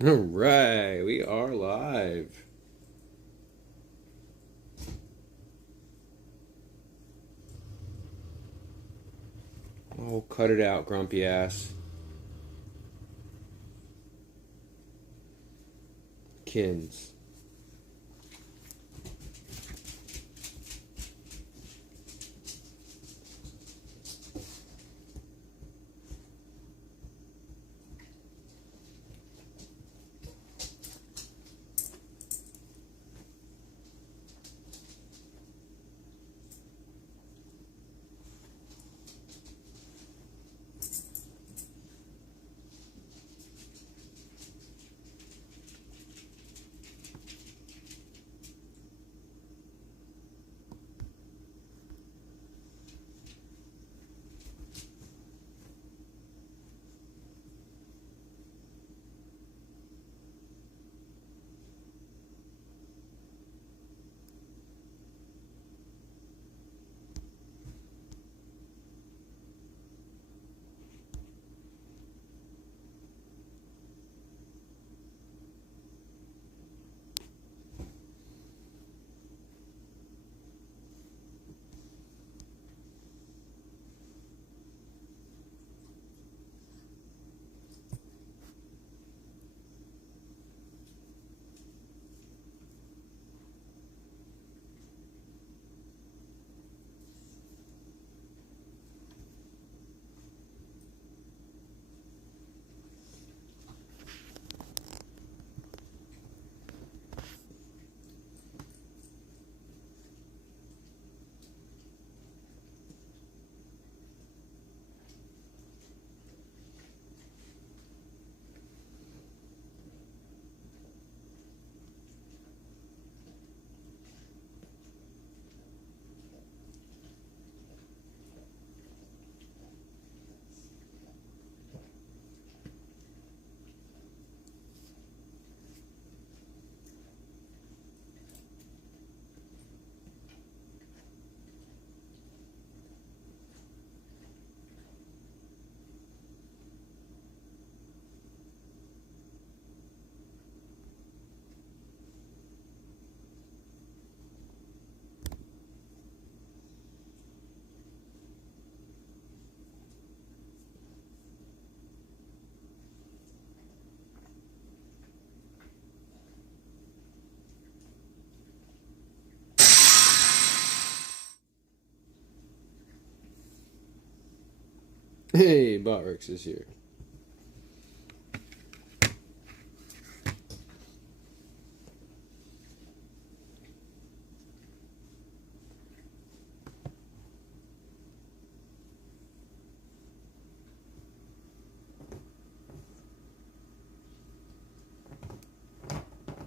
All right, we are live. Oh, cut it out, grumpy ass. Kins. Hey, Botrix is here.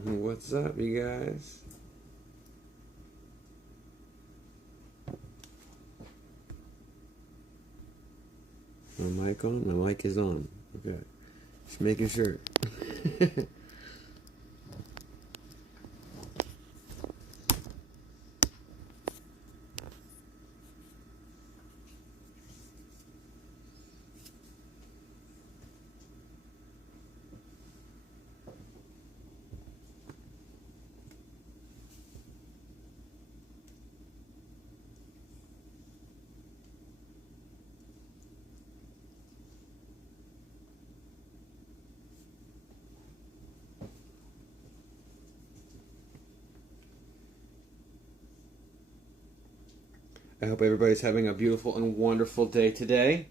What's up, you guys? My mic on? My mic is on. Okay. Just making sure. I hope everybody's having a beautiful and wonderful day today.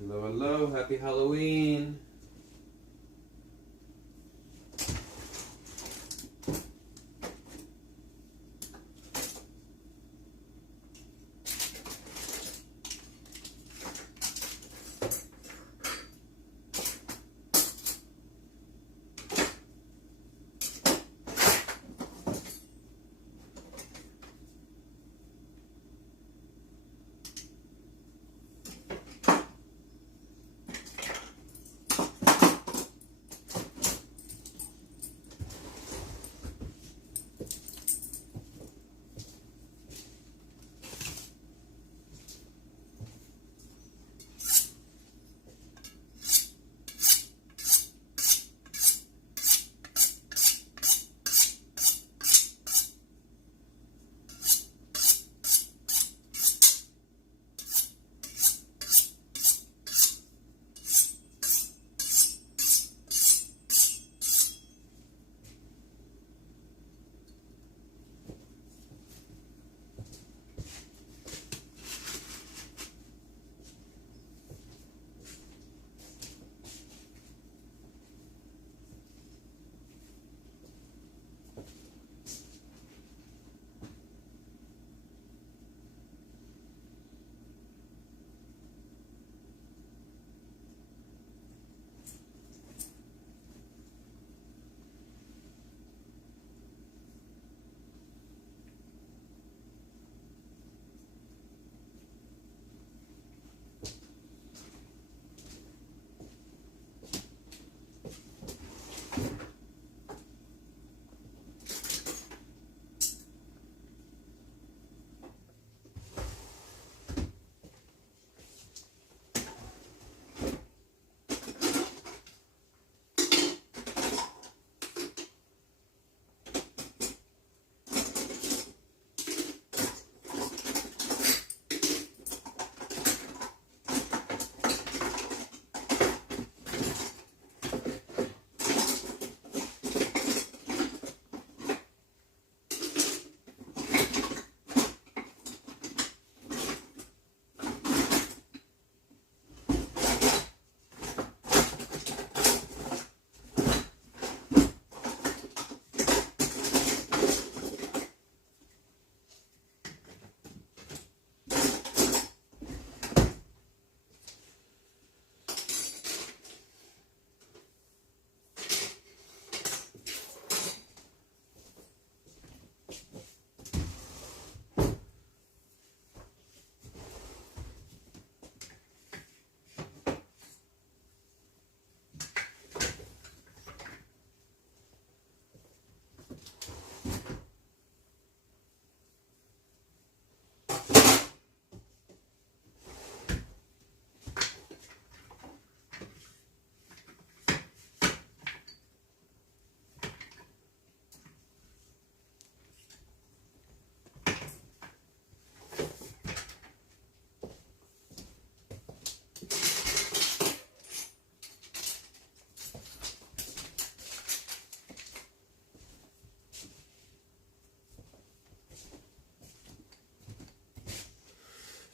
Hello, hello. Happy Halloween.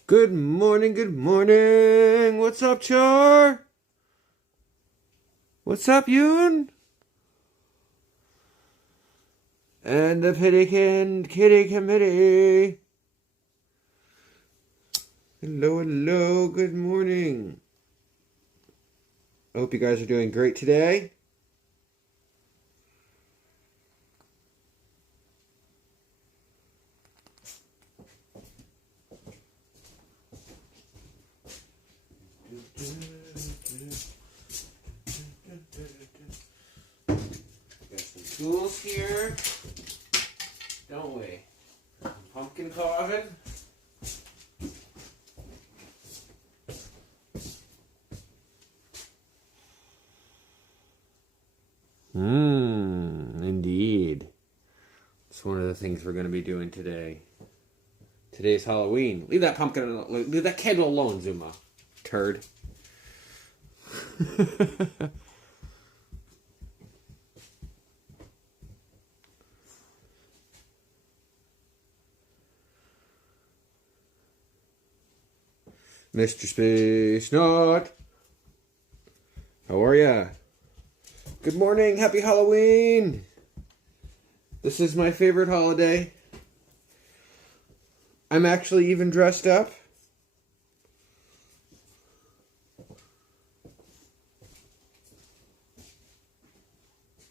Good morning, good morning. What's up, Char? What's up, Yoon? And the Pelican Kitty Committee. Hello, hello, good morning. I hope you guys are doing great today. Got some tools here, don't we? Pumpkin carving. Indeed. It's one of the things we're going to be doing today. Today's Halloween. Leave that pumpkin alone. Leave that candle alone, Zuma. Turd. Mr. Space Nut. How are ya? Good morning. Happy Halloween. This is my favorite holiday. I'm actually even dressed up.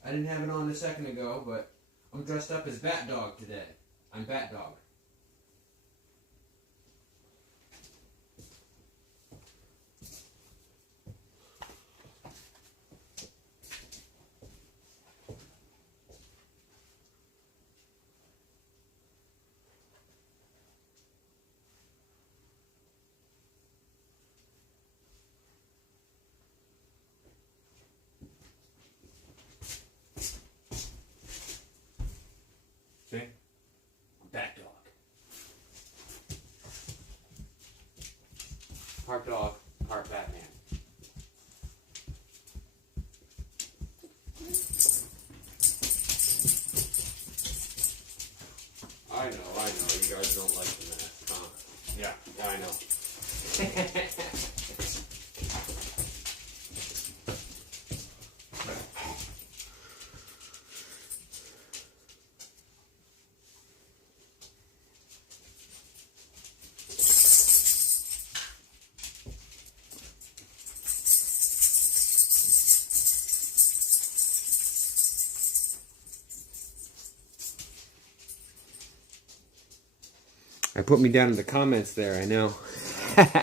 I didn't have it on a second ago, but I'm dressed up as Bat Dog today. I'm Bat Dog. See? Bat Dog. Part dog, part Batman. I know. You guys don't like the mask, huh? Yeah, I know. I put me down in the comments there, I know. Let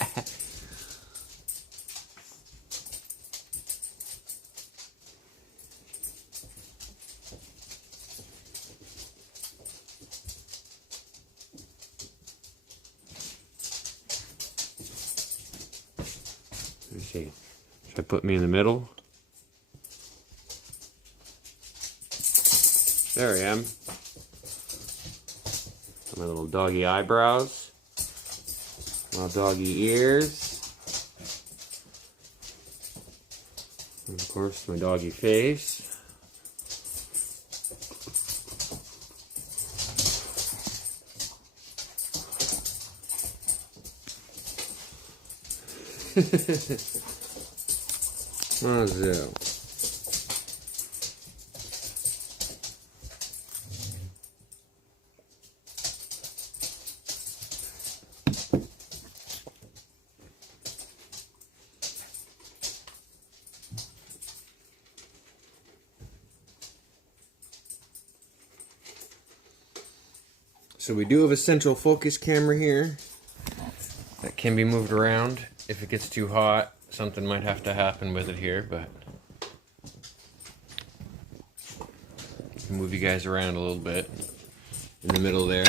me see. Should I put me in the middle? There I am. My little doggy eyebrows, my doggy ears, and of course my doggy face. Mazel. So we do have a central focus camera here that can be moved around. If it gets too hot, something might have to happen with it here, but move you guys around a little bit in the middle there.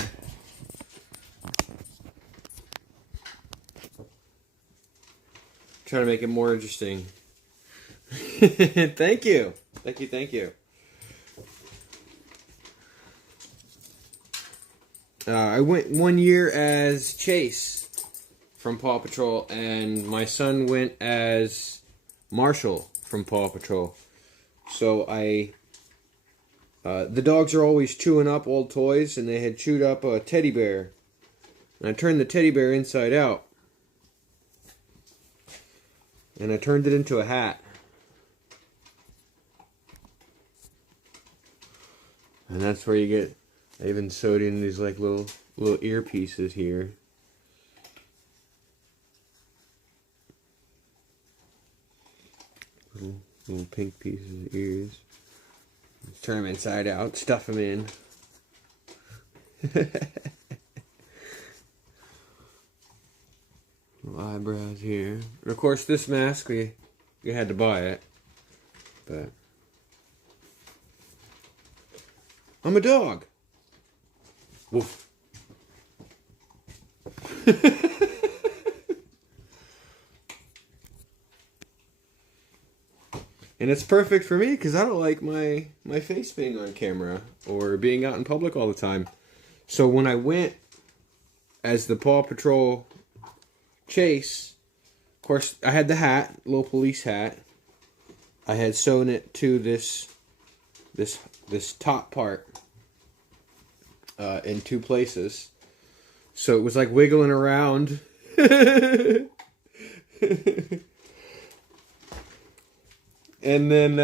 Try to make it more interesting. Thank you. Thank you. I went 1 year as Chase from Paw Patrol, and my son went as Marshall from Paw Patrol. So the dogs are always chewing up old toys, and they had chewed up a teddy bear. And I turned the teddy bear inside out. And I turned it into a hat. And that's where you get, I even sewed in these like little earpieces here. Little pink pieces of ears. Let's turn them inside out, stuff them in. Little eyebrows here. And of course this mask, we had to buy it. But I'm a dog. Woof. And it's perfect for me because I don't like my face being on camera or being out in public all the time. So when I went as the Paw Patrol Chase, of course I had the hat, little police hat. I had sewn it to this top part in two places. So it was like wiggling around. And then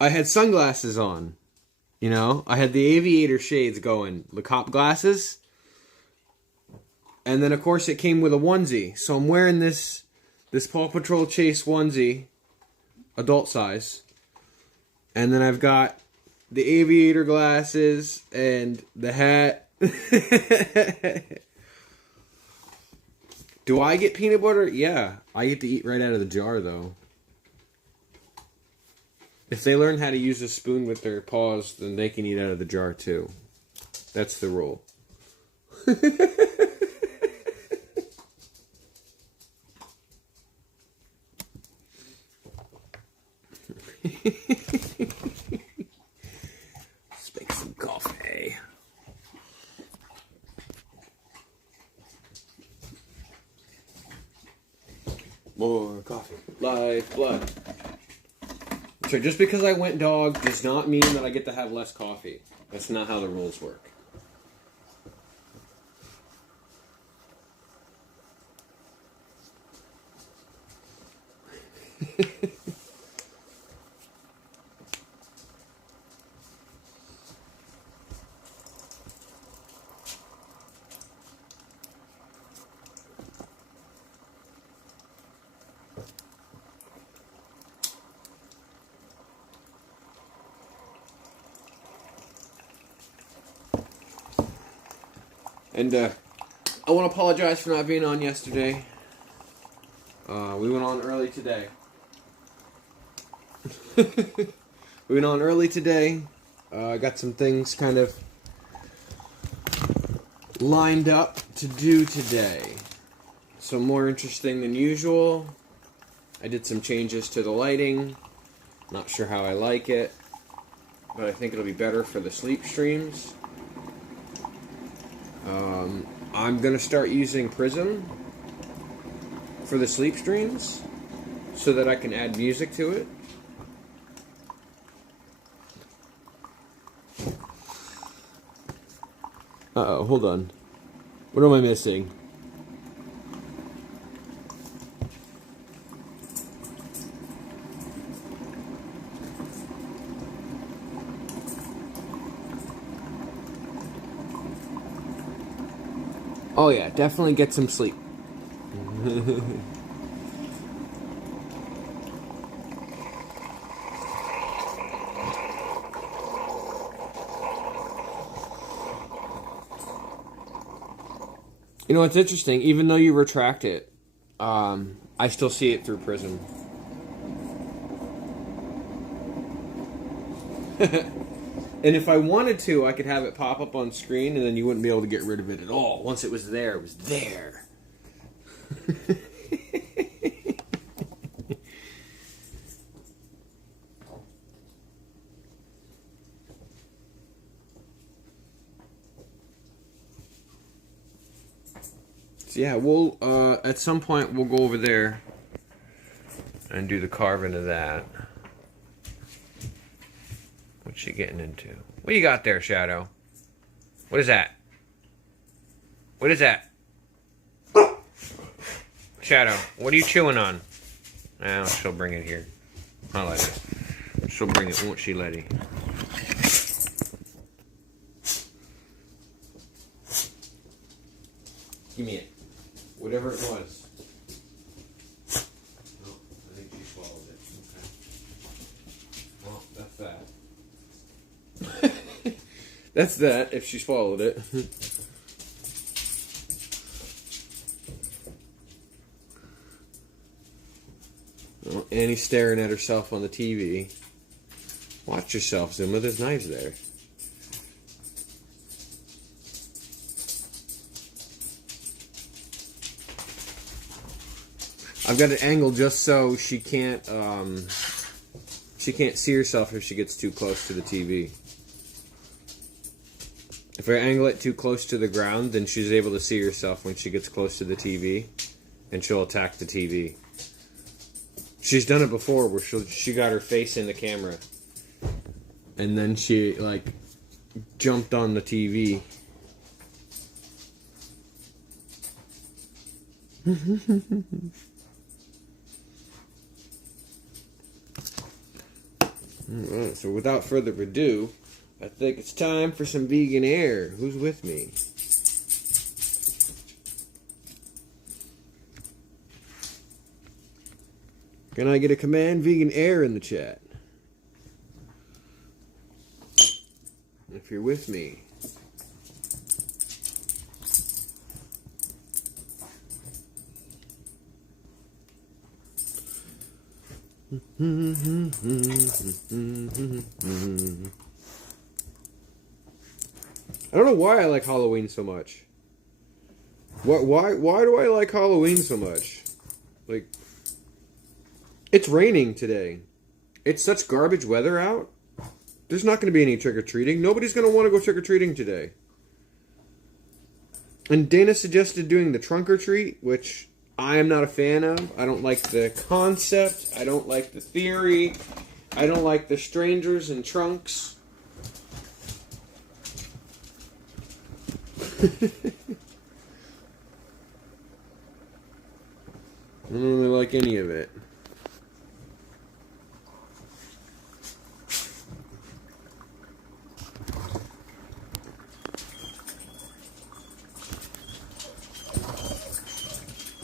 I had sunglasses on. You know, I had the aviator shades going, the cop glasses. And then of course it came with a onesie. So I'm wearing this Paw Patrol Chase onesie, adult size. And then I've got the aviator glasses and the hat. Do I get peanut butter? Yeah. I get to eat right out of the jar, though. If they learn how to use a spoon with their paws, then they can eat out of the jar, too. That's the rule. Let's make some coffee. More coffee. Lifeblood. So just because I went dog does not mean that I get to have less coffee. That's not how the rules work. And I want to apologize for not being on yesterday. We went on early today. We went on early today. I got some things kind of lined up to do today. So more interesting than usual. I did some changes to the lighting. Not sure how I like it, but I think it'll be better for the sleep streams. I'm going to start using Prism for the sleep streams so that I can add music to it. Uh-oh, hold on. What am I missing? Oh yeah, definitely get some sleep. You know, it's interesting. Even though you retract it, I still see it through Prism. And if I wanted to, I could have it pop up on screen, and then you wouldn't be able to get rid of it at all. Once it was there, it was there. So yeah, we'll at some point we'll go over there and do the carving of that. What's she getting into? What do you got there, Shadow? What is that? What is that? Shadow, what are you chewing on? Oh, she'll bring it here. I'll let her. She'll bring it, won't she, Letty? Give me it. Whatever it was. Oh, I think she swallowed it. Okay. Well, that's that. That's that, if she swallowed it. Oh, Annie's staring at herself on the TV. Watch yourself, Zuma. There's knives there. I've got it angled just so she can't see herself if she gets too close to the TV. If I angle it too close to the ground, then she's able to see herself when she gets close to the TV, and she'll attack the TV. She's done it before where she got her face in the camera, and then she, like, jumped on the TV. Alright, so without further ado, I think it's time for some vegan air. Who's with me? Can I get a command vegan air in the chat? If you're with me. I don't know why I like Halloween so much. Why do I like Halloween so much? Like, it's raining today. It's such garbage weather out. There's not going to be any trick-or-treating. Nobody's going to want to go trick-or-treating today. And Dana suggested doing the trunk-or-treat, which I am not a fan of. I don't like the concept. I don't like the theory. I don't like the strangers in trunks. I don't really like any of it.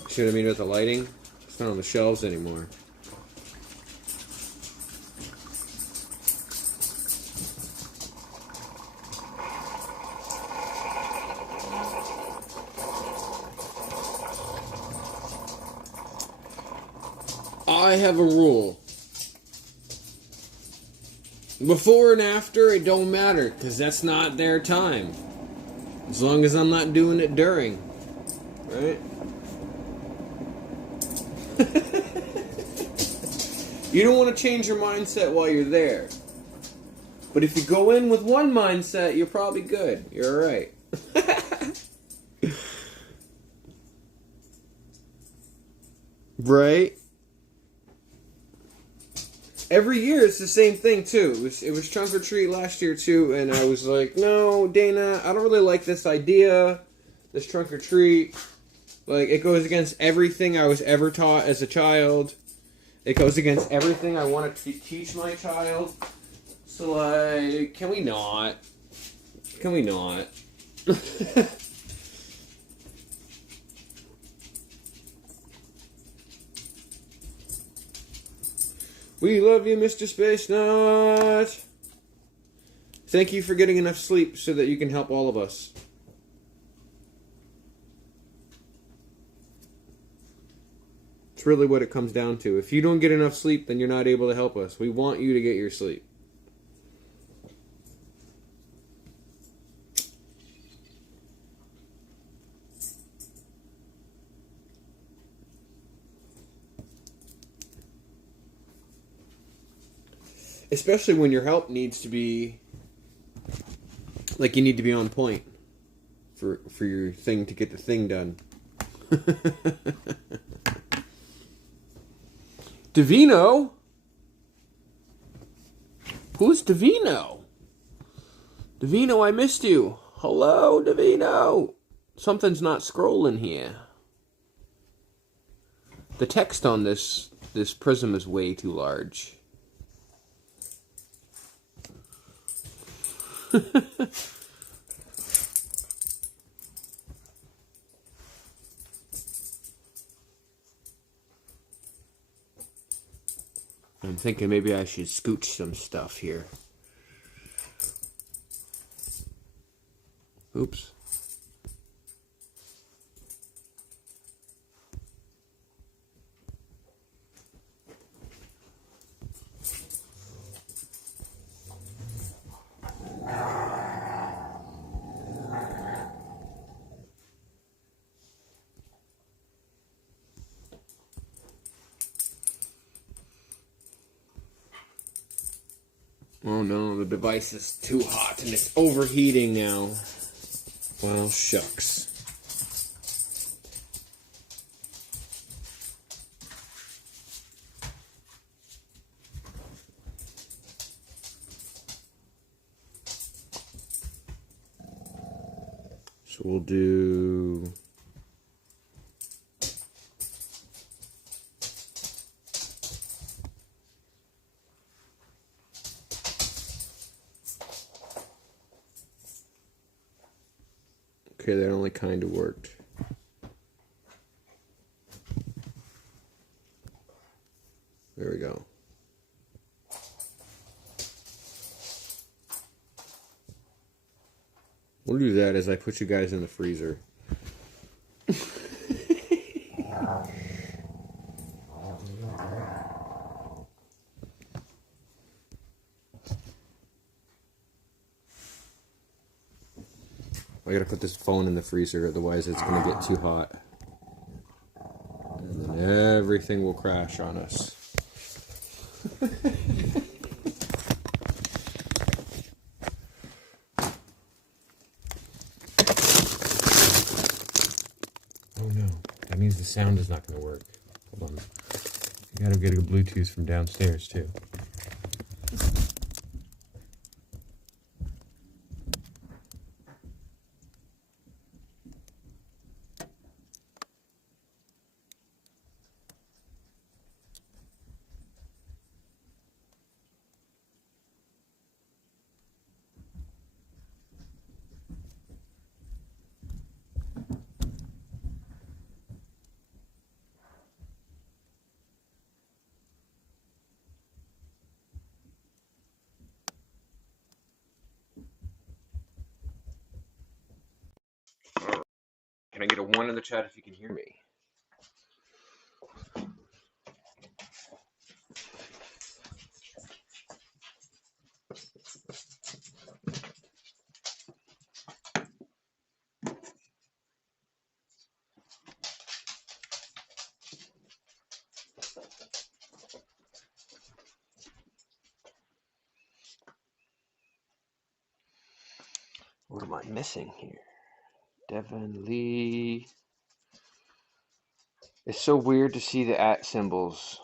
See what I mean with the lighting? It's not on the shelves anymore. I have a rule. Before and after, it don't matter, because that's not their time. As long as I'm not doing it during. Right? You don't want to change your mindset while you're there. But if you go in with one mindset, you're probably good. You're alright. Right? Every year it's the same thing too. It was trunk or treat last year too, and I was like, no, Dana, I don't really like this idea, this trunk or treat. Like, it goes against everything I was ever taught as a child. It goes against everything I want to teach my child. So, like, can we not? Can we not? We love you, Mr. Space Nut. Thank you for getting enough sleep so that you can help all of us. It's really what it comes down to. If you don't get enough sleep, then you're not able to help us. We want you to get your sleep. Especially when your help needs to be, like, you need to be on point for your thing to get the thing done. Davino? Who's Davino? Davino, I missed you. Hello, Davino. Something's not scrolling here. The text on this prism is way too large. I'm thinking maybe I should scooch some stuff here. Oops. Oh no, the device is too hot and it's overheating now. Well, shucks. So we'll do... Okay, that only kind of worked. There we go. We'll do that as I put you guys in the freezer. I gotta put this phone in the freezer, otherwise it's gonna get too hot. And then everything will crash on us. Oh no, that means the sound is not gonna work. Hold on. I gotta get a Bluetooth from downstairs too. Can I get a 1 in the chat if you can hear me? What am I missing here? Devin Lee. It's so weird to see the @ symbols.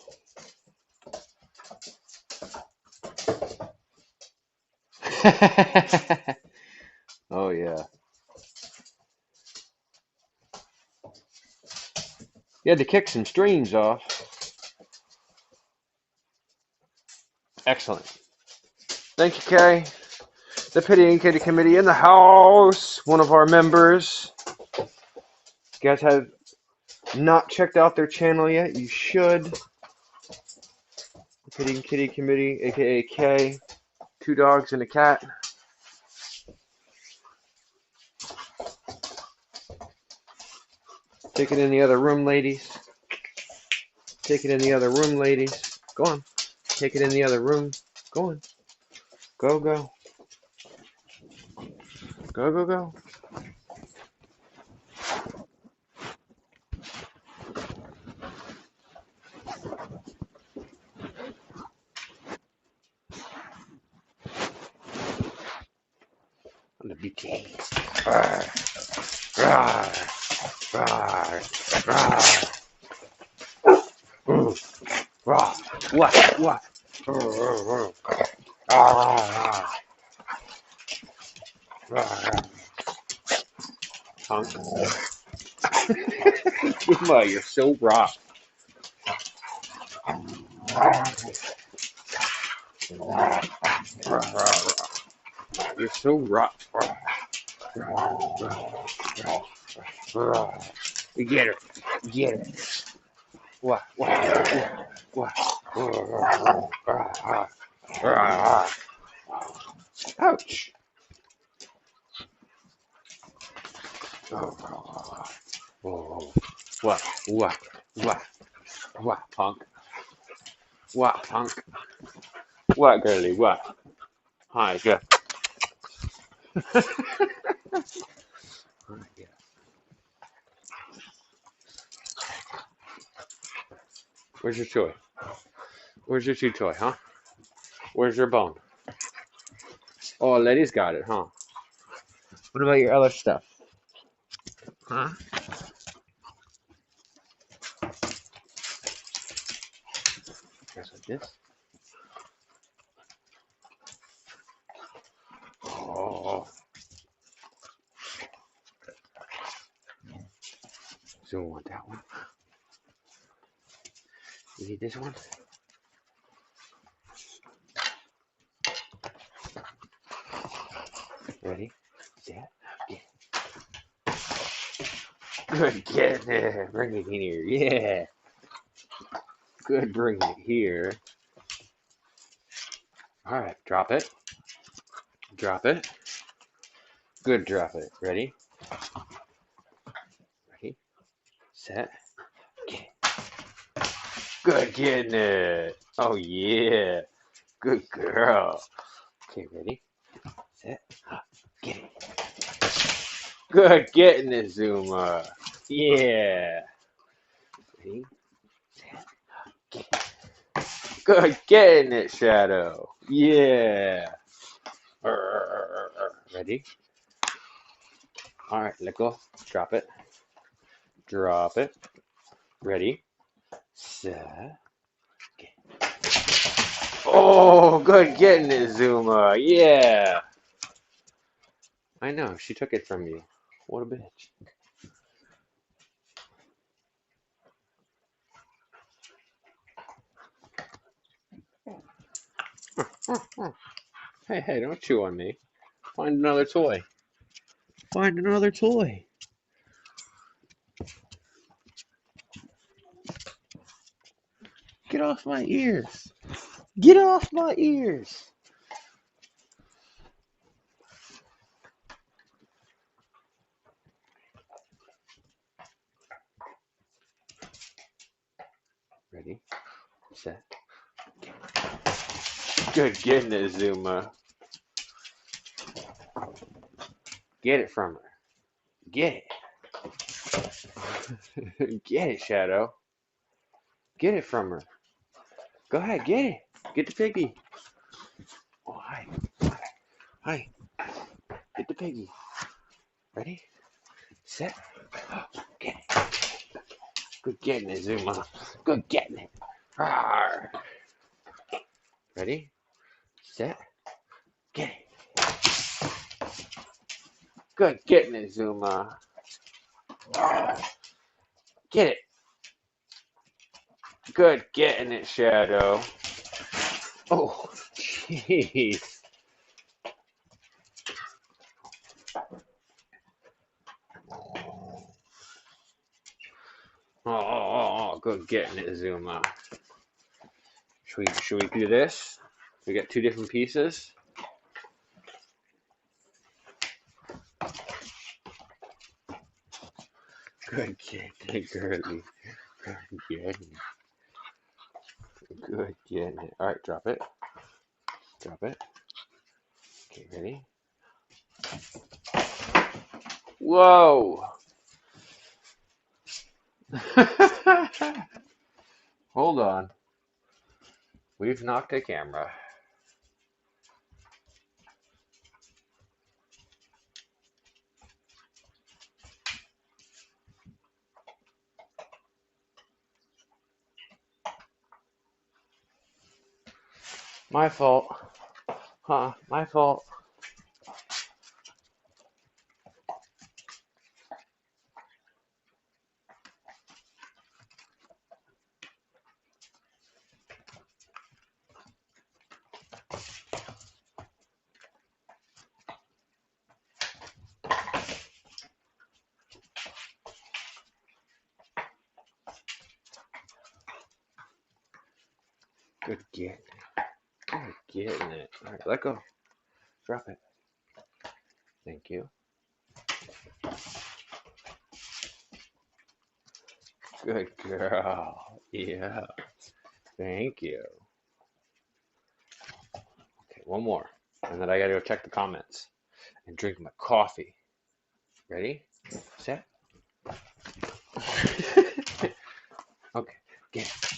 Oh yeah. You had to kick some streams off. Excellent. Thank you, Kay. The Pity and Kitty Committee in the house. One of our members. If you guys have not checked out their channel yet, you should. The Pity and Kitty Committee, aka Kay. 2 dogs and a cat. Take it in the other room, ladies. Take it in the other room, ladies. Go on. Take it in the other room. Go on. Go, go. Go, go, go. On the BT. Rawr. Rawr. Rawr. Rawr. Rawr. What? What? Rawr. Rawr. Punk. Kima, you're so raw. You're so rough. You get her. Get her. What? Ouch. What? What, punk? What, punk? What, girlie? What? Hi, good. Where's your toy? Where's your chew toy, huh? Where's your bone? Oh, Letty's got it, huh? What about your other stuff? Huh? Guess like this. Oh. So we want that one. You need this one? Ready? Set. Get it. Good, get it. Bring it here. Yeah. Good, bring it here. Alright, drop it. Drop it. Good, drop it. Ready? Ready? Set. Get it. Good, getting it. Oh, yeah. Good girl. Okay, ready? Set. Get it. Good, getting it, Zuma. Yeah. Ready? Set. Get it. Good, getting it, Shadow. Yeah. Ready? Alright, let go. Drop it. Drop it. Ready? Set. Oh, good getting it, Zuma. Yeah. I know, she took it from you. What a bitch. Hey, don't chew on me. Find another toy. Find another toy. Get off my ears. Get off my ears. Ready? Set. Good getting it, Zuma. Get it from her. Get it. Get it, Shadow. Get it from her. Go ahead, get it. Get the piggy. Oh, hi. Hi. Get the piggy. Ready? Set. Get it. Good getting it, Zuma. Good getting it. Rawr. Ready? Set. Get it. Good getting it, Zuma. Rawr. Get it. Good getting it, Shadow. Oh, jeez. Oh, good getting it, Zuma. Should we do this? We got two different pieces. Good getting it, girly. Good getting it. Good getting it. All right, drop it. Drop it. Okay, ready? Whoa! Hold on. We've knocked a camera. My fault. Huh, my fault. Good getting it. Good getting it. All right, let go. Drop it. Thank you. Good girl. Yeah. Thank you. Okay, one more. And then I gotta go check the comments and drink my coffee. Ready? Set? Okay, get it.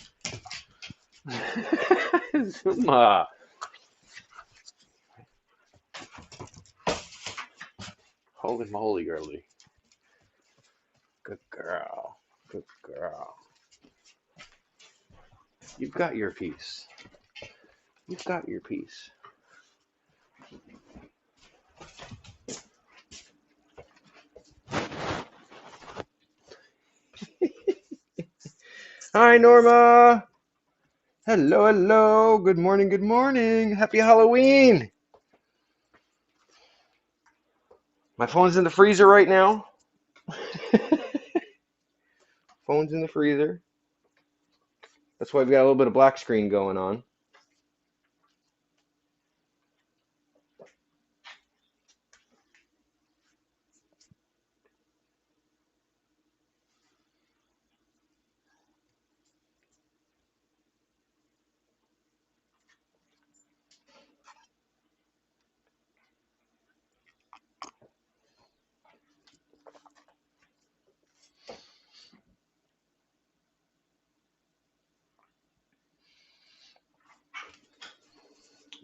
Zuma. Holy moly, girly. Good girl. Good girl. You've got your piece. You've got your piece. Hi, Norma. Hello, hello. Good morning, good morning. Happy Halloween. My phone's in the freezer right now. Phone's in the freezer. That's why we got a little bit of black screen going on.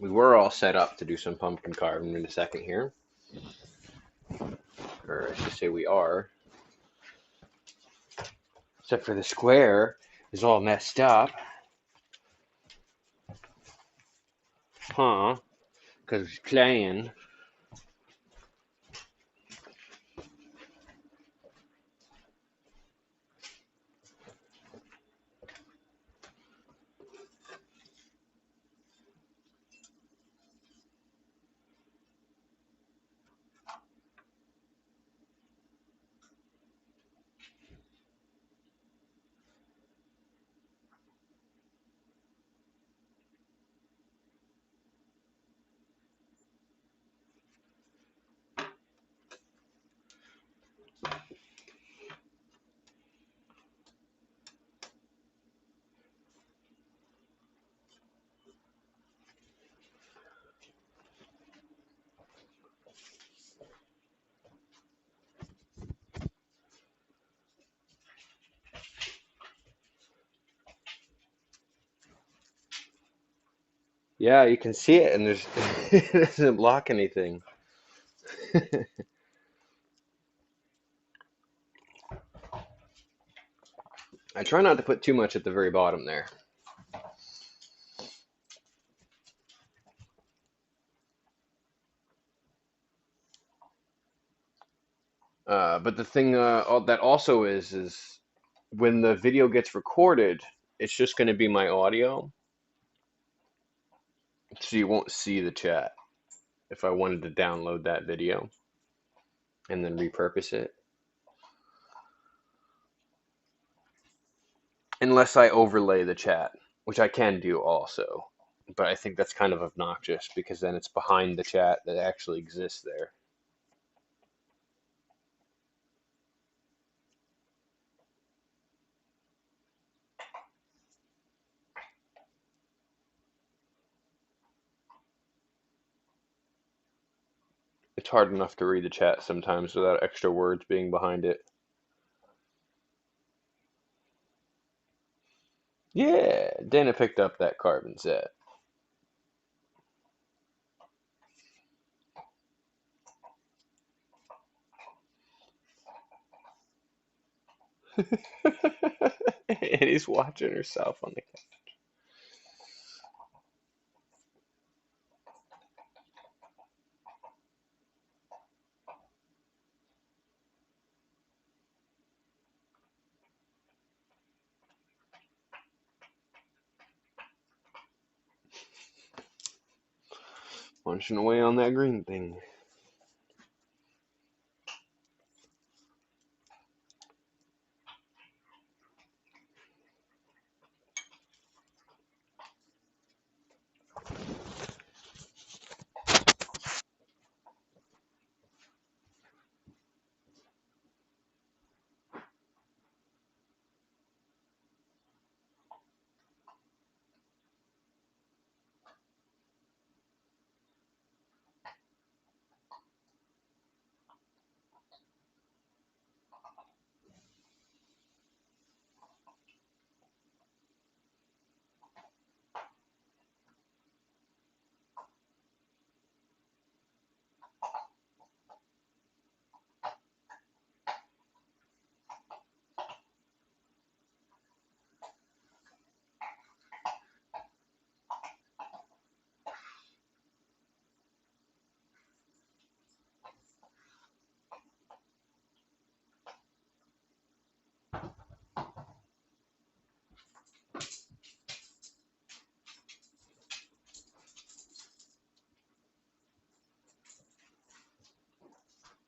We were all set up to do some pumpkin carving in a second here. Or I should say we are. Except for the square is all messed up. Huh? Because it's playing. Yeah, you can see it and there's it doesn't block anything. I try not to put too much at the very bottom there. But the thing that also is when the video gets recorded, it's just going to be my audio, so you won't see the chat if I wanted to download that video and then repurpose it. Unless I overlay the chat, which I can do also. But I think that's kind of obnoxious because then it's behind the chat that actually exists there. It's hard enough to read the chat sometimes without extra words being behind it. Yeah, Dana picked up that carbon set. And he's watching herself on the Punching away on that green thing.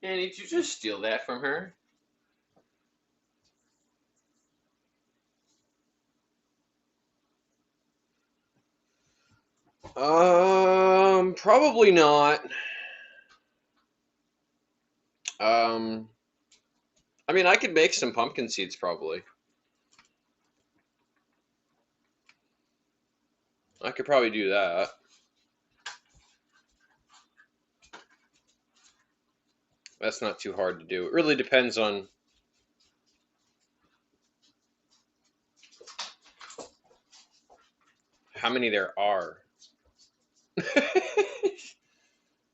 And did you just steal that from her? Probably not. Um, I mean, I could make some pumpkin seeds probably. I could probably do that. That's not too hard to do. It really depends on how many there are.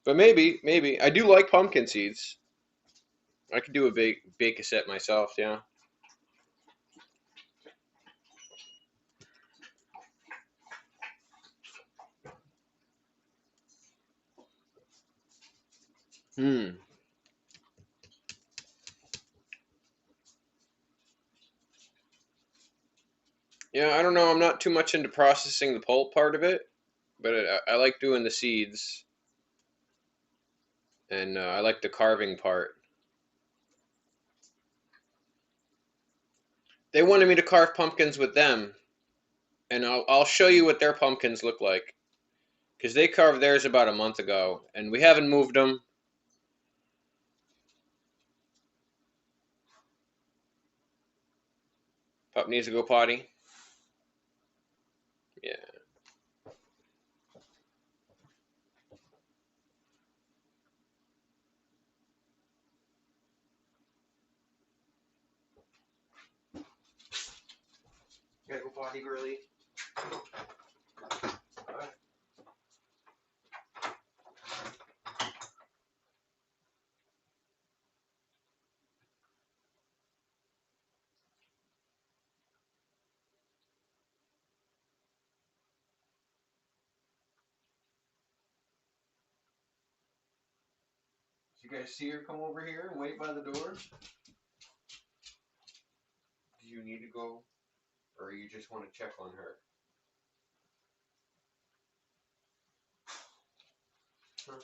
But maybe. I do like pumpkin seeds. I could do a bake a set myself, yeah. Hmm. Yeah, I don't know. I'm not too much into processing the pulp part of it, but I like doing the seeds, and I like the carving part. They wanted me to carve pumpkins with them, and I'll show you what their pumpkins look like, because they carved theirs about a month ago, and we haven't moved them. Pup needs to go potty. Yeah. You gotta go potty, girly. Alright. You guys see her come over here and wait by the door? Do you need to go, or you just want to check on her? Huh?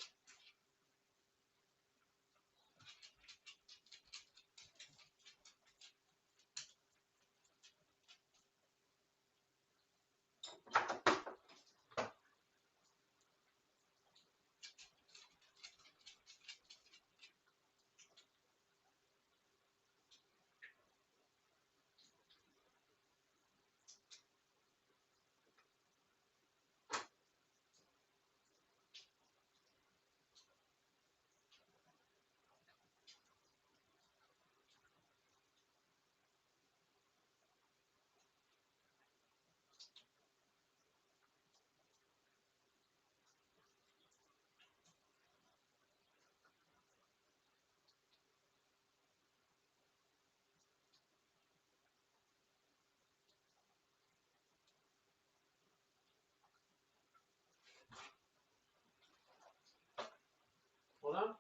Hold on.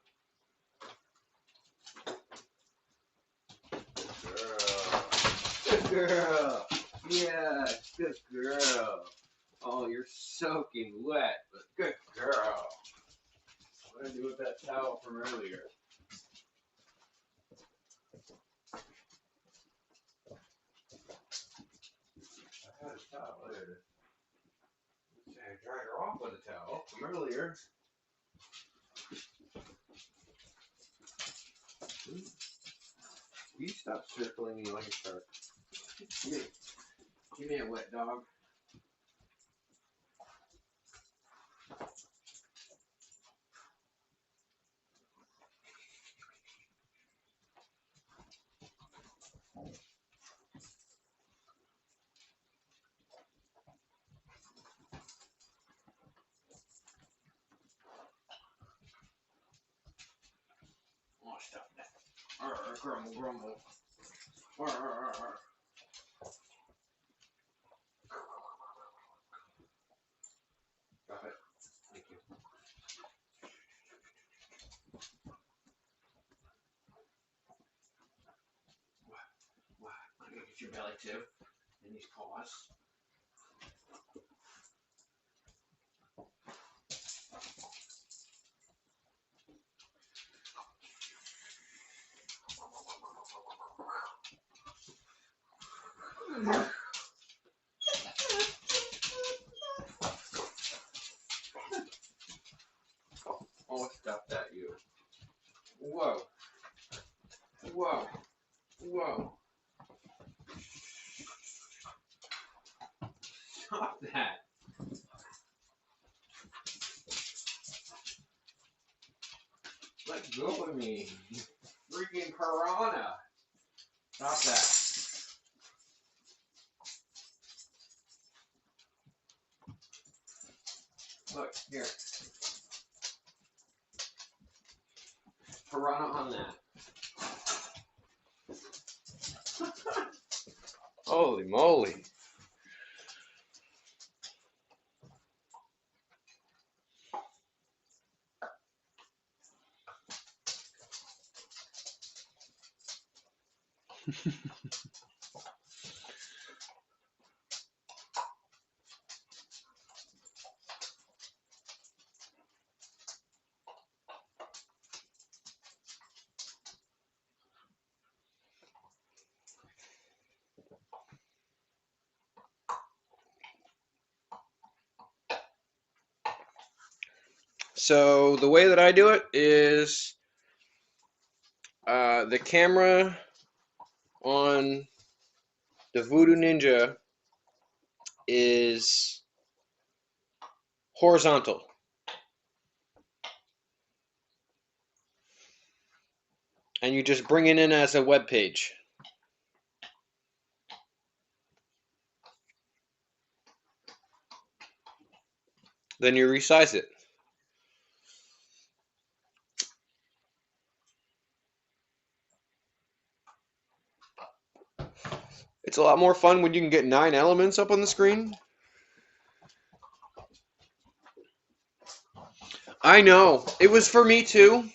Good girl. Yeah, good girl. Oh, you're soaking wet, but good girl. towel. There it is. I dried her off with a towel from earlier. You stop circling me like a shark. Give me a wet dog. Oh, stop that. Grumble, grumble. Stop it. Thank you. What? I'm gonna get your belly too. And these paws. Oh, stop that, you. Whoa. Whoa. Whoa. Stop that. Let go of me. Freaking piranha. Stop that. Look, here. Piranha on that. Holy moly. So the way that I do it is the camera on the Voodoo Ninja is horizontal. And you just bring it in as a web page. Then you resize it. It's a lot more fun when you can get 9 elements up on the screen. I know. It was for me too.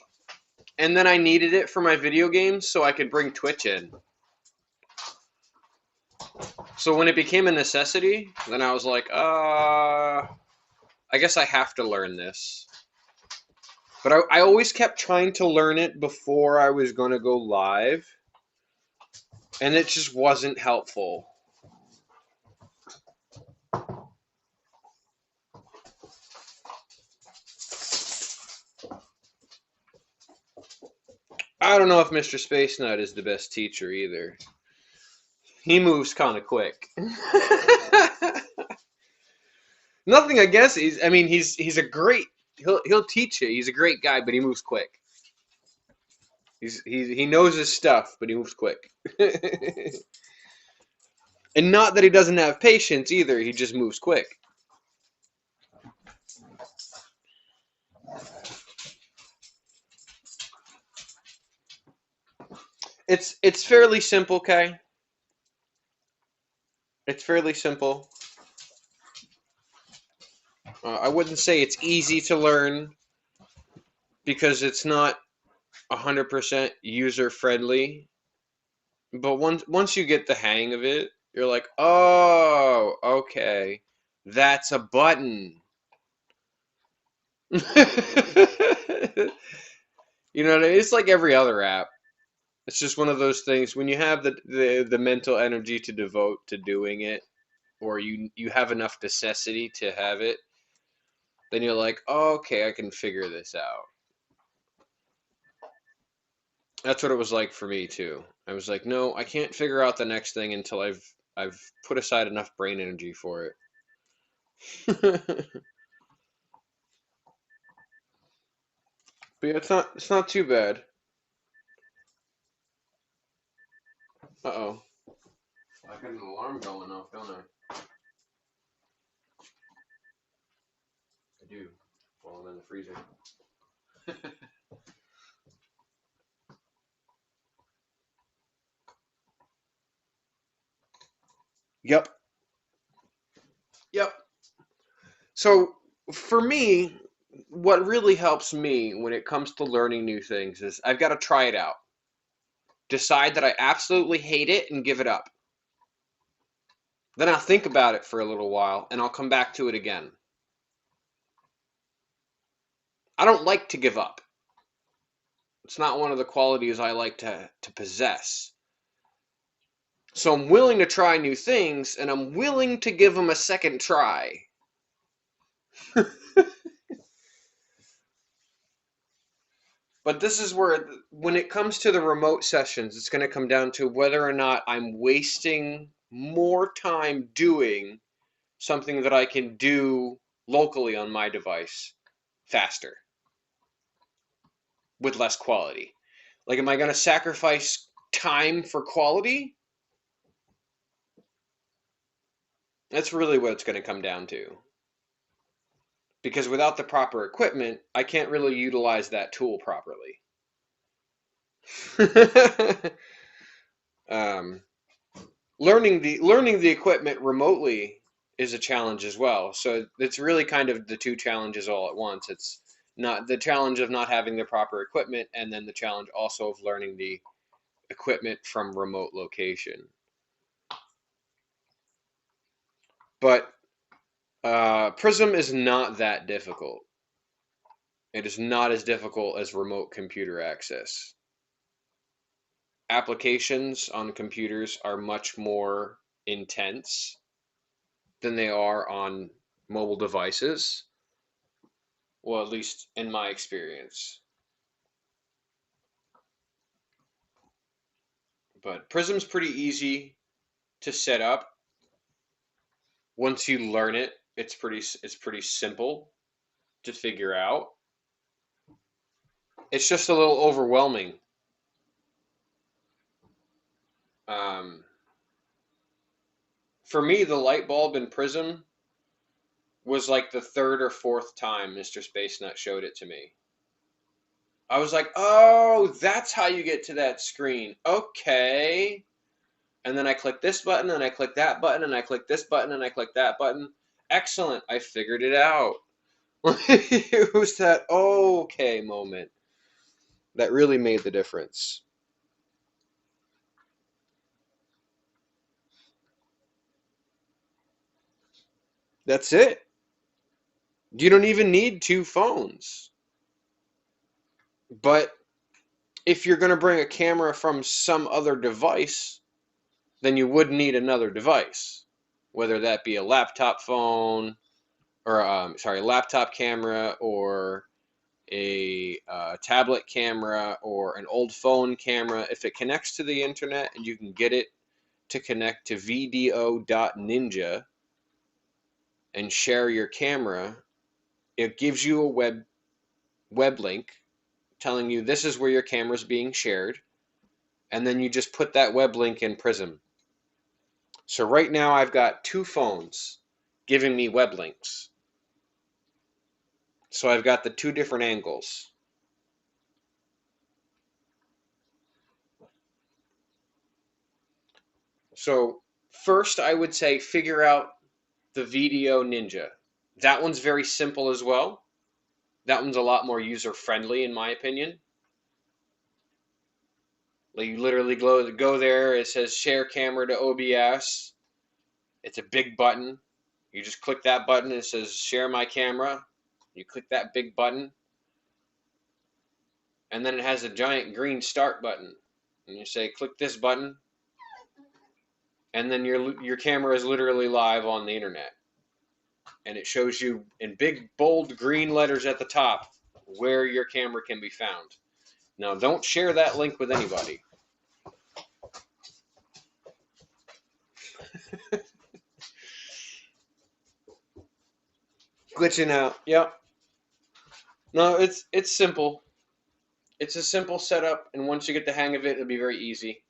And then I needed it for my video games so I could bring Twitch in. So when it became a necessity, then I was like, I guess I have to learn this. But I always kept trying to learn it before I was going to go live. And it just wasn't helpful. I don't know if Mr. Space Nut is the best teacher either. He moves kind of quick. Nothing, I guess. He's a great. He'll teach you. He's a great guy, but he moves quick. He knows his stuff, but he moves quick. And not that he doesn't have patience either. He just moves quick. It's fairly simple, Kay. It's fairly simple. I wouldn't say it's easy to learn because it's not 100% user friendly. But once you get the hang of it, you're like, oh, okay, that's a button. You know, it's like every other app. It's just one of those things when you have the mental energy to devote to doing it, or you have enough necessity to have it, then you're like, oh, okay, I can figure this out. That's what it was like for me too. I was like, no, I can't figure out the next thing until I've put aside enough brain energy for it. But yeah, it's not too bad. Uh-oh. I got an alarm going off, don't I? I do. While I'm in the freezer. Yep. Yep. So for me, what really helps me when it comes to learning new things is I've got to try it out. Decide that I absolutely hate it and give it up. Then I'll think about it for a little while and I'll come back to it again. I don't like to give up. It's not one of the qualities I like to possess. So I'm willing to try new things and I'm willing to give them a second try. But this is where, when it comes to the remote sessions, it's going to come down to whether or not I'm wasting more time doing something that I can do locally on my device faster with less quality. Like, am I going to sacrifice time for quality? That's really what it's going to come down to. Because without the proper equipment, I can't really utilize that tool properly. um, learning the equipment remotely is a challenge as well. So it's really kind of the two challenges all at once. It's not the challenge of not having the proper equipment, and then the challenge also of learning the equipment from remote location. But Prism is not that difficult. It is not as difficult as remote computer access. Applications on computers are much more intense than they are on mobile devices. Well, at least in my experience. But Prism's pretty easy to set up. Once you learn it, it's pretty simple to figure out. It's just a little overwhelming. Um, for me, the light bulb in Prism was like the third or fourth time Mr. Space Nut showed it to me. I was like, oh, that's how you get to that screen. Okay. And then I click this button, and I click that button, and I click this button, and I click that button. Excellent. I figured it out. It was that okay moment that really made the difference. That's it. You don't even need two phones. But if you're going to bring a camera from some other device, then you would need another device, whether that be a laptop phone or laptop camera, or a tablet camera, or an old phone camera. If it connects to the internet and you can get it to connect to VDO.Ninja and share your camera, it gives you a web link telling you this is where your camera is being shared, and then you just put that web link in Prism. So right now I've got two phones giving me web links. So I've got the two different angles. So first I would say figure out the VDO Ninja. That one's very simple as well. That one's a lot more user friendly in my opinion. Like, you literally go there, it says share camera to OBS. It's a big button. You just click that button, it says share my camera. You click that big button, and then it has a giant green start button. And you say click this button, and then your camera is literally live on the internet, and it shows you in big bold green letters at the top where your camera can be found. Now, don't share that link with anybody. Glitching out. Yep. No, it's simple. It's a simple setup, and once you get the hang of it, it'll be very easy.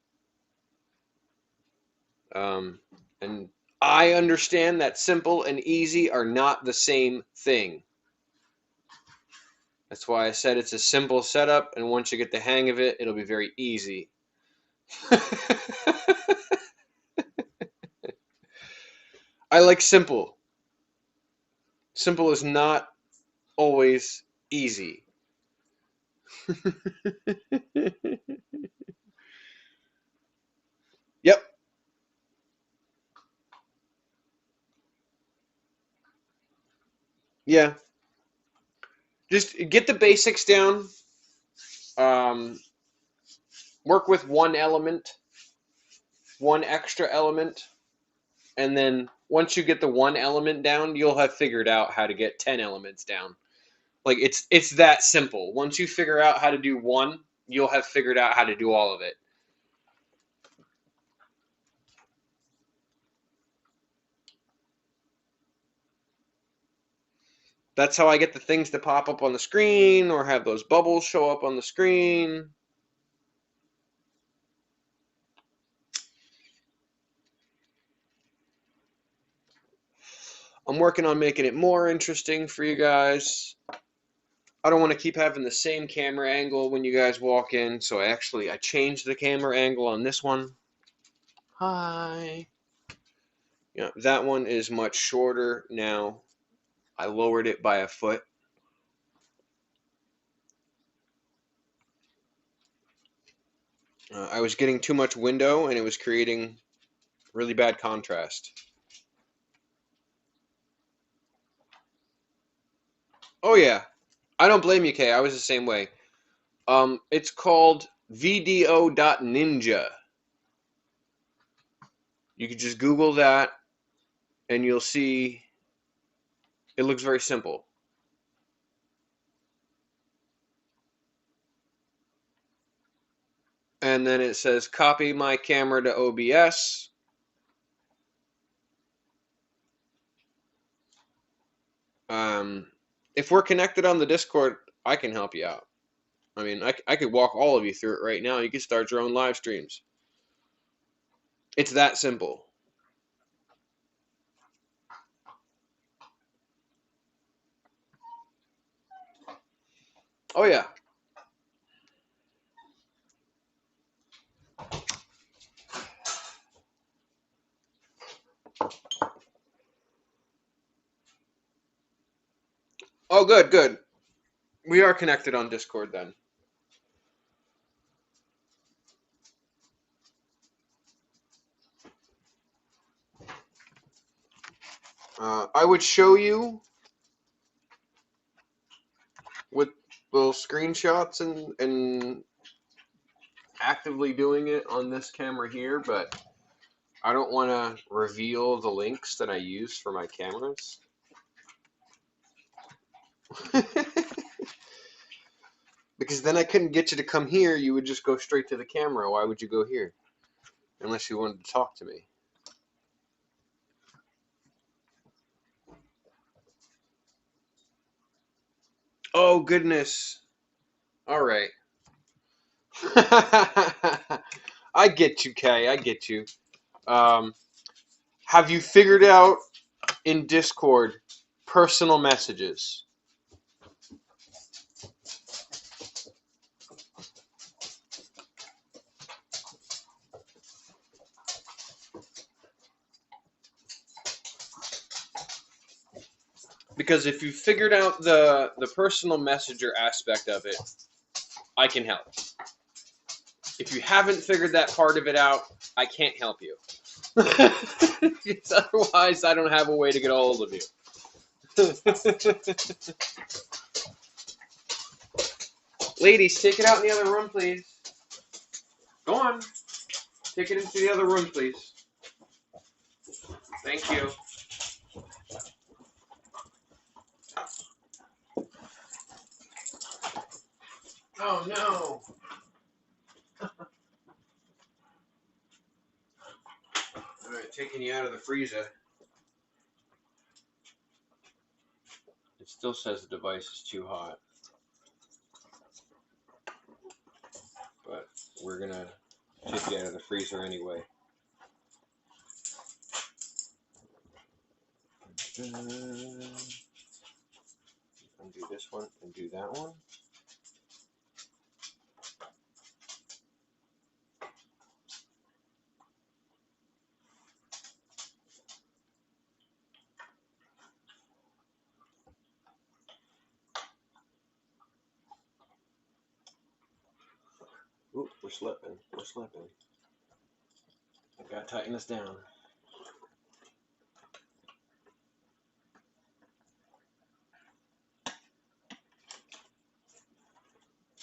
And I understand that simple and easy are not the same thing. That's why I said it's a simple setup, and once you get the hang of it, it'll be very easy. I like simple. Simple is not always easy. Yep. Yeah. Just get the basics down. Work with one element, one extra element, and then once you get the one element down, you'll have figured out how to get 10 elements down. Like it's that simple. Once you figure out how to do one, you'll have figured out how to do all of it. That's how I get the things to pop up on the screen or have those bubbles show up on the screen. I'm working on making it more interesting for you guys. I don't want to keep having the same camera angle when you guys walk in, so I changed the camera angle on this one. Hi. Yeah, that one is much shorter now. I lowered it by a foot. I was getting too much window, and it was creating really bad contrast. Oh yeah, I don't blame you, Kay. I was the same way. It's called VDO.Ninja. You could just Google that, and you'll see it looks very simple. And then it says copy my camera to OBS. If we're connected on the Discord, I can help you out. I mean, I could walk all of you through it right now. You could start your own live streams. It's that simple. Oh, yeah. Oh, good, good. We are connected on Discord then. I would show you with little screenshots and actively doing it on this camera here, but I don't want to reveal the links that I use for my cameras. Because then I couldn't get you to come here. You would just go straight to the camera. Why would you go here? Unless you wanted to talk to me. Oh, goodness. All right. I get you, Kay. I get you. Have you figured out in Discord personal messages? Because if you figured out the personal messenger aspect of it, I can help. If you haven't figured that part of it out, I can't help you. Because otherwise, I don't have a way to get a hold of you. Ladies, take it out in the other room, please. Go on. Take it into the other room, please. Thank you. Oh no. Alright, taking you out of the freezer. It still says the device is too hot. But we're gonna take you out of the freezer anyway. Undo this one and do that one. Oop, we're slipping. We're slipping. I gotta tighten this down.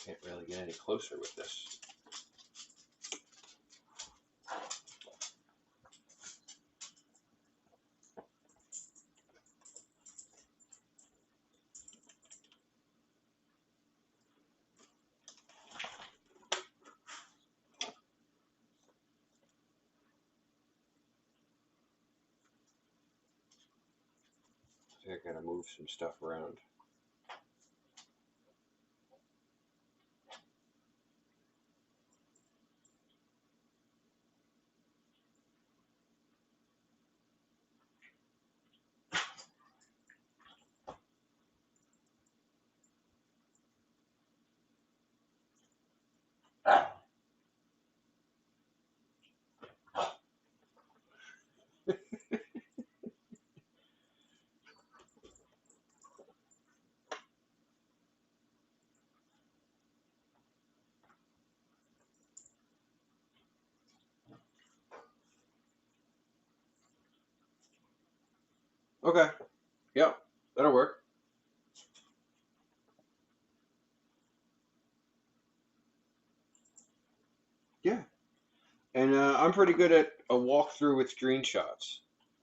Can't really get any closer with this. I gotta move some stuff around. Okay. Yep, that'll work. Yeah. And I'm pretty good at a walkthrough with screenshots.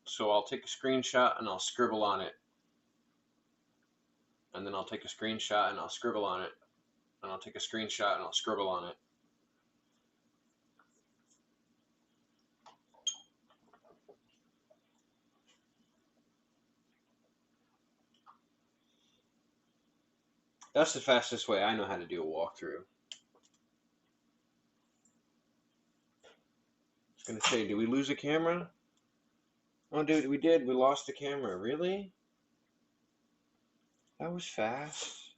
So I'll take a screenshot and I'll scribble on it. And then I'll take a screenshot and I'll scribble on it. And I'll take a screenshot and I'll scribble on it. That's the fastest way I know how to do a walkthrough. I was gonna say, did we lose a camera? Oh, dude, we did. We lost the camera. Really? That was fast.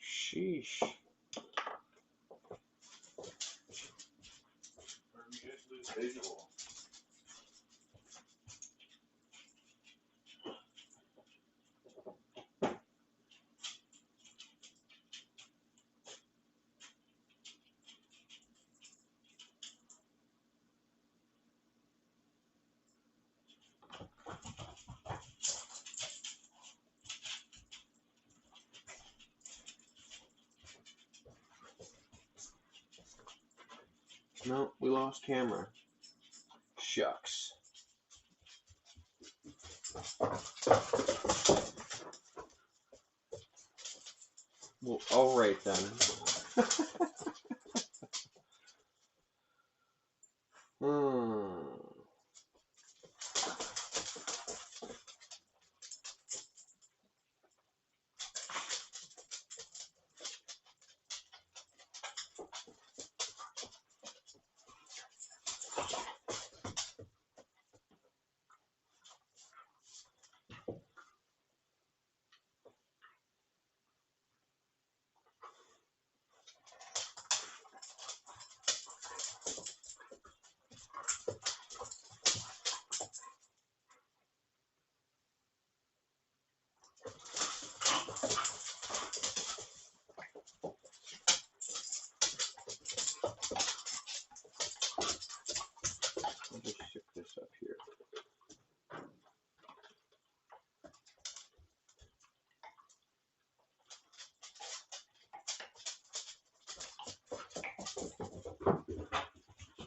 Sheesh. Or we just lose visual. No, we lost camera. Shucks. Well, alright then.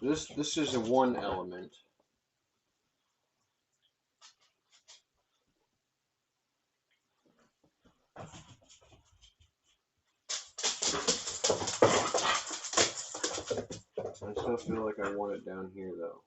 This is a one element. I still feel like I want it down here though.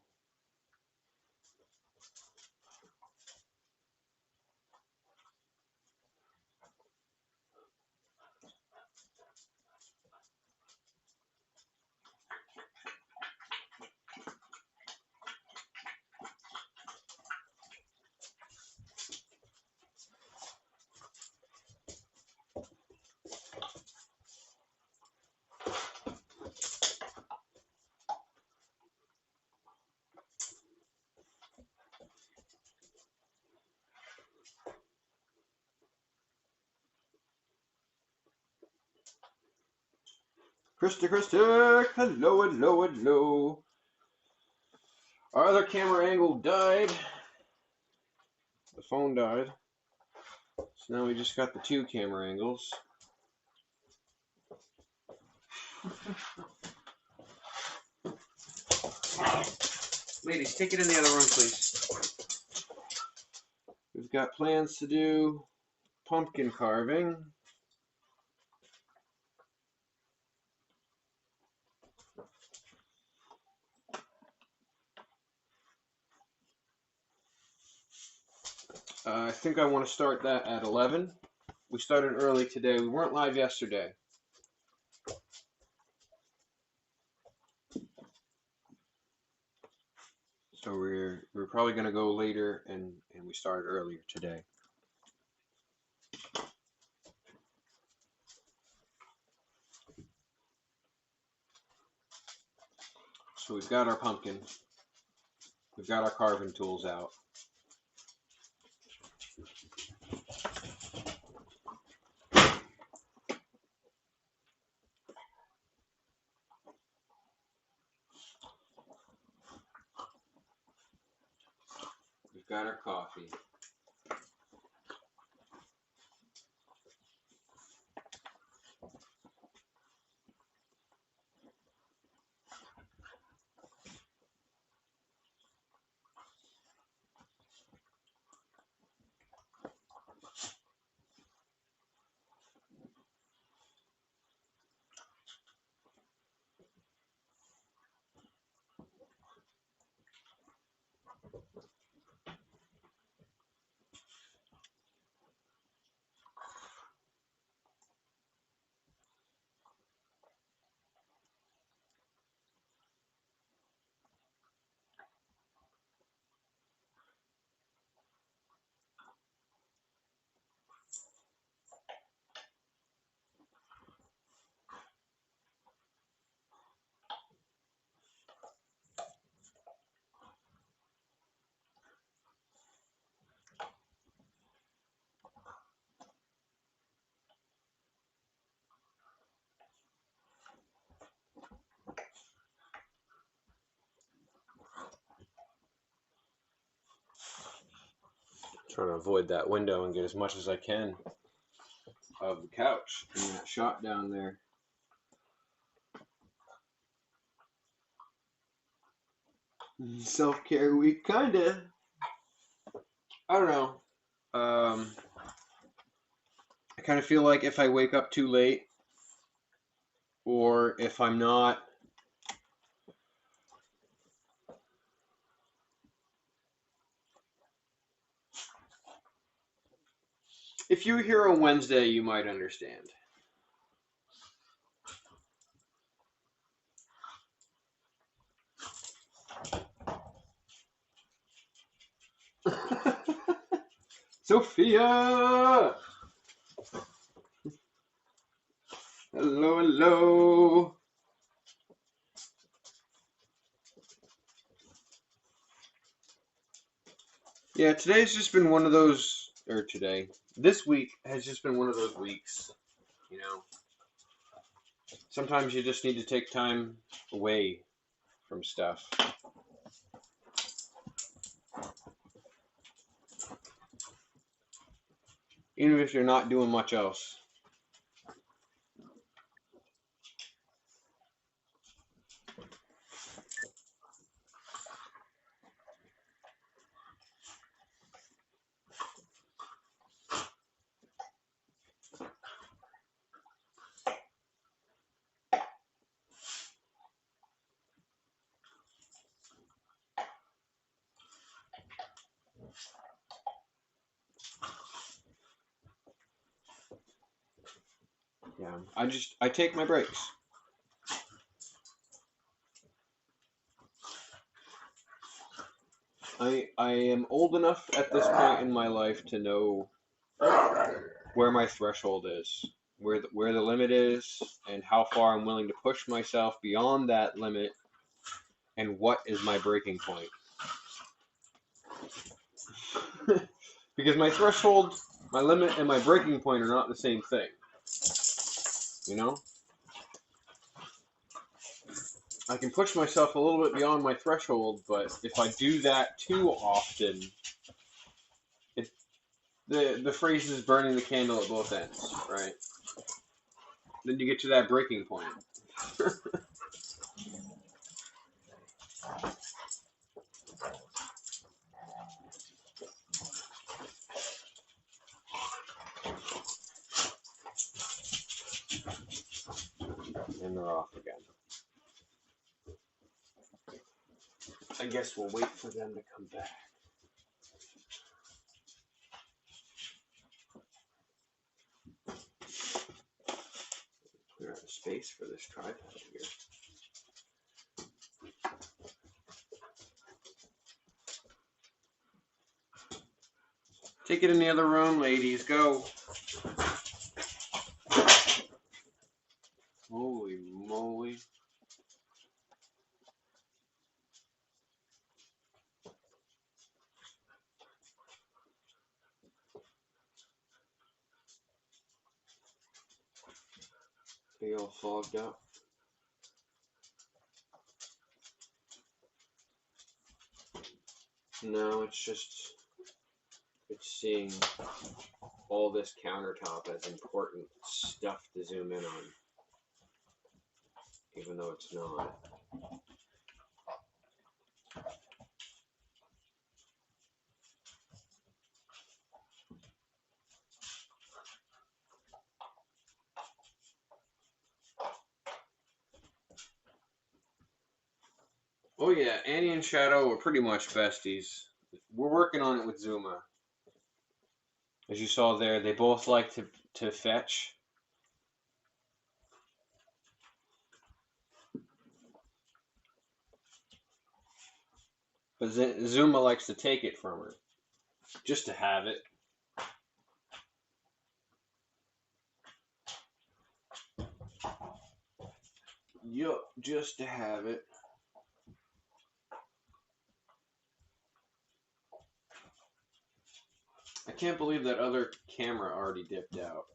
Krista, hello, hello, hello. Our other camera angle died. The phone died. So now we just got the two camera angles. Ladies, take it in the other room, please. We've got plans to do pumpkin carving. I think I want to start that at 11. We started early today. We weren't live yesterday. So we're probably going to go later, and we started earlier today. So we've got our pumpkin. We've got our carving tools out. We've got our coffee. Trying to avoid that window and get as much as I can of the couch and that shot down there. Self-care week, kinda. I don't know. I kind of feel like if I wake up too late, or if I'm not if you were here on Wednesday, you might understand. Sophia! Hello, hello. Yeah, today's just been one of those, this week has just been one of those weeks, you know. Sometimes you just need to take time away from stuff. Even if you're not doing much else. down. I take my breaks. I am old enough at this point in my life to know where my threshold is, where the limit is, and how far I'm willing to push myself beyond that limit, and what is my breaking point. Because my threshold, my limit, and my breaking point are not the same thing. You know? I can push myself a little bit beyond my threshold, but if I do that too often, the phrase is burning the candle at both ends, right? Then you get to that breaking point. And they're off again. I guess we'll wait for them to come back. Clear out the space for this tripod here. Take it in the other room, ladies. Go. Holy moly. They all fogged up. No, it's seeing all this countertop as important stuff to zoom in on, even though it's not. Oh yeah, Annie and Shadow are pretty much besties. We're working on it with Zuma. As you saw there, they both like to fetch. But Zuma likes to take it from her. Just to have it. Yup, just to have it. I can't believe that other camera already dipped out.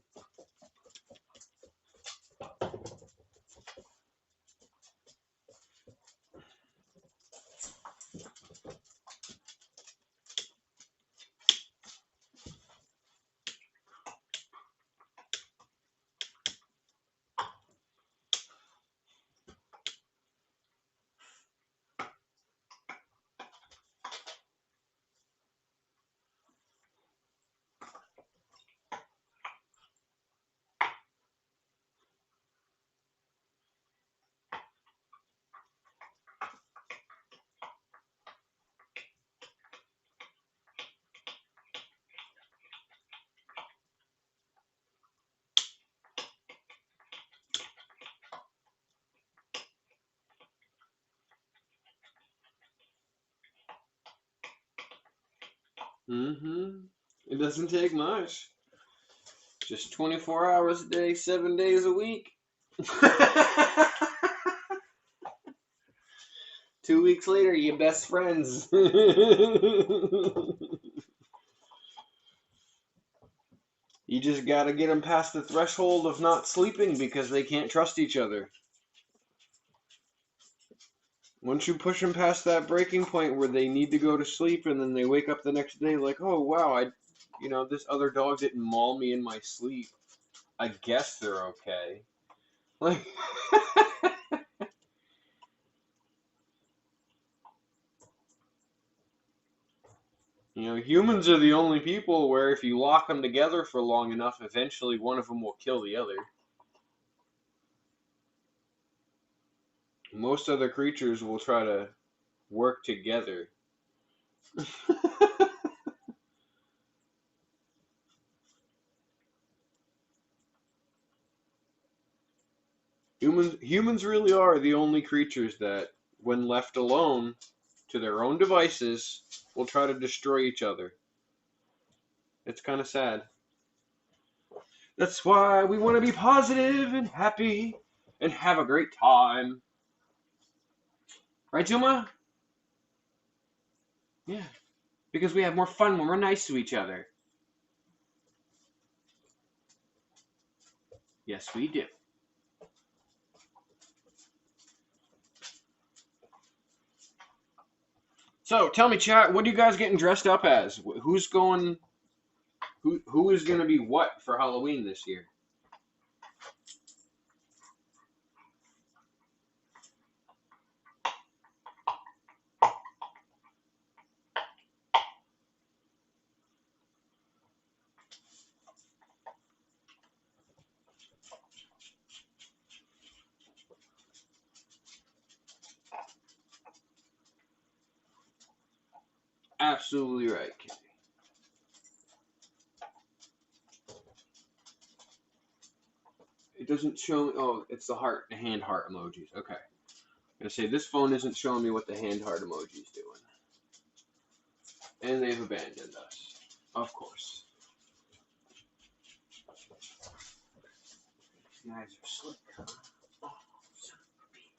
It doesn't take much. Just 24 hours a day, 7 days a week. 2 weeks later, you're best friends. You just gotta get them past the threshold of not sleeping because they can't trust each other. Once you push them past that breaking point where they need to go to sleep and then they wake up the next day like, oh wow, this other dog didn't maul me in my sleep. I guess they're okay. Like, humans are the only people where if you lock them together for long enough, eventually one of them will kill the other. Most other creatures will try to work together. Humans really are the only creatures that, when left alone to their own devices, will try to destroy each other. It's kind of sad. That's why we want to be positive and happy and have a great time. Right, Juma? Yeah. Because we have more fun when we're nice to each other. Yes, we do. So, tell me, chat, what are you guys getting dressed up as? Who's going? Who is going to be what for Halloween this year? Absolutely right, Kitty. It doesn't show. Oh, it's the heart, the hand heart emojis. Okay. I'm gonna say this phone isn't showing me what the hand heart emoji is doing, and they've abandoned us. Of course. These guys are slick, huh? Oh, son of a bitch.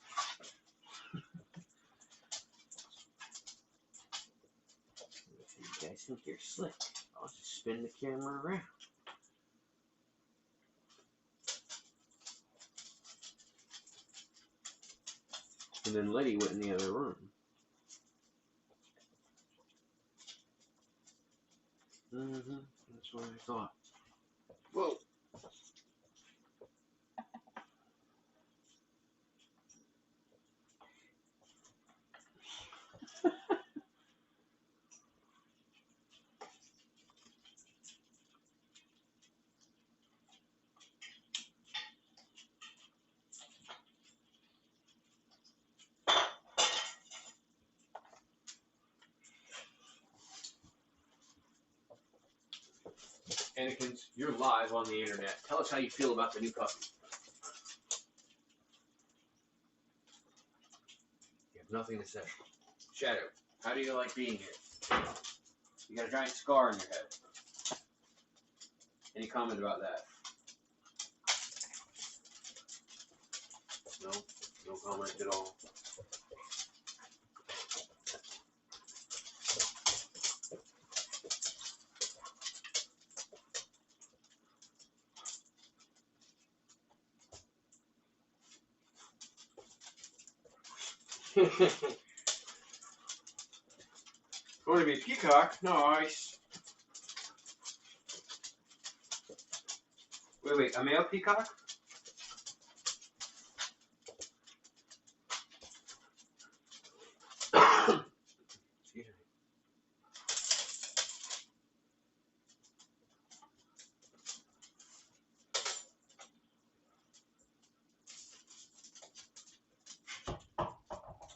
You guys think you're slick? I'll just spin the camera around. And then Letty went in the other room. That's what I thought. Whoa. Annikins, you're live on the internet. Tell us how you feel about the new puppy. You have nothing to say. Shadow, how do you like being here? You got a giant scar on your head. Any comment about that? No? No comment at all? Going to be a peacock? Nice. Wait, a male peacock? Excuse me.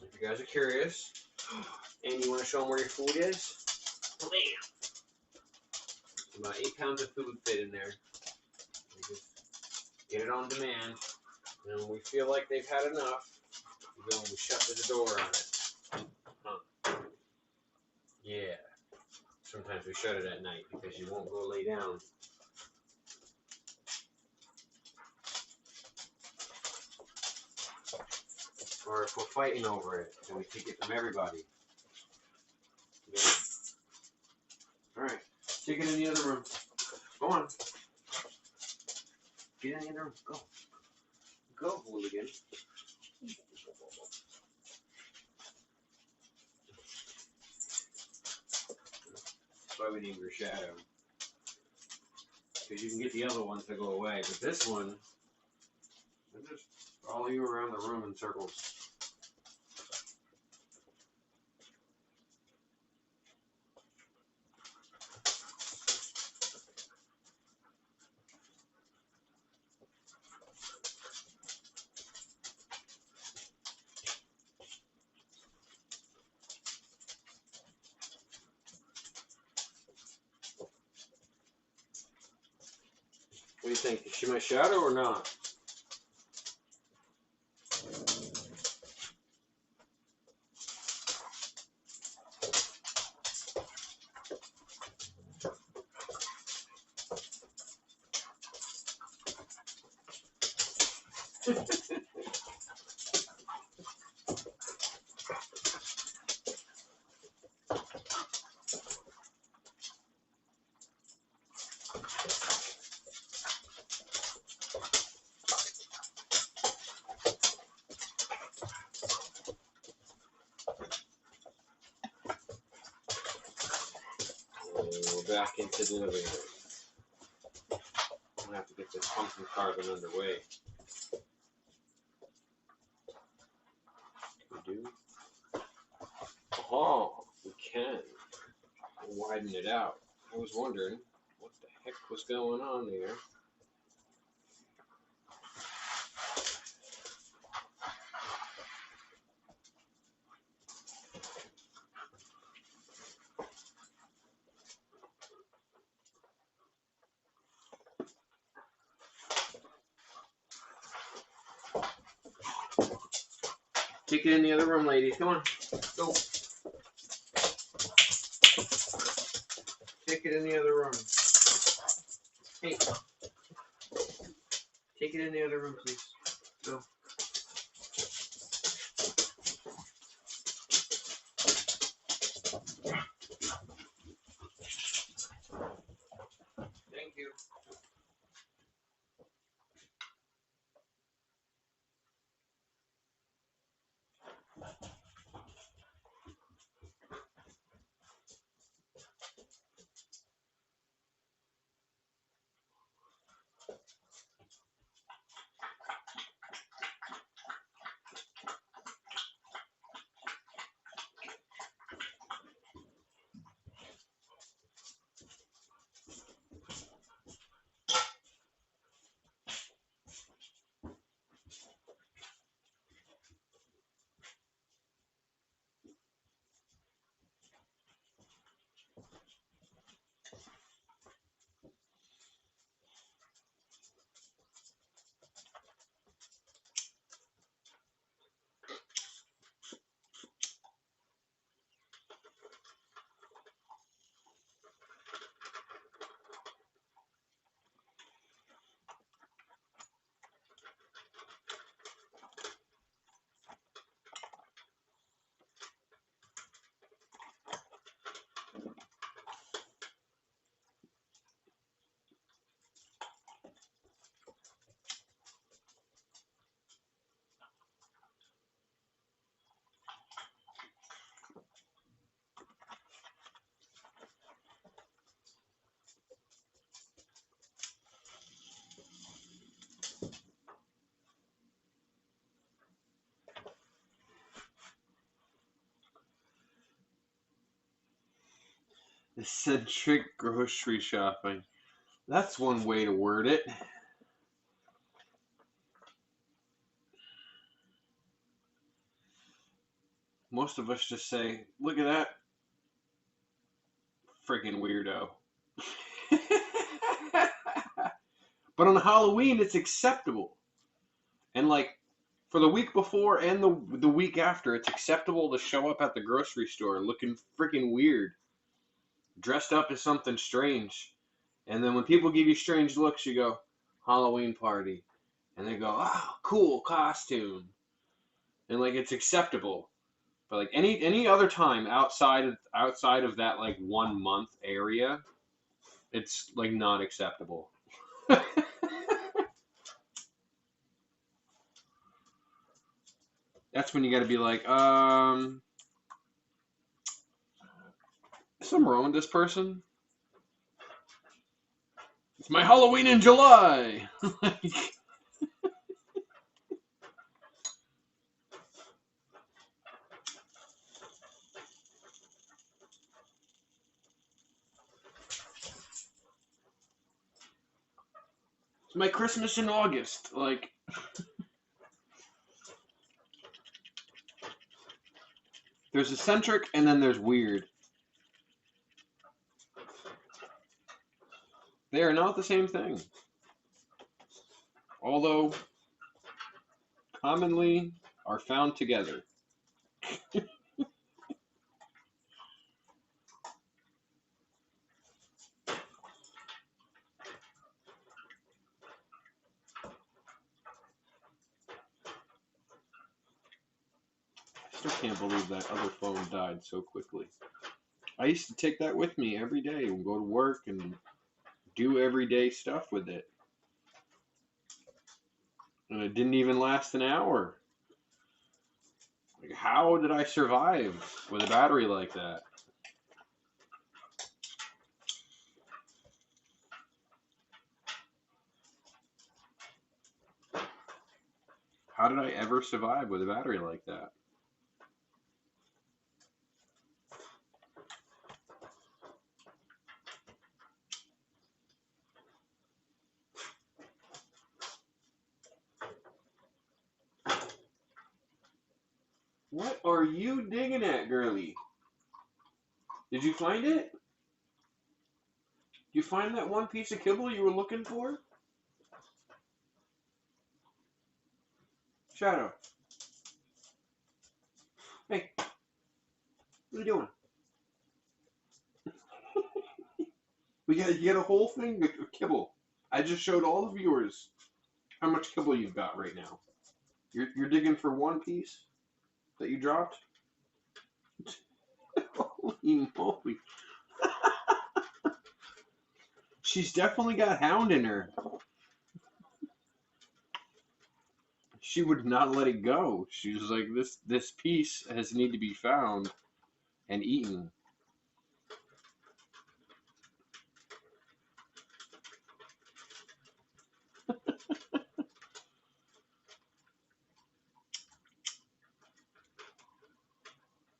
If you guys are curious, and you want to show them where your food is, bam! About 8 pounds of food fit in there. We just get it on demand. And when we feel like they've had enough, we go and we shut the door on it. Huh. Yeah. Sometimes we shut it at night because you won't go lay down. Or if we're fighting over it, then we take it from everybody. Yeah. Alright, take it in the other room. Go on. Get in the other room. Go. Go, hooligan. That's why we need your shadow. Because you can get the other ones to go away. But this one, they just follow you around the room in circles. What do you think? Is she my shadow or not? back into the living room. I'm gonna have to get this pumpkin carving underway. Can we do? Oh, we can. Widen it out. I was wondering what the heck was going on there. Take it in the other room, ladies. Come on. Go. Take it in the other room. Hey. Take it in the other room, please. Go. Thank you. Eccentric grocery shopping. That's one way to word it. Most of us just say, look at that freaking weirdo. But on Halloween, it's acceptable. And like, for the week before and the week after, it's acceptable to show up at the grocery store looking freaking weird. Dressed up as something strange. And then when people give you strange looks, you go, Halloween party. And they go, oh, cool costume. And like, it's acceptable. But like any other time outside of that like 1 month area, it's like not acceptable. That's when you got to be like, something wrong with this person? It's my Halloween in July. It's my Christmas in August. Like, there's eccentric and then there's weird. They are not the same thing. Although, commonly are found together. I still can't believe that other phone died so quickly. I used to take that with me every day and go to work and do everyday stuff with it. And it didn't even last an hour. Like, how did I survive with a battery like that? How did I ever survive with a battery like that? What are you digging at, girlie? Did you find it? Did you find that one piece of kibble you were looking for? Shadow. Hey, what are you doing? You get a whole thing of kibble. I just showed all the viewers how much kibble you've got right now. You're digging for one piece that you dropped? Holy moly. She's definitely got hound in her. She would not let it go. She was like, this piece has need to be found and eaten.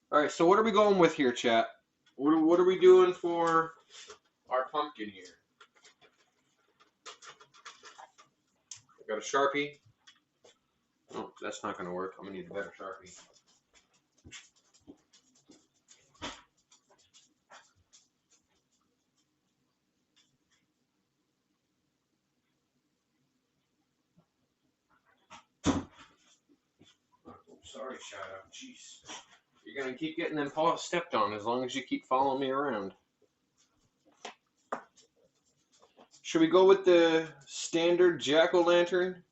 All right, so what are we going with here, chat? What are we doing for our pumpkin here? I got a Sharpie. Oh, that's not going to work. I'm going to need a better Sharpie. Sorry, Shadow. Jeez. You're going to keep getting them paws stepped on as long as you keep following me around. Should we go with the standard jack-o'-lantern?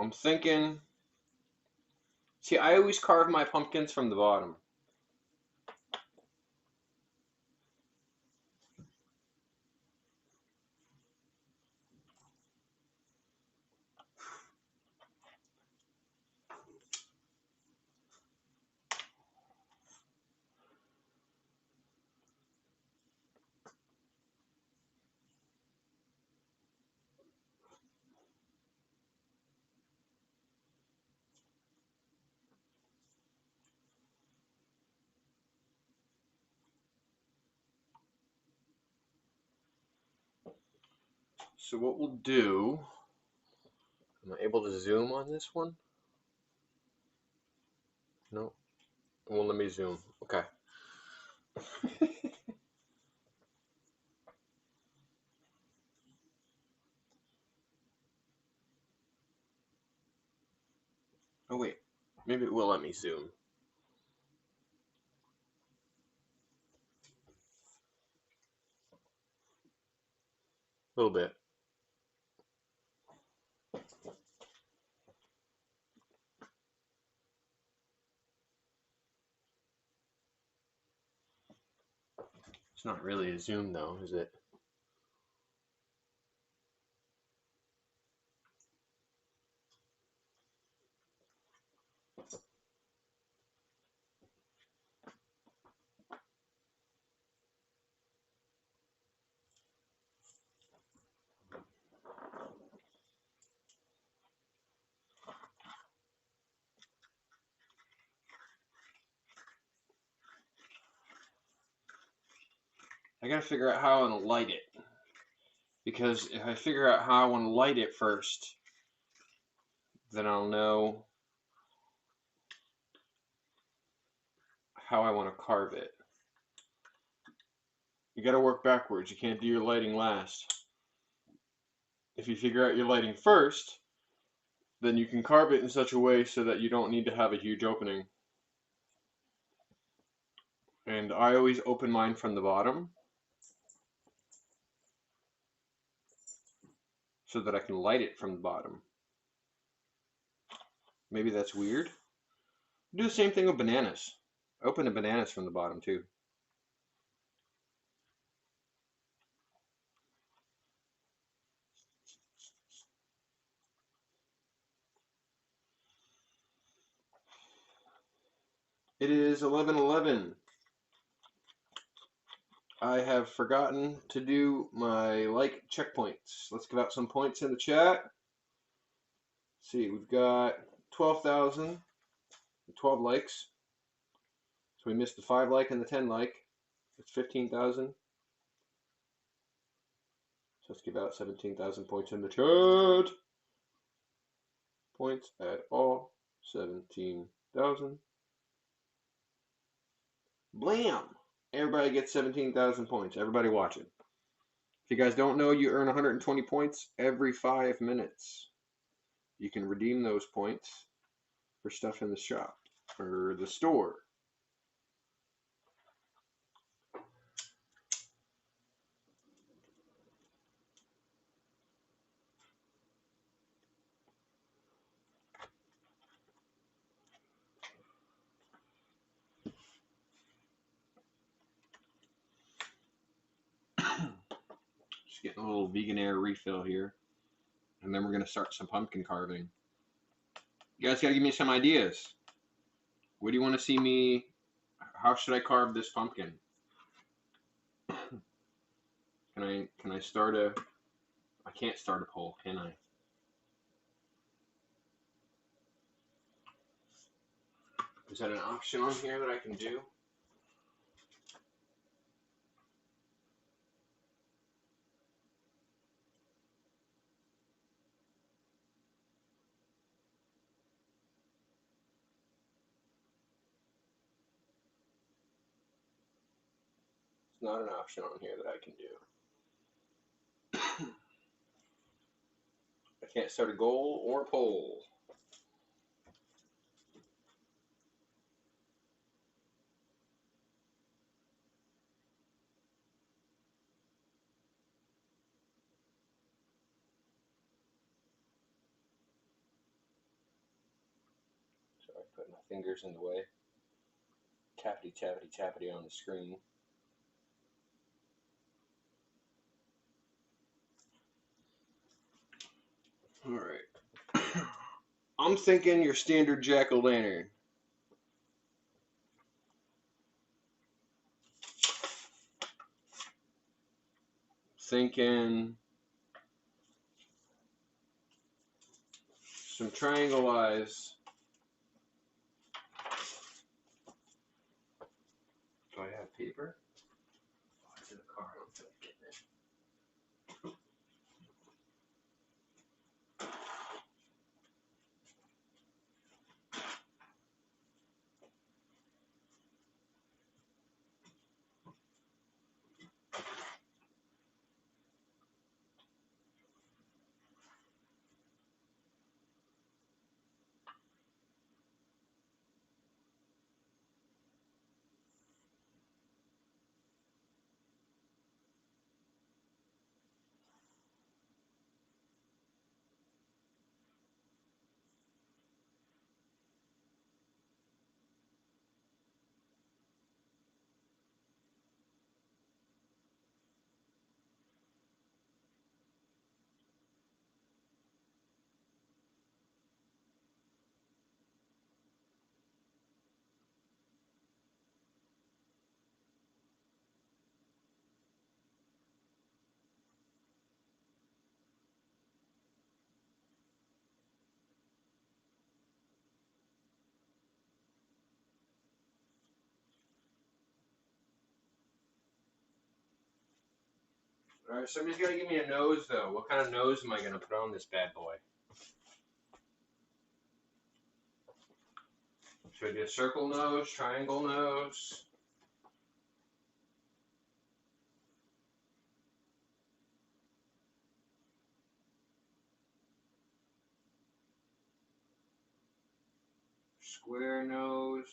I'm thinking... See, I always carve my pumpkins from the bottom. So what we'll do... Am I able to zoom on this one? No. It won't let me zoom. Okay. Oh, wait. Maybe it will let me zoom. A little bit. It's not really a zoom, though, is it? I gotta figure out how I want to light it. Because if I figure out how I want to light it first, then I'll know how I want to carve it. You gotta work backwards. You can't do your lighting last. If you figure out your lighting first, then you can carve it in such a way so that you don't need to have a huge opening. And I always open mine from the bottom so that I can light it from the bottom. Maybe that's weird. Do the same thing with bananas. Open the bananas from the bottom too. It is 11:11. I have forgotten to do my like checkpoints. Let's give out some points in the chat. See, we've got 12,000, 12 likes. So we missed the 5 like and the 10 like. It's 15,000. So let's give out 17,000 points in the chat. Points at all. 17,000. Blam! Everybody gets 17,000 points. Everybody watching. If you guys don't know, you earn 120 points every 5 minutes. You can redeem those points for stuff in the shop or the store. Just getting a little vegan air refill here. And then we're going to start some pumpkin carving. You guys got to give me some ideas. What do you want to see me? How should I carve this pumpkin? Can I start a? I can't start a poll, can I? Is that an option on here that I can do? It's not an option on here that I can do. I can't start a goal or a poll. So I put my fingers in the way. Tappity, tappity, tappity on the screen. All right. I'm thinking your standard jack-o'-lantern. Thinking some triangle eyes. Do I have paper? Oh, it's in the car. I don't feel like getting it. All right, somebody's got to give me a nose, though. What kind of nose am I going to put on this bad boy? Should I do a circle nose, triangle nose? Square nose?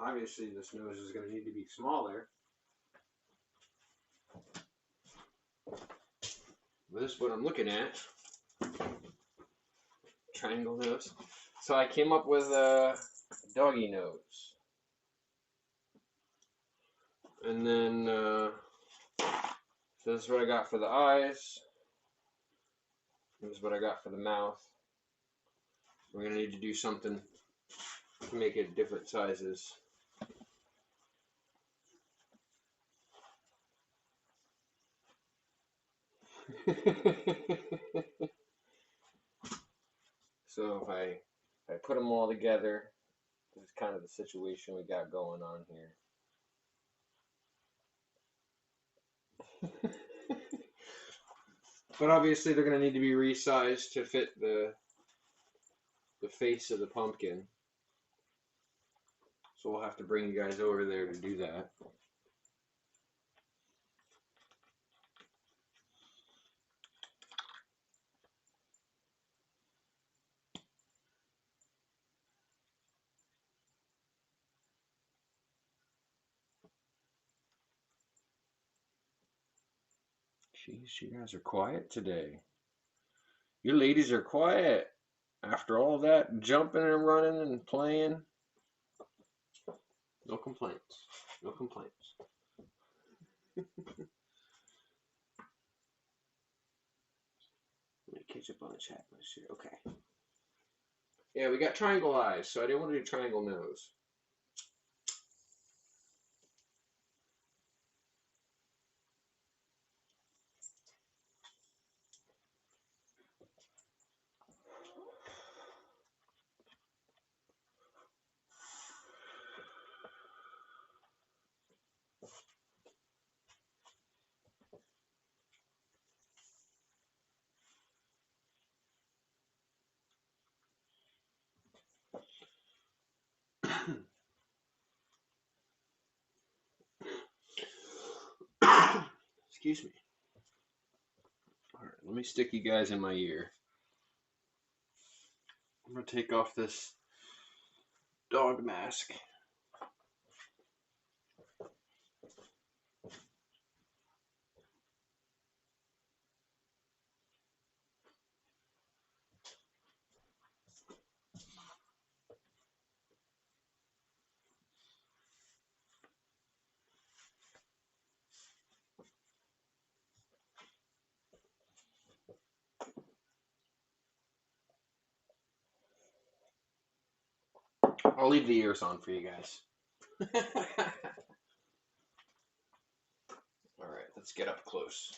obviously this nose is going to need to be smaller. This is what I'm looking at. Triangle nose. So I came up with a doggy nose. And then, so this is what I got for the eyes. This is what I got for the mouth. We're going to need to do something to make it different sizes. So if I put them all together, this is kind of the situation we got going on here. But obviously they're going to need to be resized to fit the face of the pumpkin. So we'll have to bring you guys over there to do that. Jeez, you guys are quiet today. You ladies are quiet. After all that jumping and running and playing. No complaints. No complaints. Let me catch up on the chat list here. Okay. Yeah, we got triangle eyes, so I didn't want to do triangle nose. Excuse me. All right, let me stick you guys in my ear. I'm going to take off this dog mask. I'll leave the ears on for you guys. Alright, let's get up close.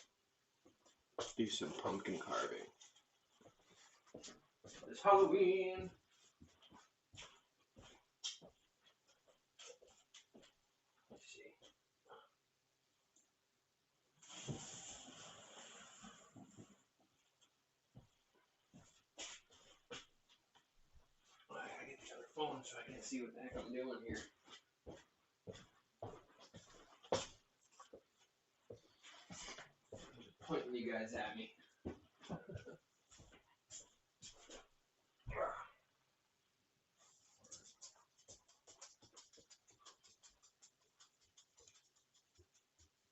Let's do some pumpkin carving. It's Halloween! Let's see. I gotta get the other phone so I can see what the heck I'm doing here. I'm just pointing you guys at me.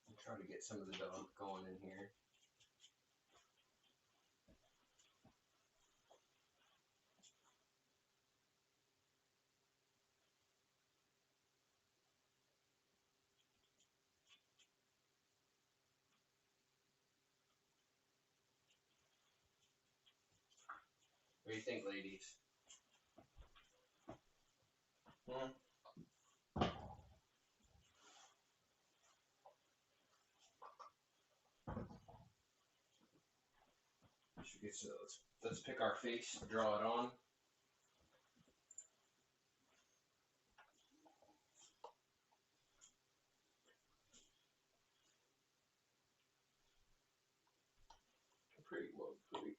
I'm trying to get some of the dog going in here. What do you think, ladies? So let's pick our face, draw it on.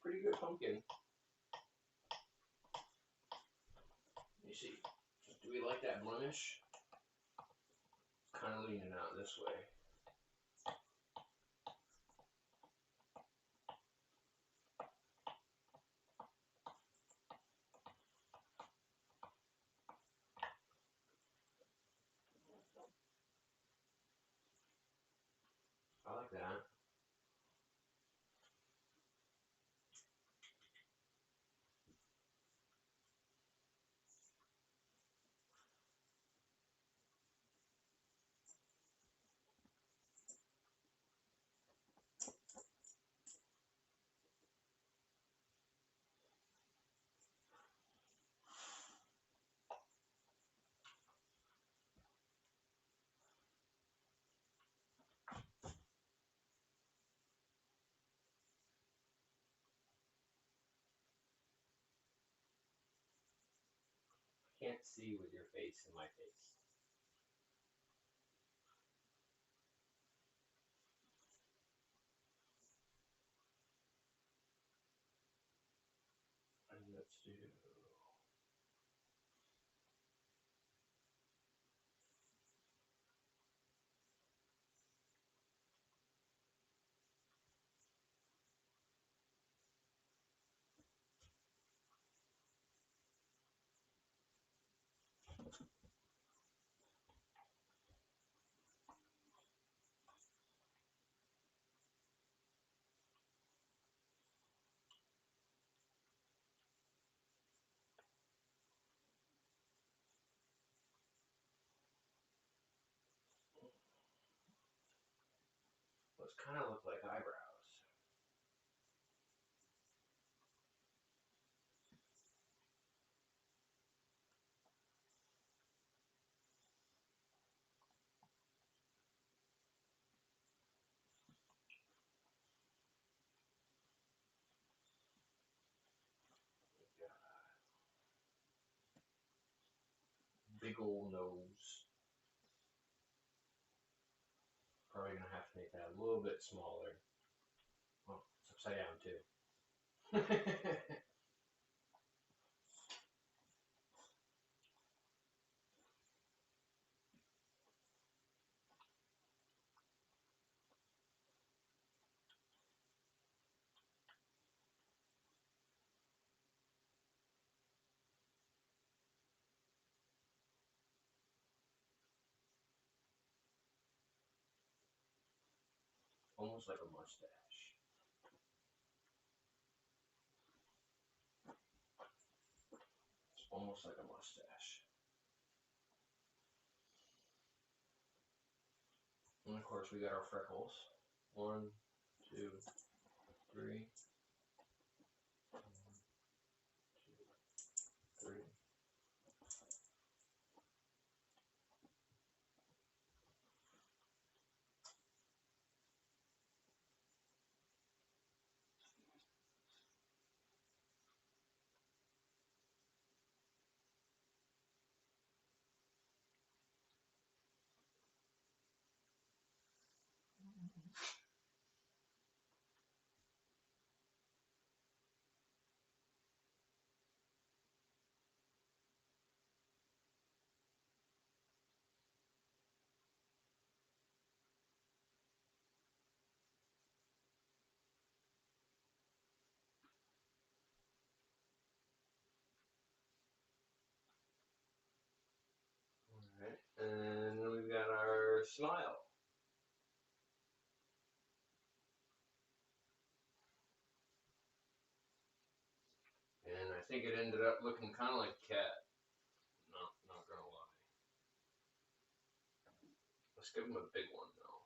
Pretty good pumpkin. You see, do we like that blemish? Kind of leaning out this way. see with your face and my face. And let's do. Those kind of look like eyebrows. Big old nose. Probably gonna have to make that a little bit smaller. Oh, it's upside down too. Almost like a mustache. It's almost like a mustache. And of course, we got our freckles. 1, 2, 3. 1, 2, 3. Alright, and then we've got our smile. And I think it ended up looking kind of like a cat. Not gonna lie. Let's give him a big one though.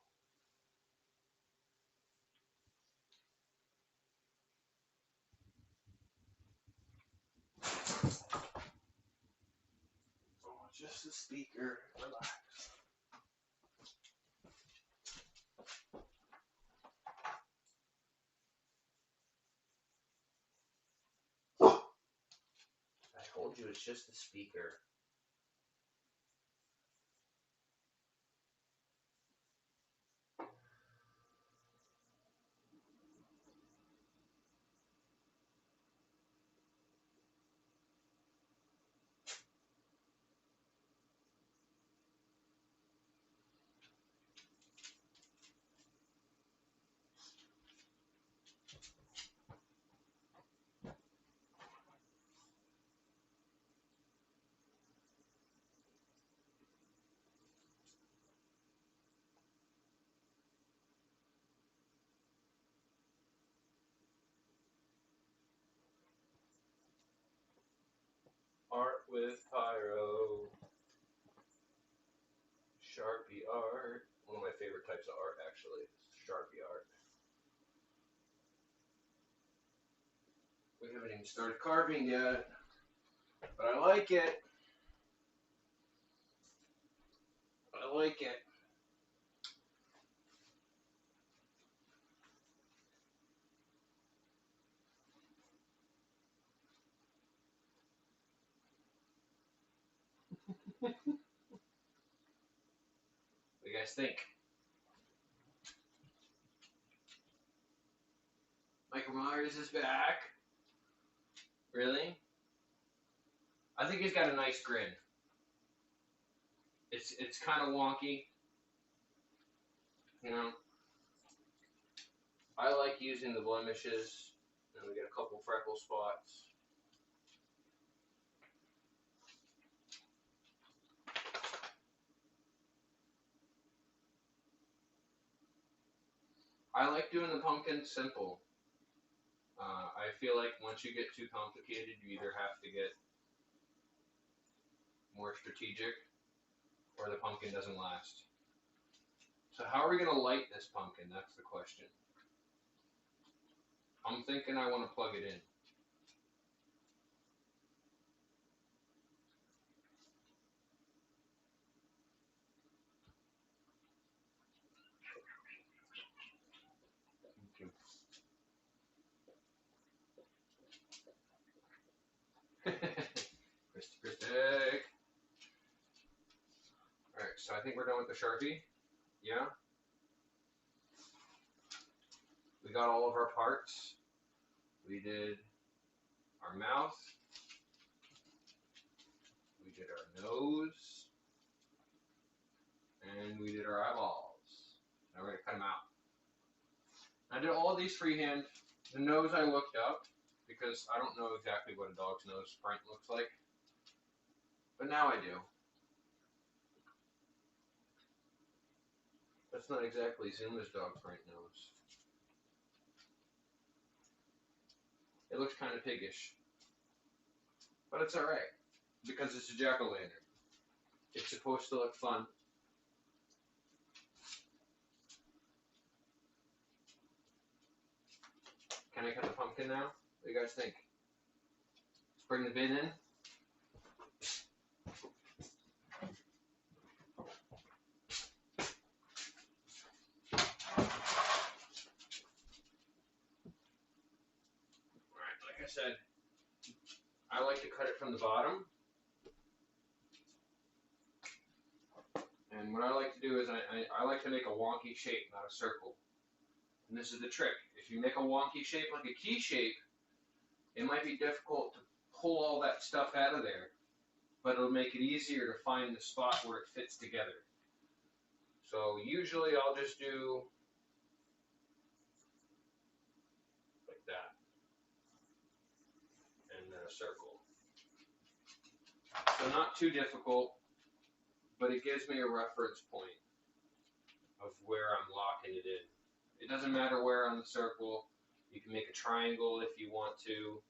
Oh, just the speaker. Relax. I told you it's just the speaker. Art with Pyro. Sharpie art. One of my favorite types of art, actually. It's Sharpie art. We haven't even started carving yet, but I like it. I like it. do you guys think? Michael Myers is back. Really? I think he's got a nice grin. It's kind of wonky, you know. I like using the blemishes, and we get a couple freckle spots. I like doing the pumpkin simple. I feel like once you get too complicated, you either have to get more strategic, or the pumpkin doesn't last. So how are we going to light this pumpkin? That's the question. I'm thinking I want to plug it in. Christy. Alright, so I think we're done with the Sharpie. Yeah? We got all of our parts. We did our mouth. We did our nose. And we did our eyeballs. Now we're going to cut them out. I did all of these freehand. The nose I looked up because I don't know exactly what a dog's nose print looks like. But now I do. That's not exactly Zuma's dog print nose. It looks kind of piggish. But it's alright. Because it's a jack-o'-lantern. It's supposed to look fun. Can I cut the pumpkin now? What do you guys think? Let's bring the bin in. Alright, like I said, I like to cut it from the bottom. And what I like to do is I like to make a wonky shape, not a circle. And this is the trick. If you make a wonky shape like a key shape, it might be difficult to pull all that stuff out of there, but it'll make it easier to find the spot where it fits together. So usually I'll just do like that, and then a circle. So not too difficult, but it gives me a reference point of where I'm locking it in. It doesn't matter where on the circle. You can make a triangle if you want to,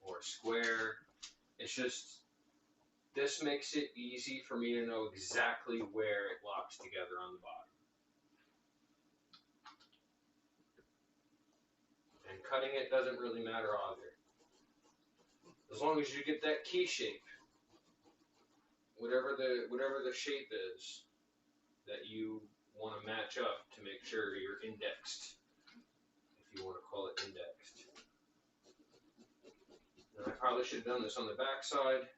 or a square. It's just, this makes it easy for me to know exactly where it locks together on the bottom. And cutting it doesn't really matter either. As long as you get that key shape, whatever the shape is that you want to match up to make sure you're indexed, if you want to call it indexed. And I probably should have done this on the back side,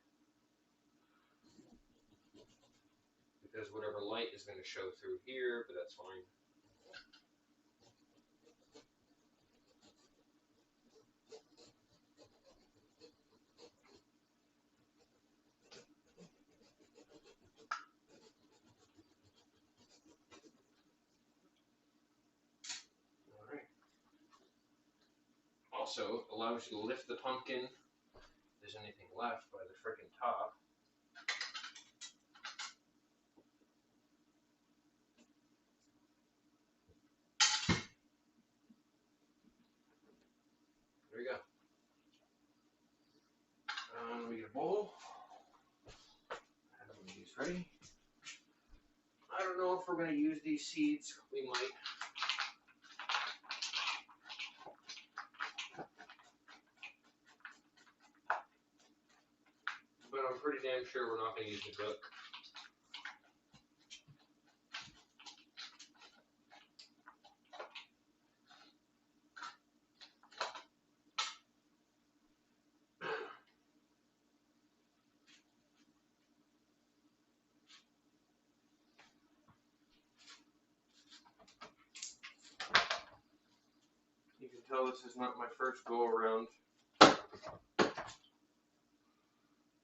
because whatever light is going to show through here, but that's fine. Also allows you to lift the pumpkin if there's anything left by the frickin' top. There we go. Let me get a bowl. I have one of these ready. I don't know if we're going to use these seeds. We might. But I'm pretty damn sure we're not going to use the book. tell this is not my first go around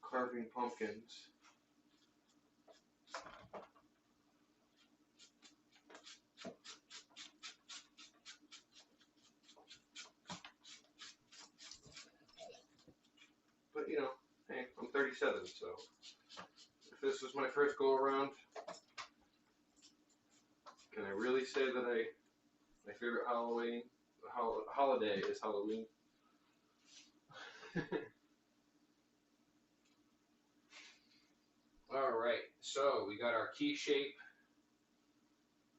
carving pumpkins. But you know, hey, I'm 37, so if this was my first go around, can I really say that my favorite holiday is Halloween? Alright, so we got our key shape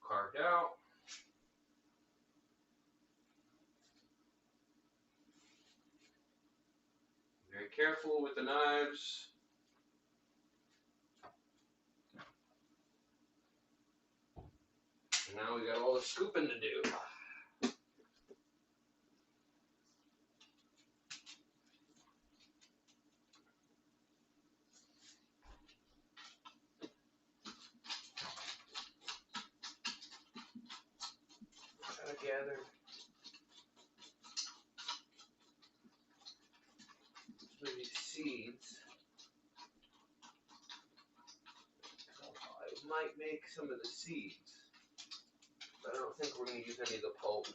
carved out. Very careful with the knives. And now we got all the scooping to do. Try to gather some of these seeds. I might make some of the seeds, but I don't think we're going to use any of the pulp.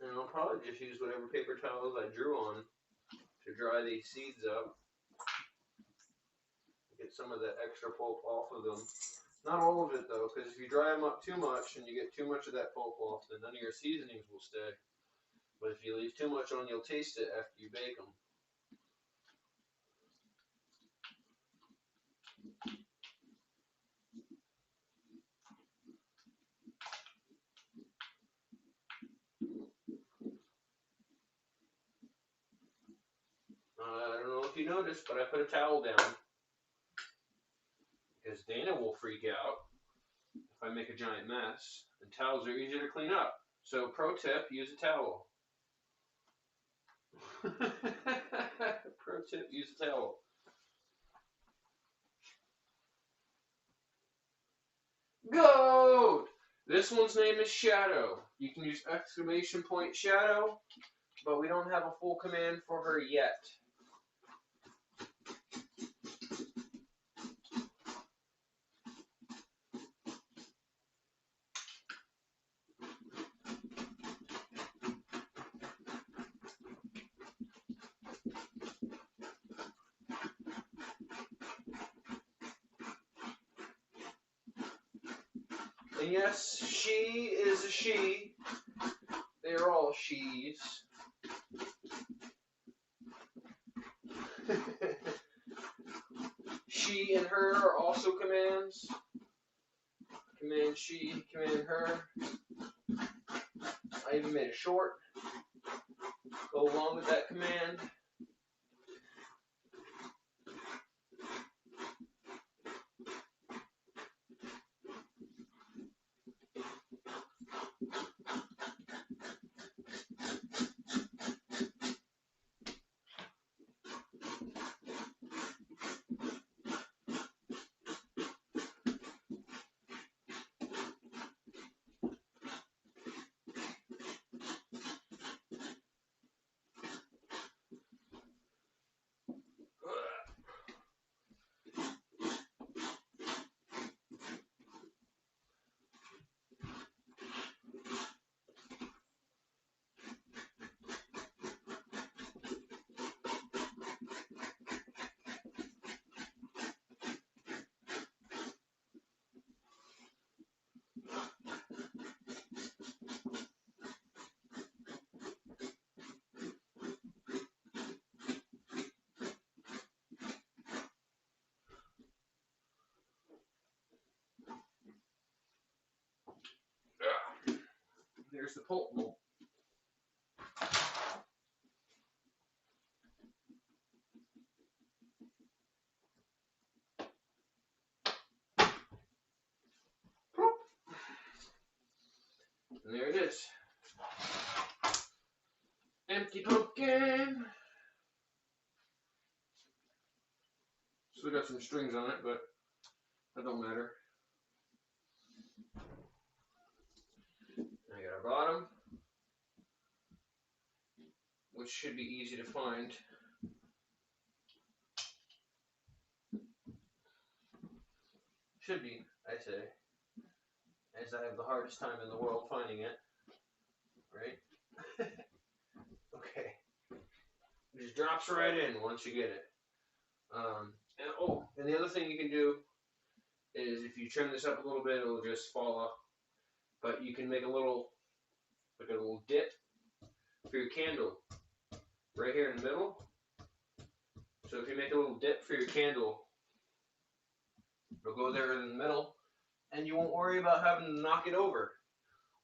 And I'll probably just use whatever paper towels I drew on to dry these seeds up. Get some of the extra pulp off of them. Not all of it though, because if you dry them up too much and you get too much of that pulp off, then none of your seasonings will stay. But if you leave too much on, you'll taste it after you bake them. I don't know if you noticed, but I put a towel down because Dana will freak out if I make a giant mess, and towels are easier to clean up. So pro tip, use a towel. Pro tip, use a towel. Goat! This one's name is Shadow. You can use exclamation point Shadow, but we don't have a full command for her yet. And yes, she is a she. They're all she's. She and her are also commands. Command she, command her. I even made a short. Go along with that command. There's the pulp mold. And there it is. Empty pumpkin. Still got some strings on it, but that don't matter. I got our bottom, which should be easy to find. Should be, I'd say. As I have the hardest time in the world finding it. Right? Okay. It just drops right in once you get it. And the other thing you can do is if you trim this up a little bit, it'll just fall off. But you can make a little dip for your candle right here in the middle. So if you make a little dip for your candle, it'll go there in the middle, and you won't worry about having to knock it over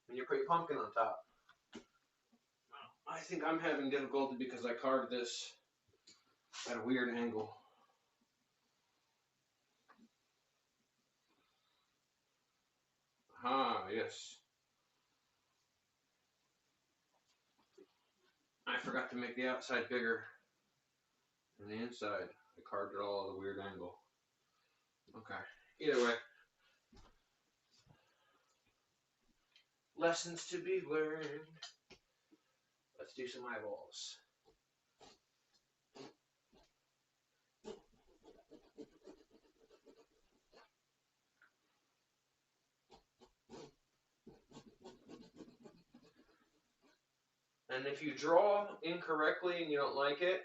when you put your pumpkin on top. I think I'm having difficulty because I carved this at a weird angle. Ah, yes. I forgot to make the outside bigger than the inside. I carved it all at a weird angle. Okay. Either way. Lessons to be learned. Let's do some eyeballs. And if you draw incorrectly and you don't like it,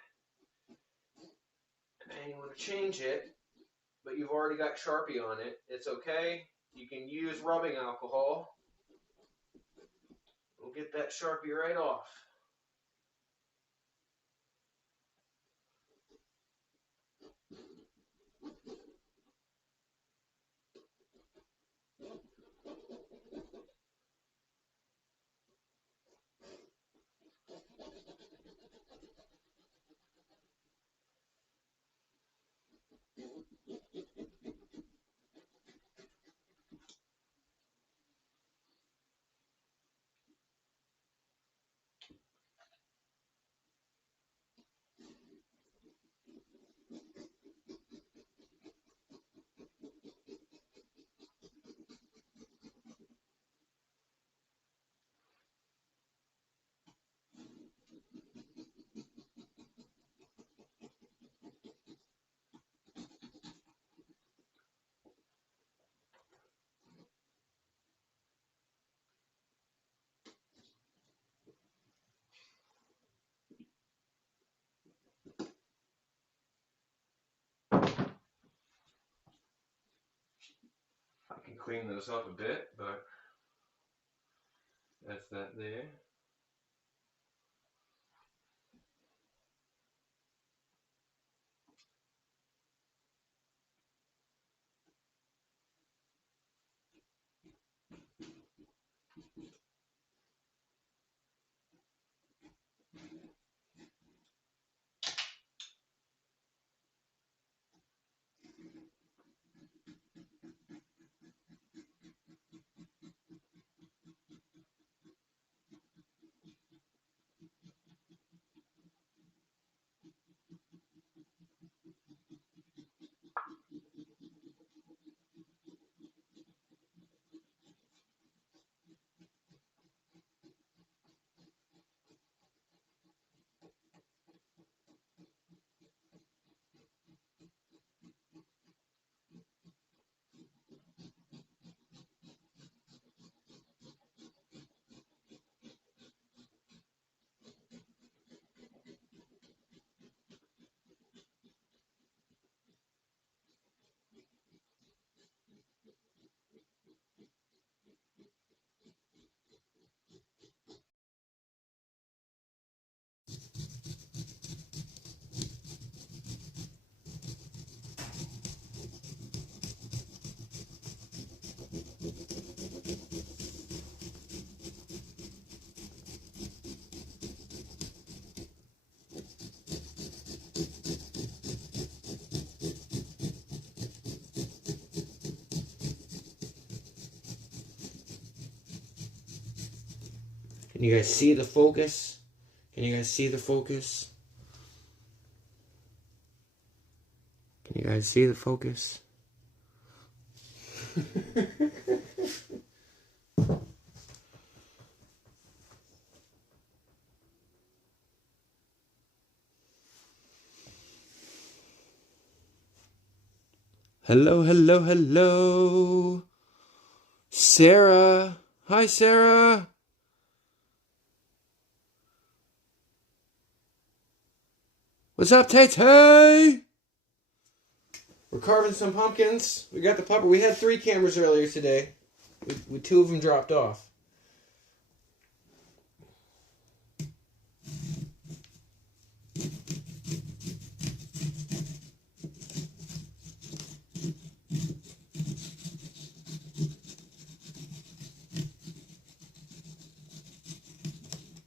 and you want to change it, but you've already got Sharpie on it, it's okay. You can use rubbing alcohol. We'll get that Sharpie right off. I can clean those up a bit, but that's that there. Can you guys see the focus? Can you guys see the focus? Can you guys see the focus? Hello, hello, hello. Sarah. Hi, Sarah. What's up, Tay-Tay? We're carving some pumpkins. We got the pupper. We had 3 cameras earlier today. 2 of them dropped off.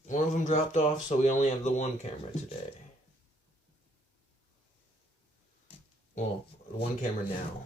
One of them dropped off, so we only have the 1 camera today. Well, the 1 camera now.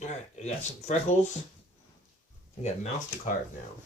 Alright, we got some freckles. We got a mouth to carve now.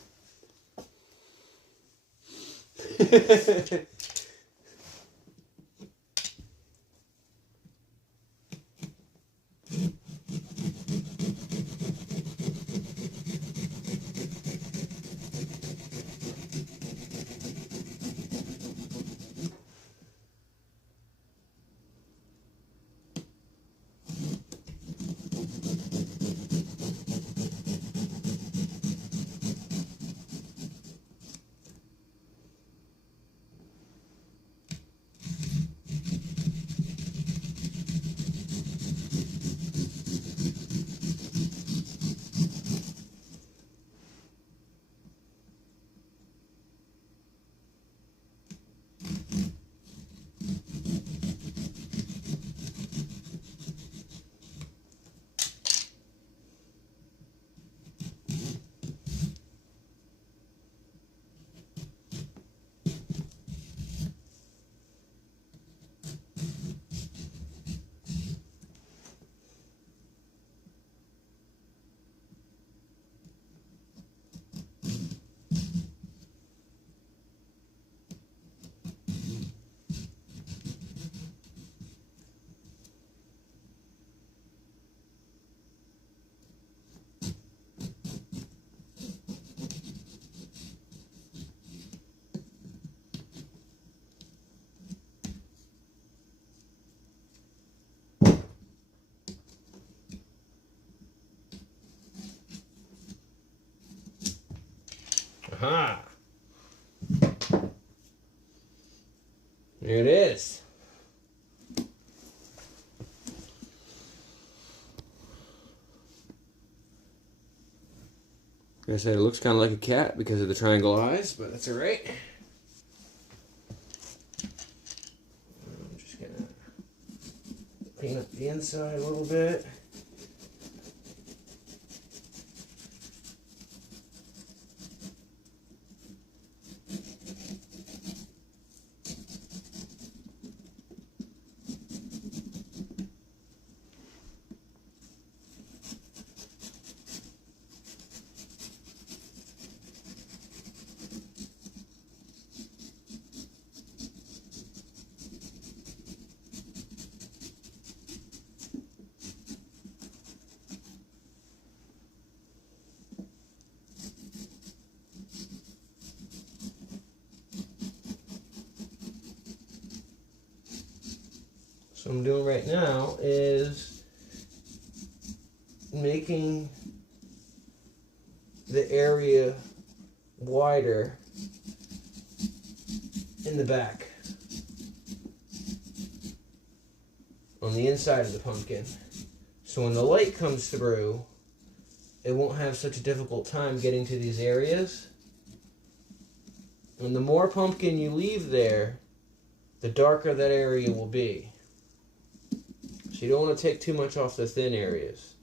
Aha! There it is. Like I said, it looks kind of like a cat because of the triangle eyes, but that's alright. I'm just gonna clean up the inside a little bit. I'm doing right now is making the area wider in the back on the inside of the pumpkin, so when the light comes through it won't have such a difficult time getting to these areas. And the more pumpkin you leave there, the darker that area will be. So you don't want to take too much off the thin areas.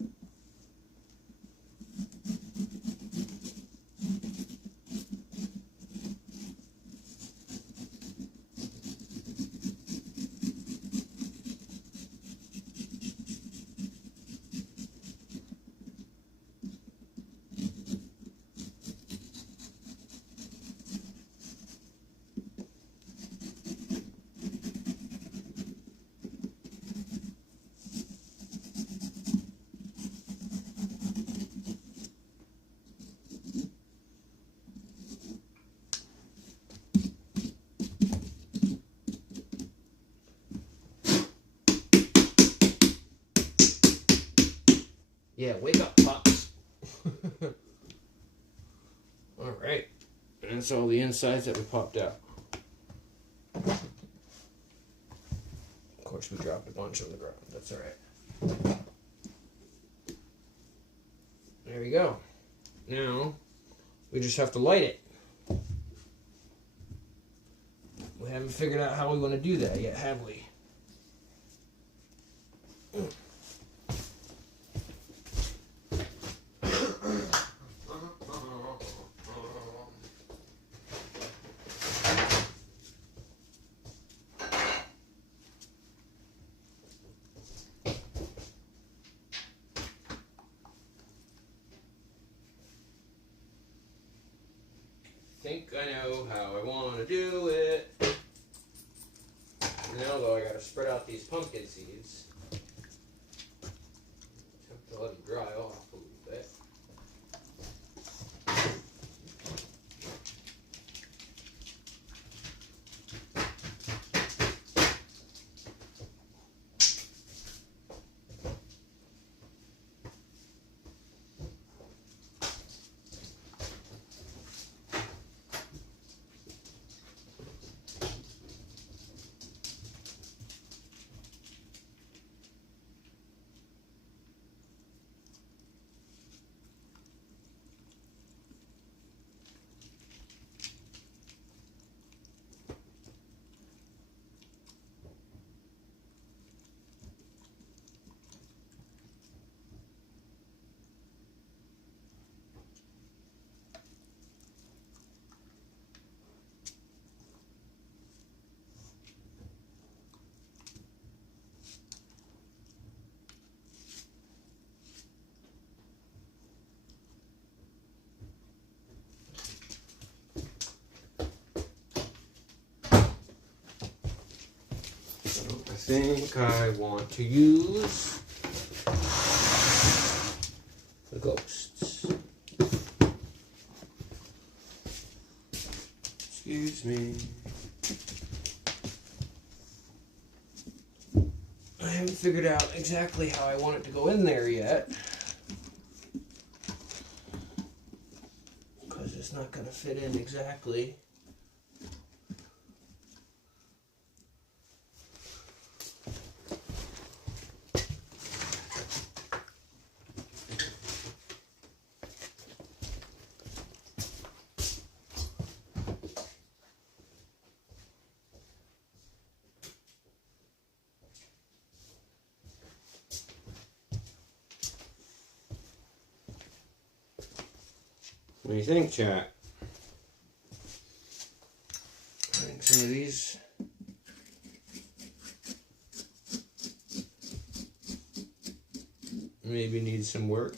Yeah, wake up, Pops. Alright. And that's all the insides that we popped out. Of course, we dropped a bunch on the ground. That's alright. There we go. Now, we just have to light it. We haven't figured out how we want to do that yet, have we? Think I know how I want to do it. Now though, I gotta spread out these pumpkin seeds. Have to let them dry off a little bit. I think I want to use the ghosts. Excuse me. I haven't figured out exactly how I want it to go in there yet, because it's not going to fit in exactly. What do you think, chat? I think some of these maybe need some work.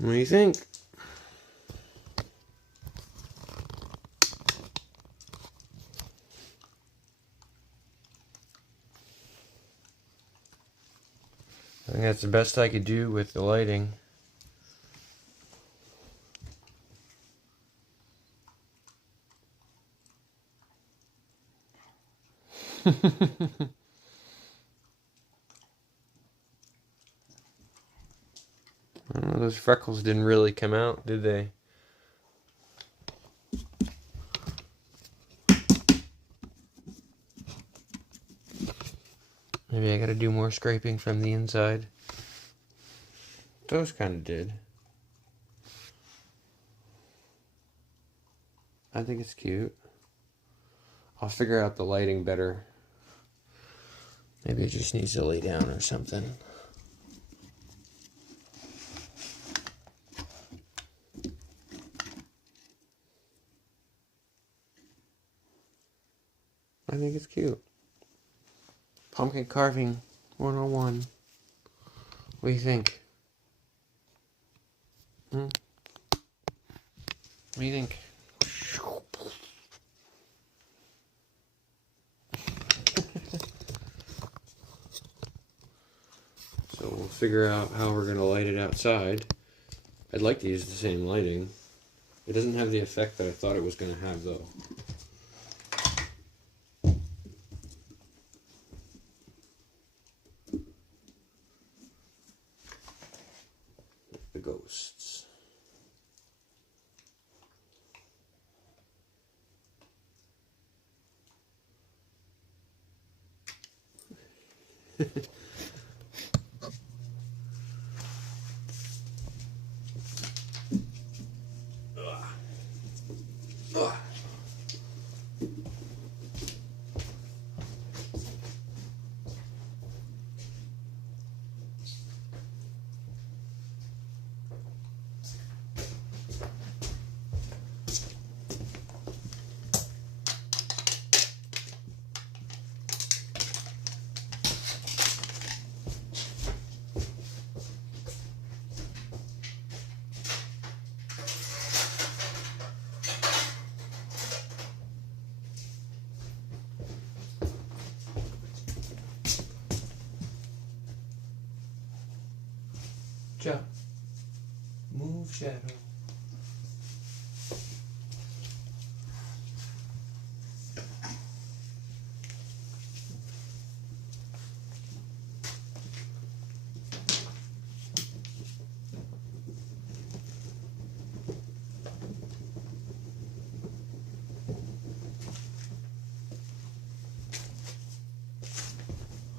What do you think? I think that's the best I could do with the lighting. I don't know, those freckles didn't really come out, did they? Maybe I gotta do more scraping from the inside. Those kind of did. I think it's cute. I'll figure out the lighting better. Maybe it just needs to lay down or something. I think it's cute. Pumpkin carving 101. What do you think? What do you think? So we'll figure out how we're going to light it outside. I'd like to use the same lighting. It doesn't have the effect that I thought it was going to have, though. The ghosts. Jump. Move, shadow.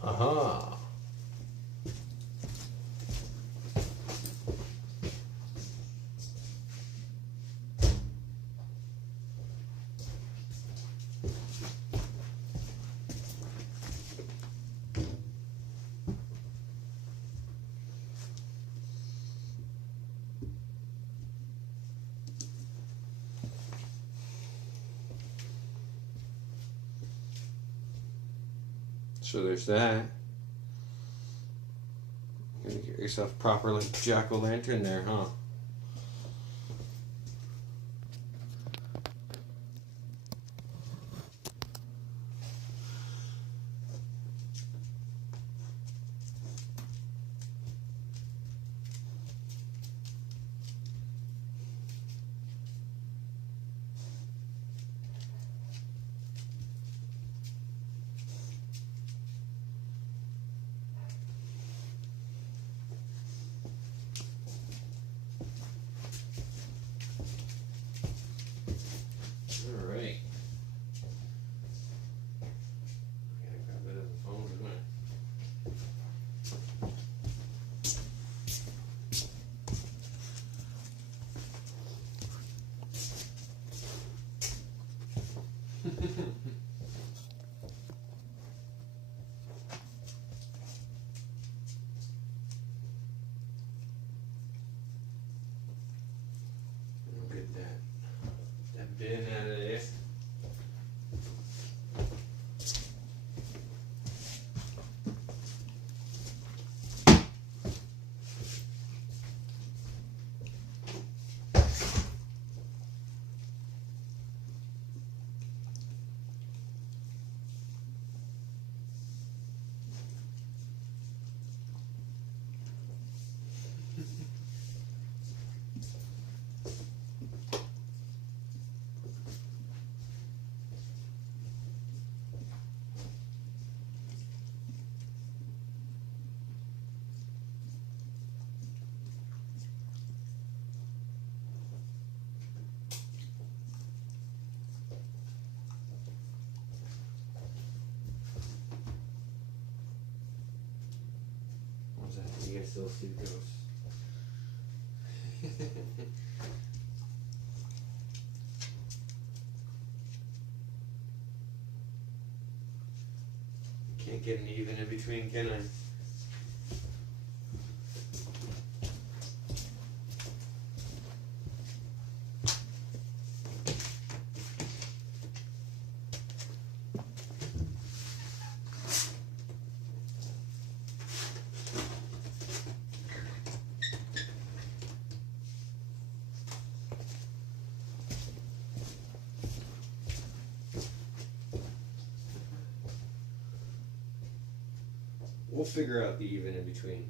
Aha. So there's that. You're gonna get yourself proper like jack-o'-lantern there, huh? comes out and you guys still see ghosts. Can't get an even in between, can I? We'll figure out the even in between.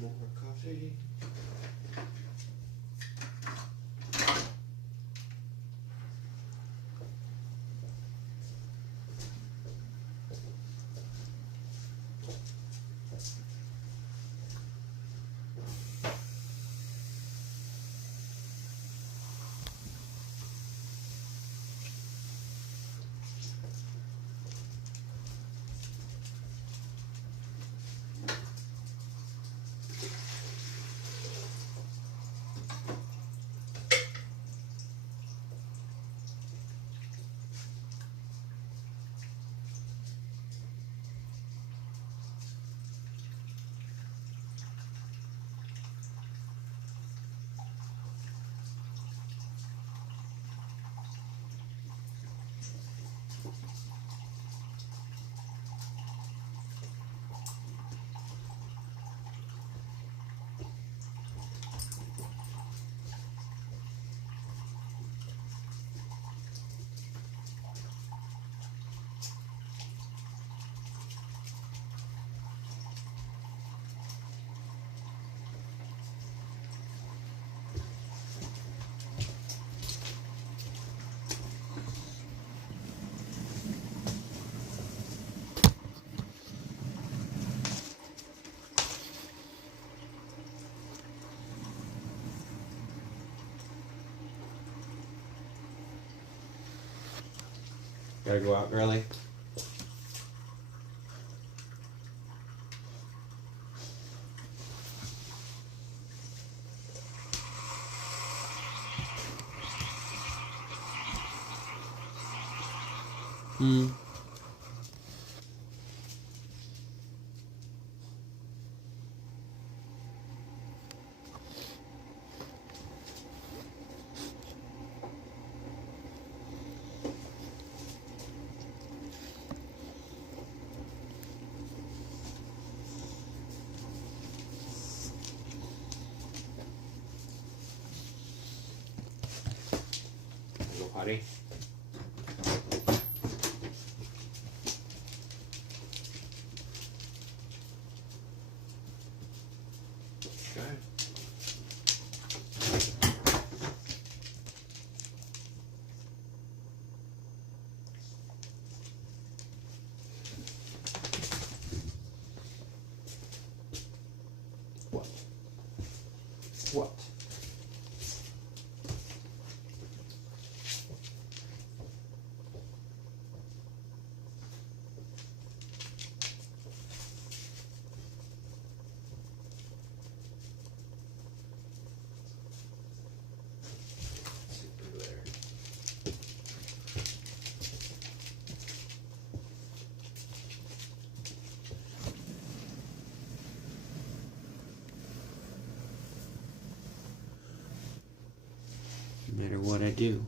More coffee. Gotta go out early. Go potty. Okay. What? What? No matter what I do.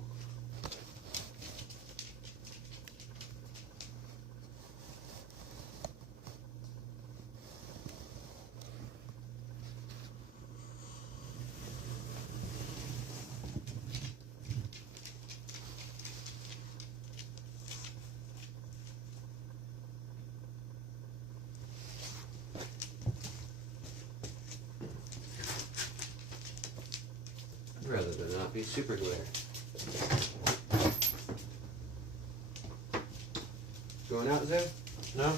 rather than not be super glare. Going out, Zeb? No?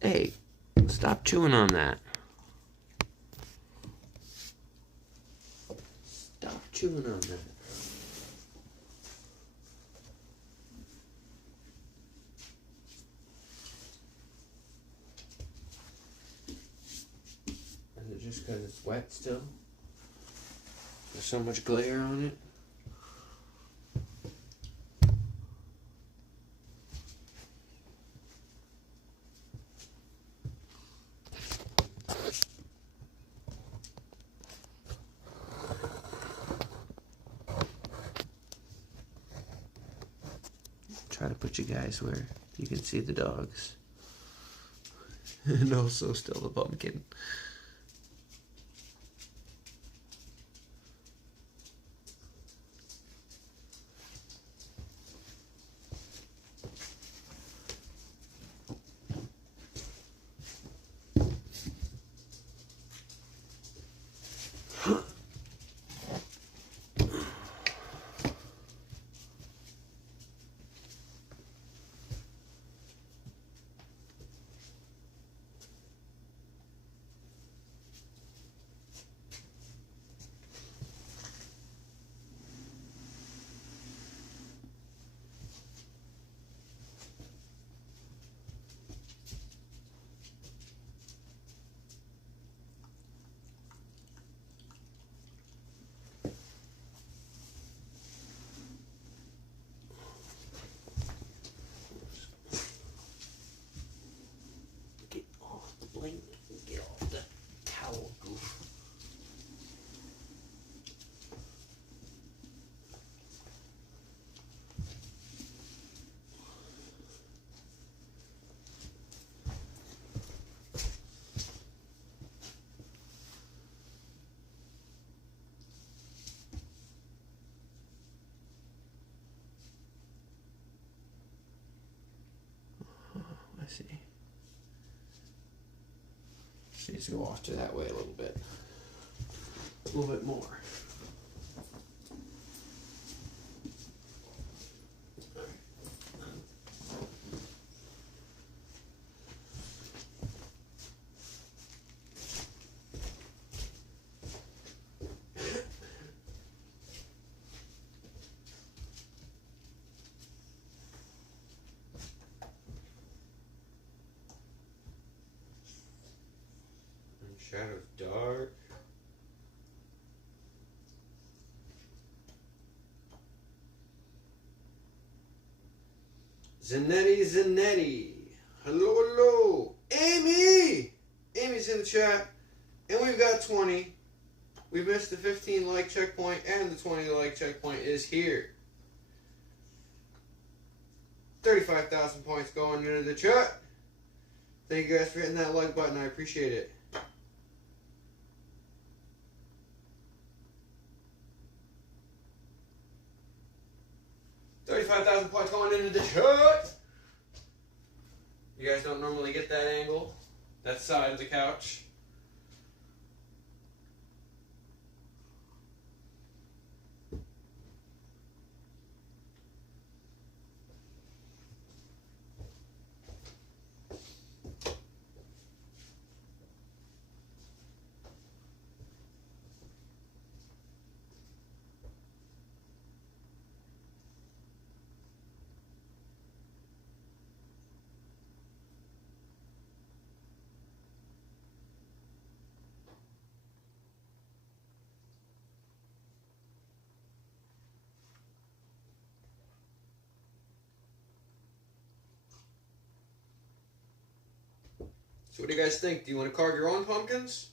Hey, stop chewing on that. Stop chewing on that. Is it just because it's wet still? There's so much glare on it. Try to put you guys where you can see the dogs. And also still the pumpkin. Get off the towel, goof. I see. She needs to go off to that way a little bit. A little bit more. Shadows dark. Zanetti. Hello. Amy! Amy's in the chat. And we've got 20. We've missed the 15 like checkpoint, and the 20 like checkpoint is here. 35,000 points going into the chat. Thank you guys for hitting that like button. I appreciate it. $35,000 points going into the chat. You guys don't normally get that angle, that side of the couch. So what do you guys think? Do you want to carve your own pumpkins?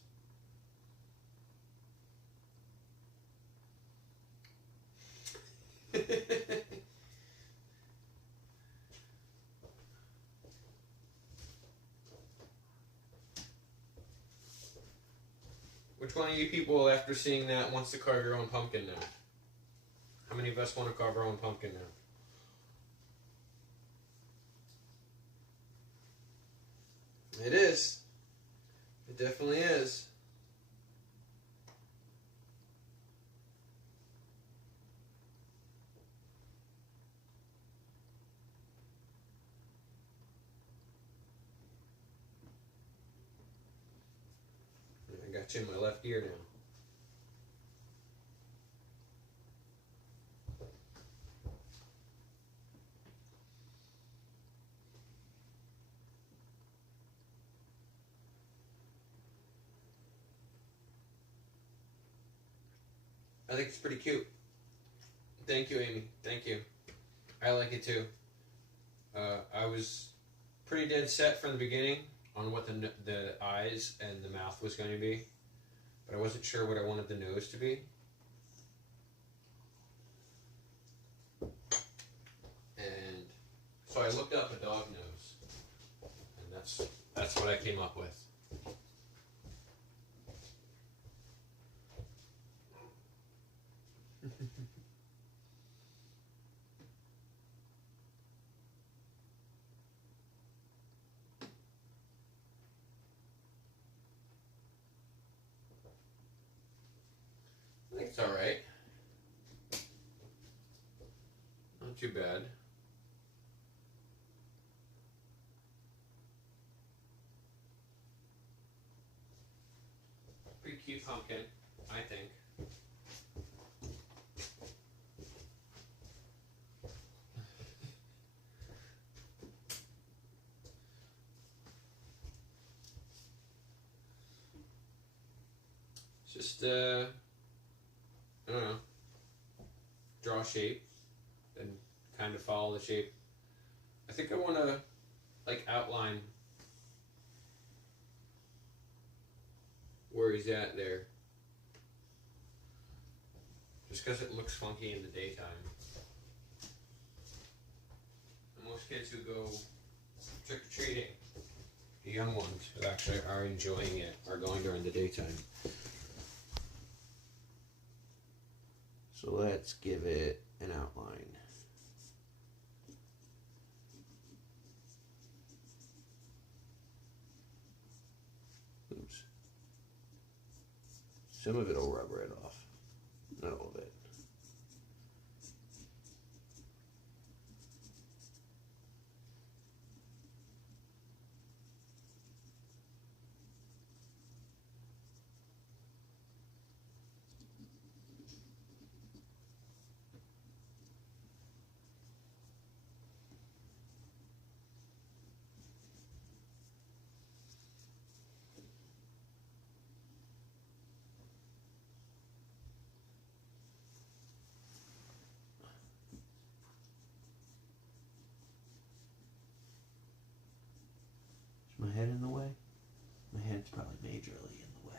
Which one of you people, after seeing that, wants to carve your own pumpkin now? How many of us want to carve our own pumpkin now? It is. It definitely is. I got you in my left ear now. I think it's pretty cute. Thank you, Amy. Thank you. I like it too. I was pretty dead set from the beginning on what the eyes and the mouth was going to be, but I wasn't sure what I wanted the nose to be. And so I looked up a dog nose, and that's what I came up with. I think it's alright. Not too bad. Pretty cute pumpkin, I think. Just, I don't know, draw a shape and kind of follow the shape. I think I want to, like, outline where he's at there. Just because it looks funky in the daytime. And most kids who go trick-or-treating, the young ones who actually are enjoying it, are going during the daytime. So let's give it an outline. Oops. Some of it will rub right off. Not all of it. Is my head in the way? My head's probably majorly in the way.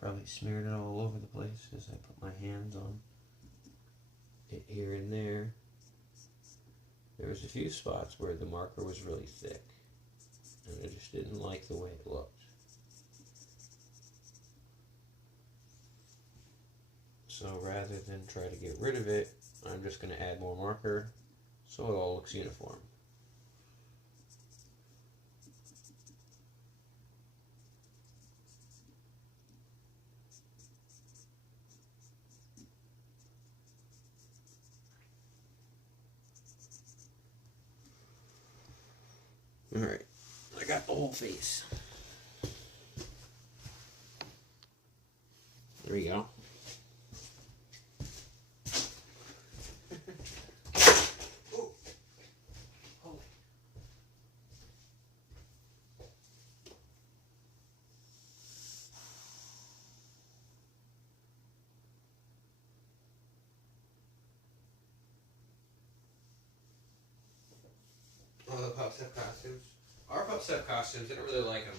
Probably smeared it all over the place because I put my hands on it here and there. There was a few spots where the marker was really thick. And I just didn't like the way it looked. So rather than try to get rid of it, I'm just going to add more marker so it all looks uniform. Alright, I got the whole face. There we go. Oh, the pups have costumes. Our pups have costumes. I don't really like them.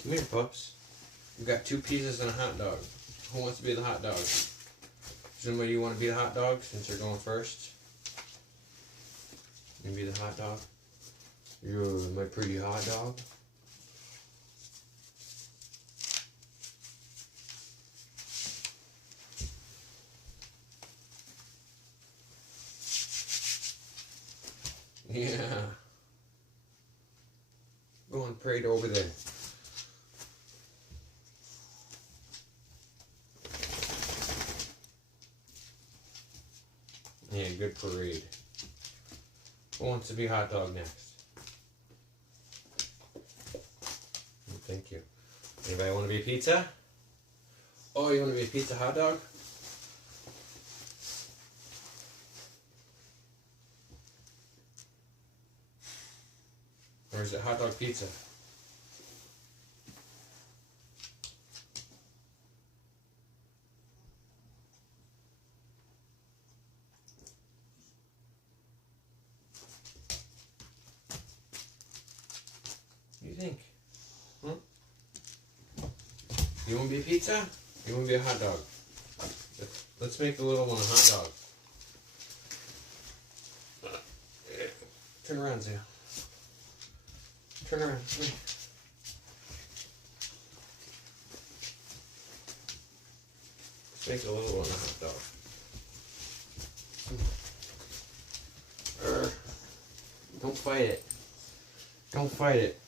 Come here, pups. We've got 2 pizzas and a hot dog. Who wants to be the hot dog? Does anybody want to be the hot dog since you're going first? You can be the hot dog? You're my pretty hot dog. Yeah. Go and parade over there. Yeah, good parade. Who wants to be hot dog next? Thank you. Anybody want to be pizza? Oh, you want to be a pizza hot dog? Or is it hot dog pizza? What do you think? Huh? You want to be a pizza? You want to be a hot dog? Let's make the little one a hot dog. Turn around, Zia. Turn around. Come here. Let's make the little one a hot dog. Don't fight it. Don't fight it.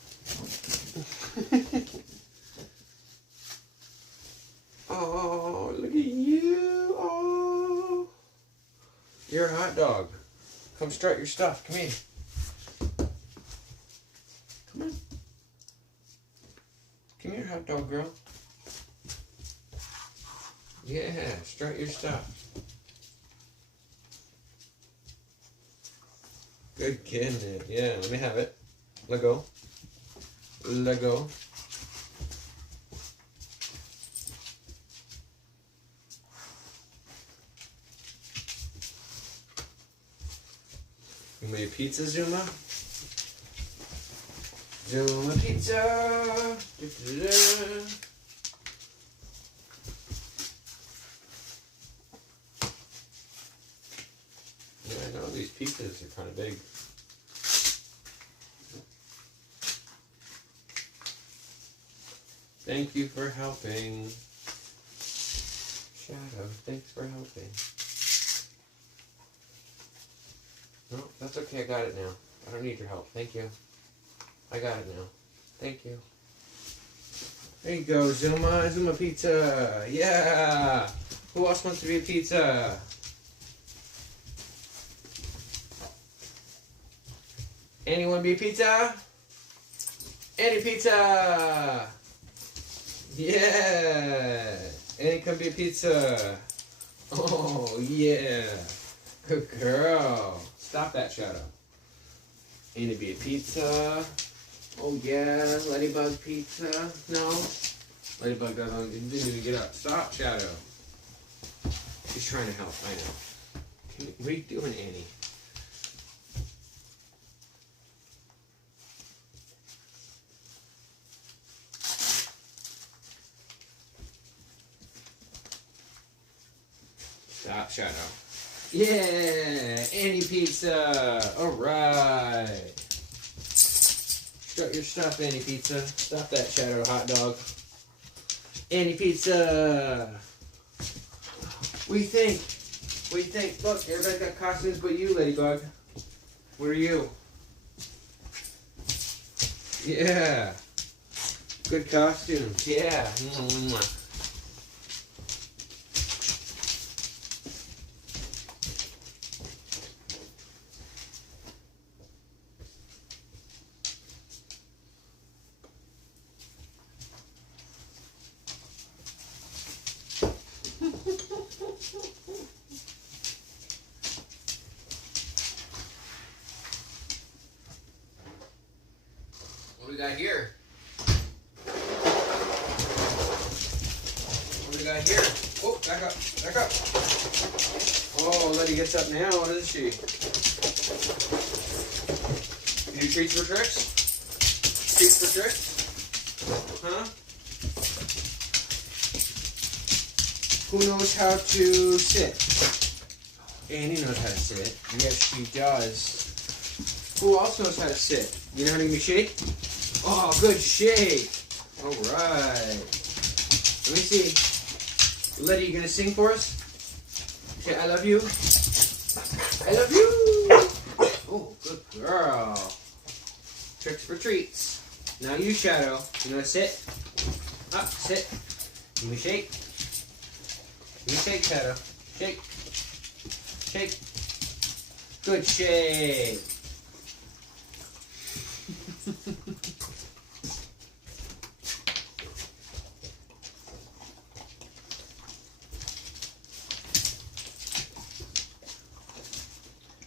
Oh, look at you. Oh. You're a hot dog. Come strut your stuff. Come here. Come on. Come here, hot dog girl. Yeah, strut your stuff. Good kid. Yeah, let me have it. Let go. Let go. You made a pizza, Zuma? Zuma pizza. Da-da-da. Yeah, I know these pizzas are kind of big. Thank you for helping. Shadow, thanks for helping. No, that's okay, I got it now. I don't need your help, thank you. I got it now. Thank you. There you go, Zuma. Zuma pizza. Yeah! Who else wants to be a pizza? Anyone be a pizza? Any pizza! Yeah! Annie can be a pizza. Oh, yeah. Good girl. Stop that, Shadow. Ain't it be a pizza? Oh yeah, Ladybug pizza. No, Ladybug didn't even get up. Stop, Shadow. She's trying to help. I know. What are you doing, Annie? Stop, Shadow. Yeah, Annie pizza. All right. Start your stuff, Annie pizza. Stop that, Shadow hot dog. Annie pizza. What do you think? What do you think? Look, everybody's got costumes but you, Ladybug. What are you? Yeah. Good costumes. Yeah. Mwah. What do we got here? What do we got here? Oh, back up, back up. Oh, Letty gets up now. What is she? You do treats for tricks? Treats for tricks? Huh? Who knows how to sit? Annie knows how to sit. Yes, she does. Who else knows how to sit? You know how to give me a shake? Oh, good shake. All right. Let me see. Letty, you gonna sing for us? Say, I love you. I love you. Oh, good girl. Tricks for treats. Now you, Shadow. You know how to sit? Up, sit. Give me a shake. Give me a shake, Shadow. Shake. Shake. Good shake.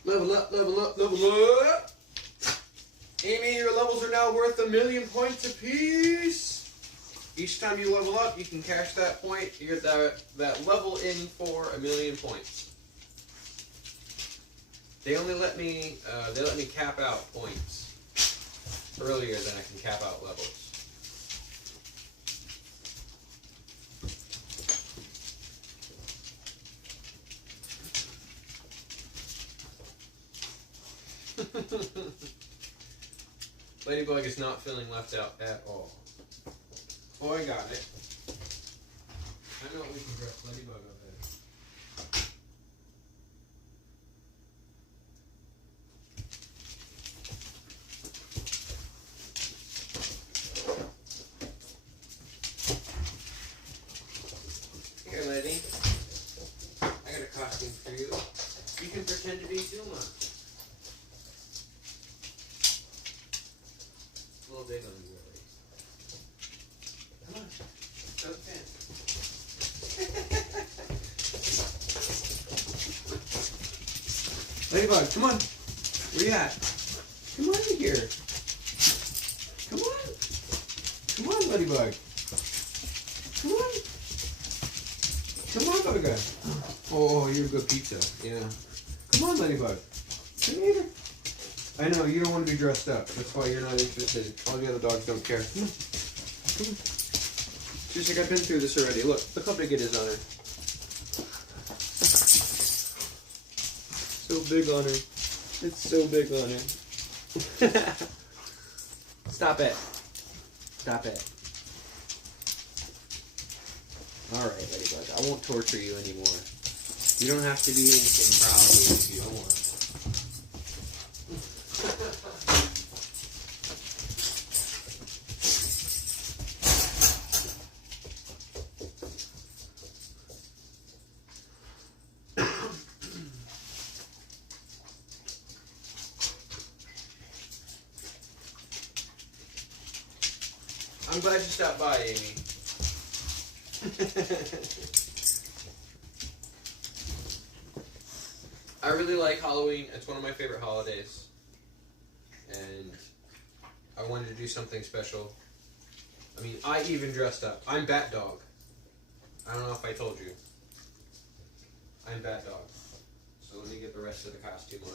Level up, level up, level up. Amy, your levels are now worth 1,000,000 points apiece. Each time you level up, you can cash that point. You get that level in for 1,000,000 points. They only let me cap out points earlier than I can cap out levels. Ladybug is not feeling left out at all. Oh, I got it. I know what we can dress Ladybug up in. Here, lady. I got a costume for you. You can pretend to be Zuma. A little big on you, really. Come on. Show the fan. Ladybug, come on. Where you at? Come on in here. Come on. Come on, Ladybug. Come on. Come on, Ladybug. Oh, you're a good pizza. Yeah. Come on, Ladybug. Come here. I know, you don't want to be dressed up. That's why you're not interested. All the other dogs don't care. Come on. Come on. She's like, I've been through this already. Look how big it is on her. So big on her. It's so big on her. Stop it. Stop it. Alright, Ladybug. I won't torture you anymore. You don't have to do anything probably if you don't want. I'm glad you stopped by, Amy. I really like Halloween. It's one of my favorite holidays. And I wanted to do something special. I mean, I even dressed up. I'm Bat Dog. I don't know if I told you. I'm Bat Dog. So let me get the rest of the costume on.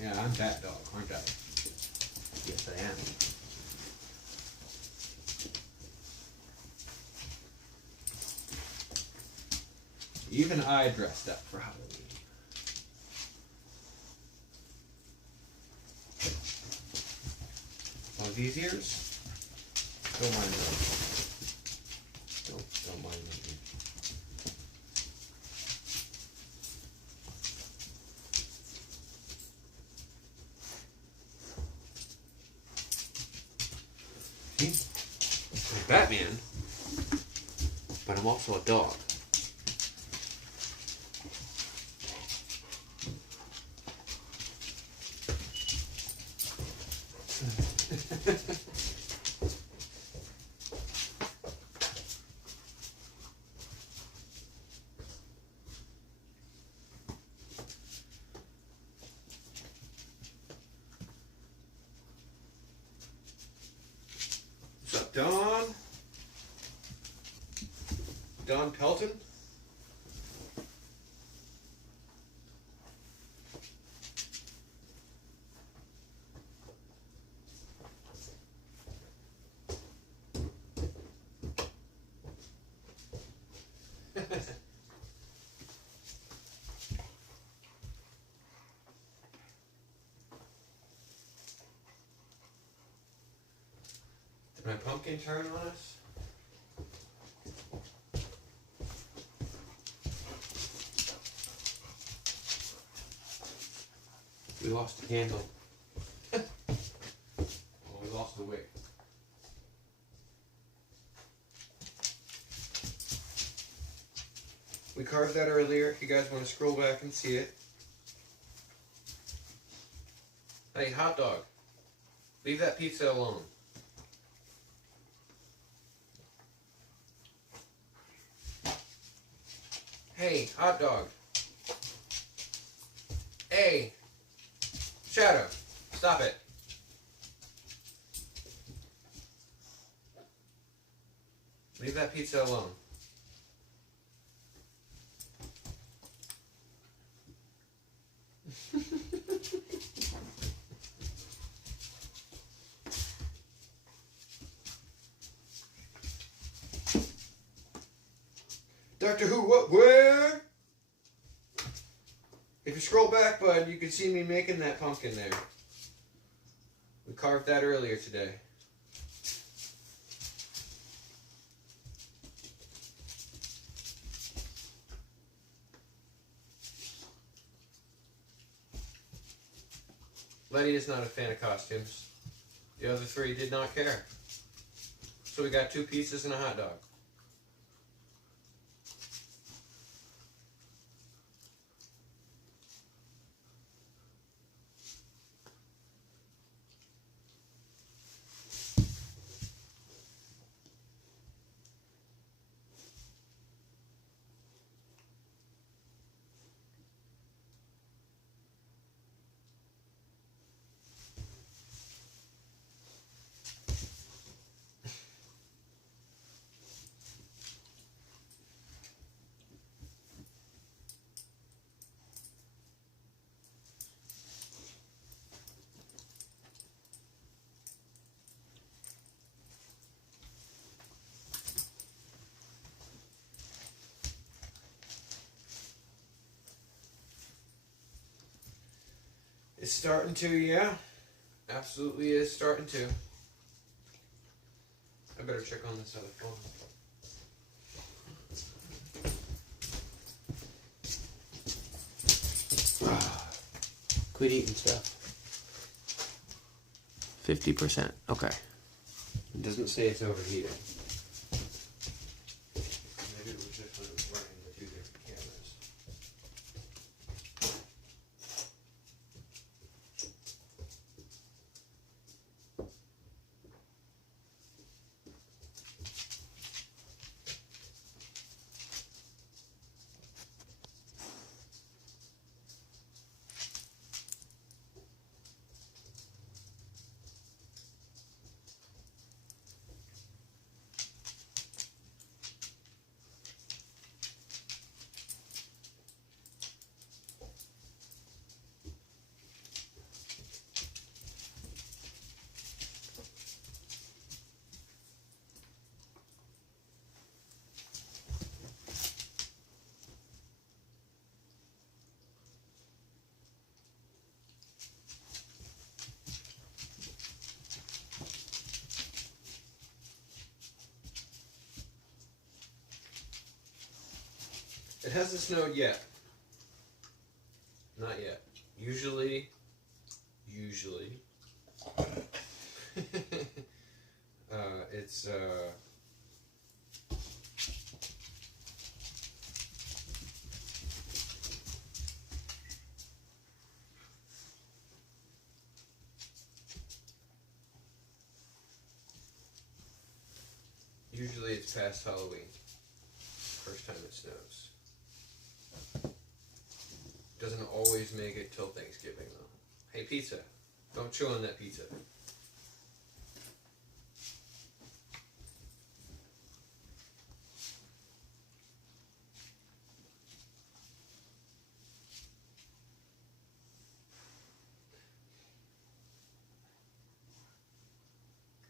Yeah, I'm Bat Dog, aren't I? Yes, I am. Even I dressed up for Halloween. Oh, these ears? Don't mind those. Don't mind them. I'm Batman, but I'm also a dog. What's up, Don? Don Pelton? Did my pumpkin turn on us? We lost the candle. Well, we lost the wick. We carved that earlier if you guys want to scroll back and see it. Hey, hot dog. Leave that pizza alone. Hey, hot dog. Hey, Shadow, stop it. Leave that pizza alone. Doctor Who, what, where? If you scroll back, bud, you can see me making that pumpkin there. We carved that earlier today. Letty is not a fan of costumes. The other three did not care. So we got 2 pizzas and a hot dog. It's starting to, yeah. Absolutely is starting to. I better check on this other phone. Quit eating stuff. 50%. Okay. I'm doesn't say it's overheating. Maybe it was just when it was running the two different cameras. It hasn't snowed yet. Not yet. Usually, it's, usually it's past Halloween. First time it snows. Doesn't always make it till Thanksgiving though. Hey pizza, don't chew on that pizza.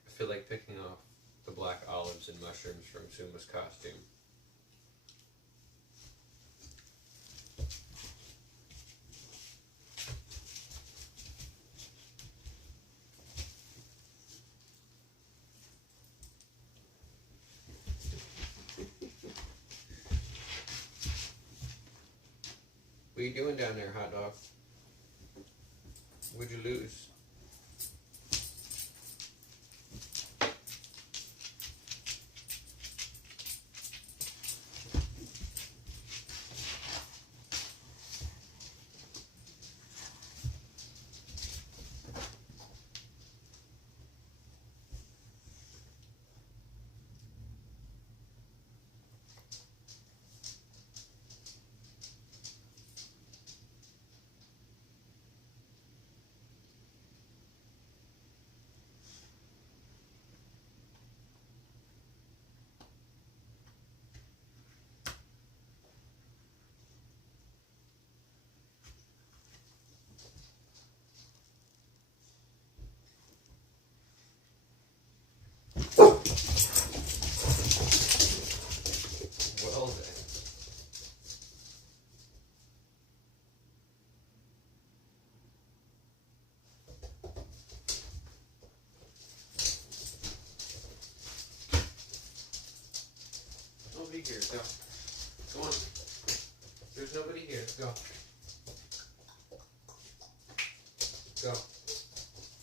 I feel like picking off the black olives and mushrooms from Suma's costume. What are you doing down there, hot dog? What'd you lose? Well then. Nobody here, go. Go on. There's nobody here, go. Go.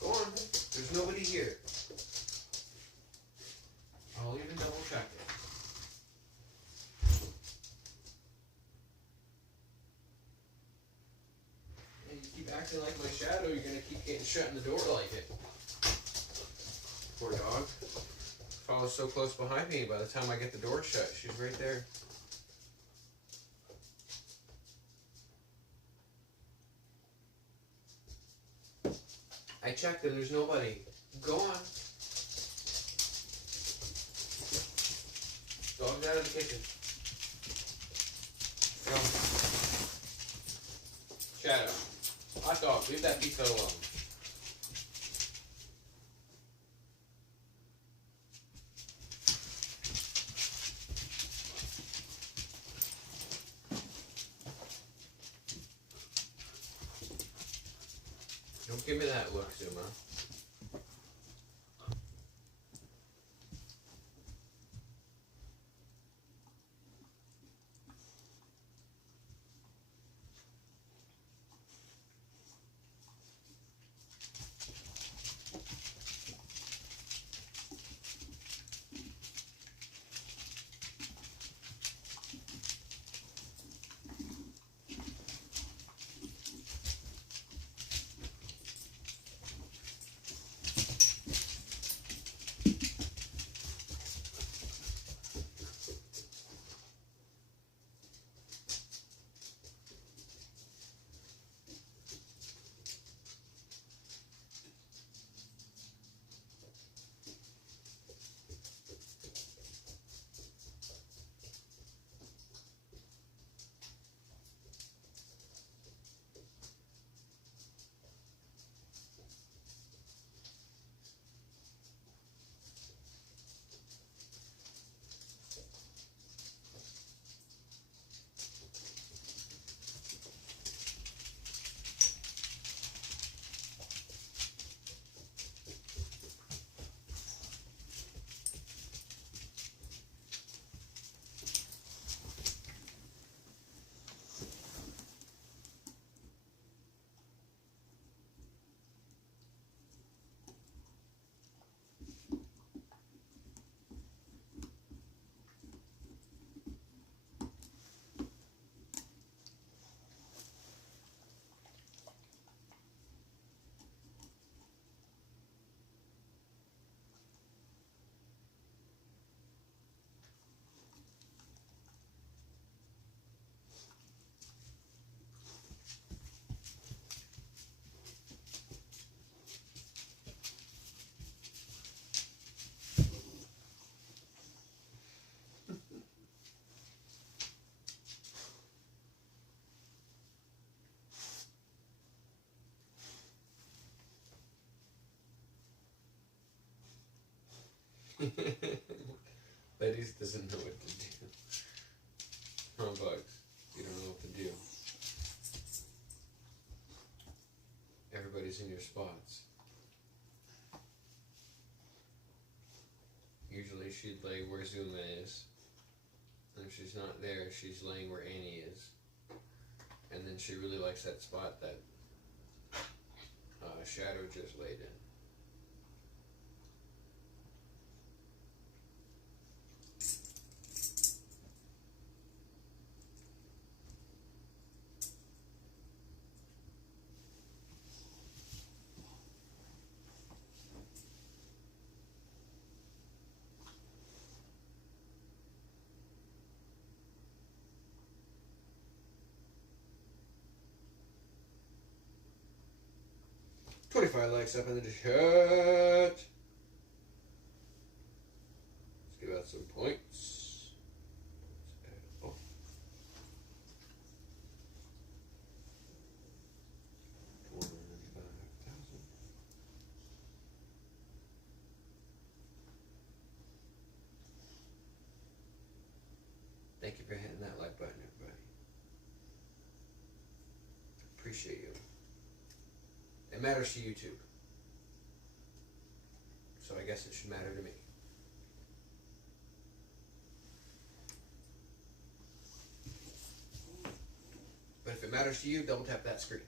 Go on, there's nobody here. I'll even double check it. And you keep acting like my shadow, you're gonna keep getting shut in the door like it. Poor dog. Follows so close behind me, by the time I get the door shut, she's right there. I checked and there's nobody. Go on. Dog's out of the kitchen. Go. Shadow. Hot dog, leave that pizza alone. Don't give me that look, Suma. Eddie doesn't know what to do. Oh, Bugs, you don't know what to do. Everybody's in your spots. Usually she'd lay where Zuma is. And if she's not there, she's laying where Annie is. And then she really likes that spot that Shadow just laid in. $25 likes up in the chat. Let's give out some points. Oh. Thank you for hitting that like button, everybody. Appreciate you. It matters to YouTube. So I guess it should matter to me. But if it matters to you, double tap that screen.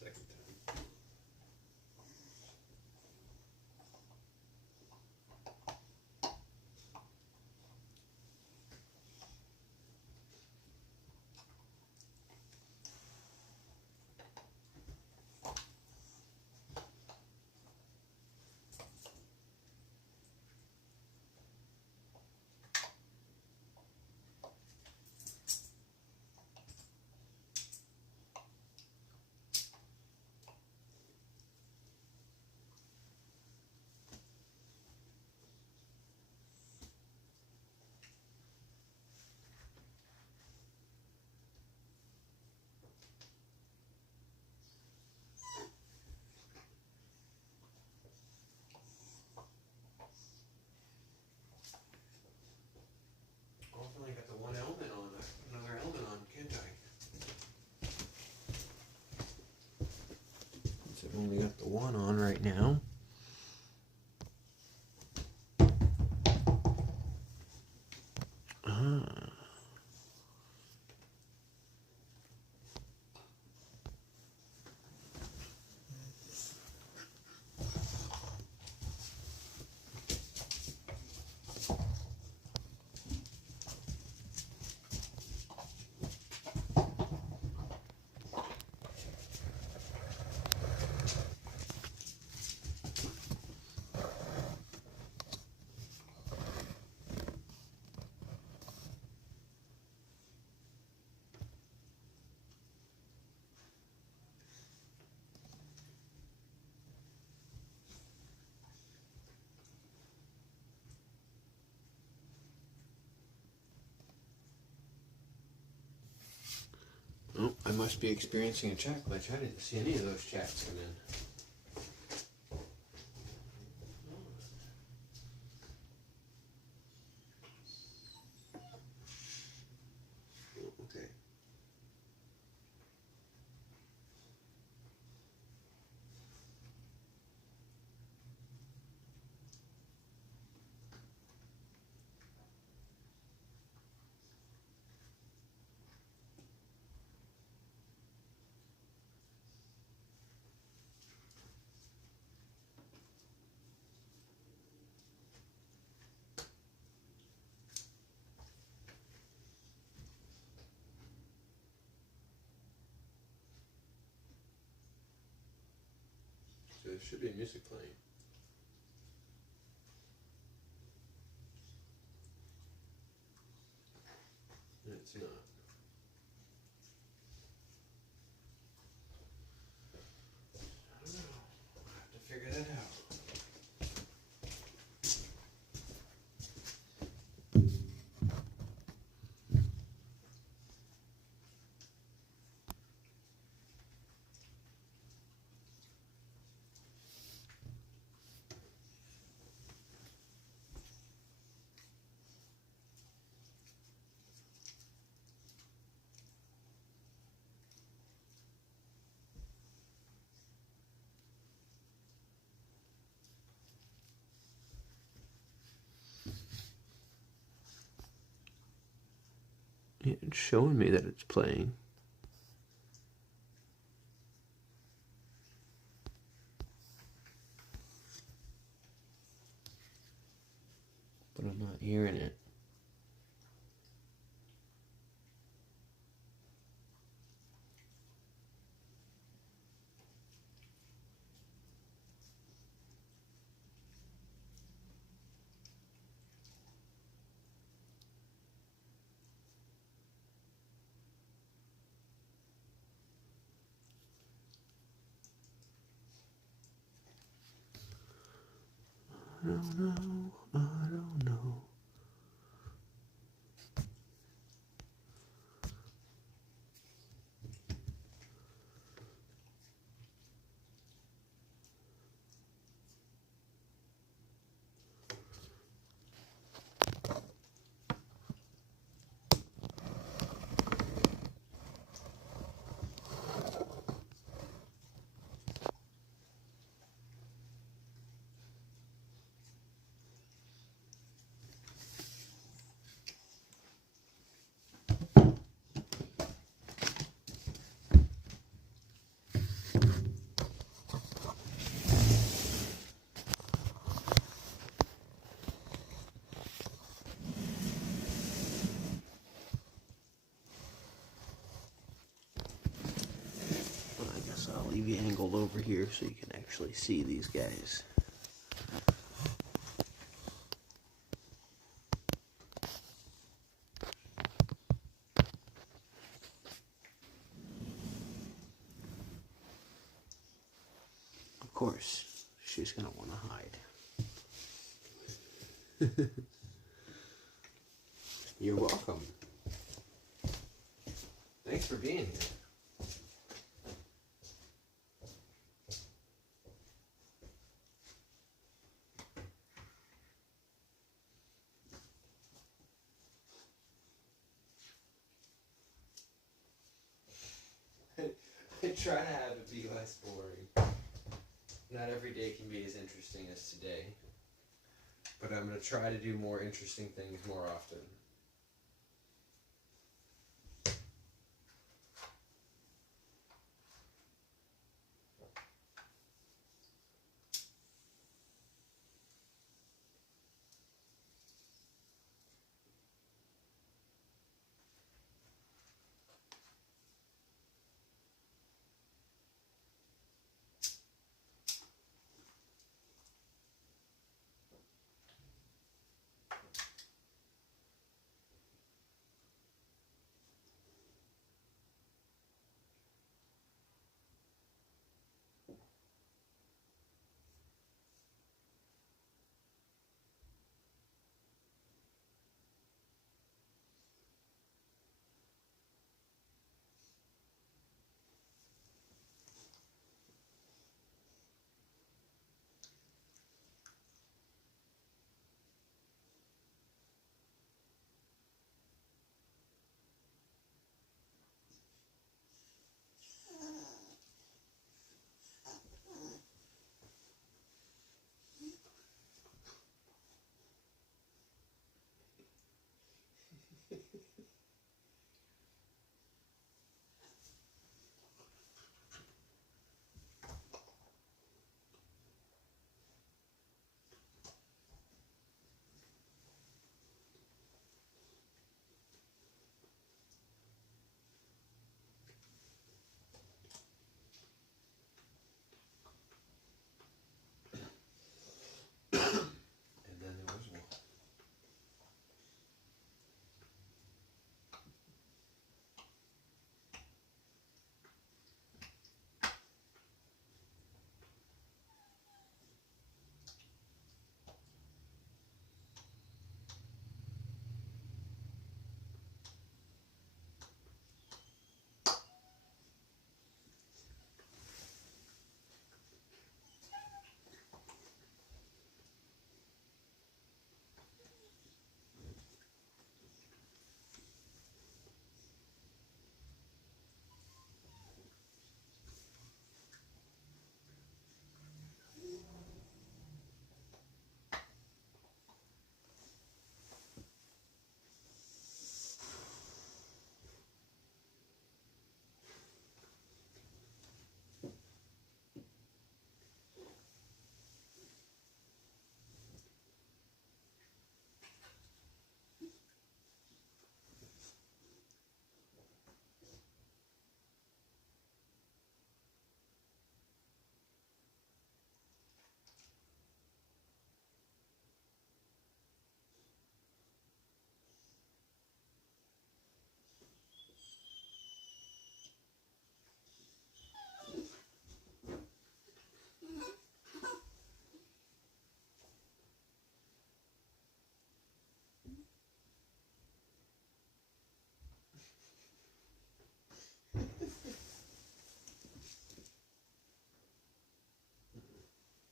Second time. I've only got the one element on, another element on, can't I? So I've only got the one on right now. Oh, I must be experiencing a chat glitch. I didn't see any of those chats come in. Okay. So there should be music playing. It's not. I don't know. I'll have to figure that out. It's showing me that it's playing. But I'm not hearing it. I don't know. I don't know. leave you angled over here so you can actually see these guys. Of course, she's going to want to hide. You're welcome. Thanks for being here. I try to have it be less boring. Not every day can be as interesting as today. But I'm going to try to do more interesting things more often. And then there was one.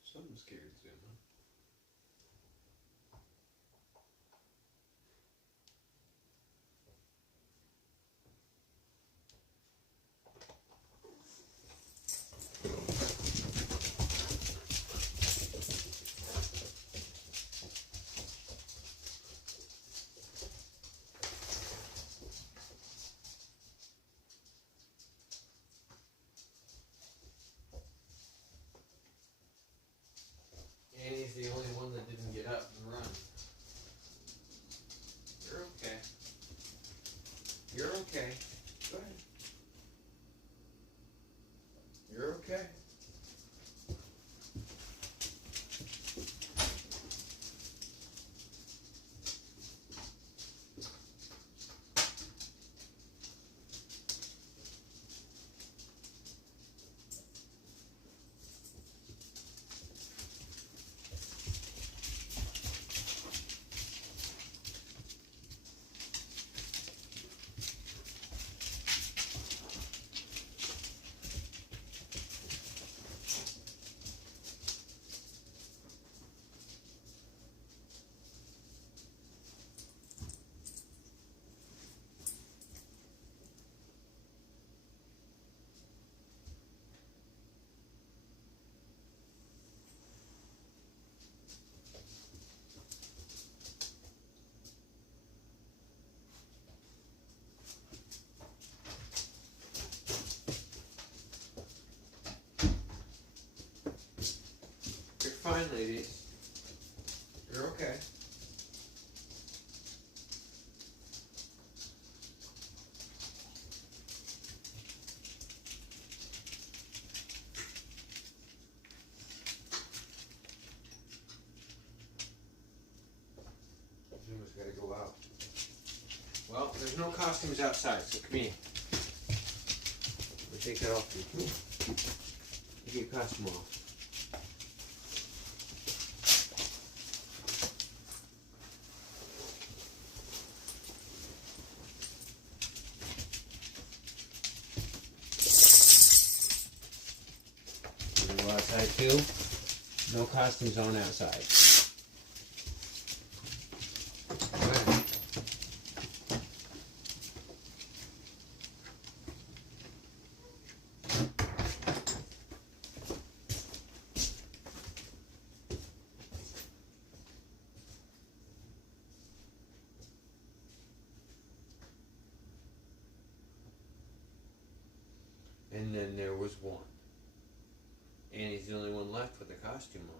So I'm scared to zoom in. Okay. You're fine, ladies. You're okay. Zuma's gotta go out. Well, there's no costumes outside, so come here. Let me take that off you. You get your costume off. You go outside too. No costumes on outside. Okay. And then there was one. And he's the only one left with a costume on.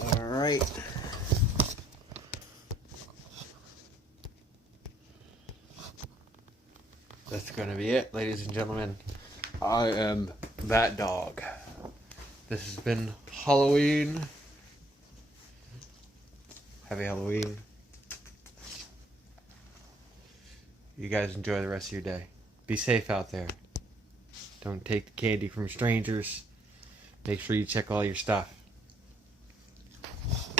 Alright. That's gonna be it, ladies and gentlemen. I am that dog. This has been Halloween. Happy Halloween. You guys enjoy the rest of your day. Be safe out there. Don't take the candy from strangers. Make sure you check all your stuff.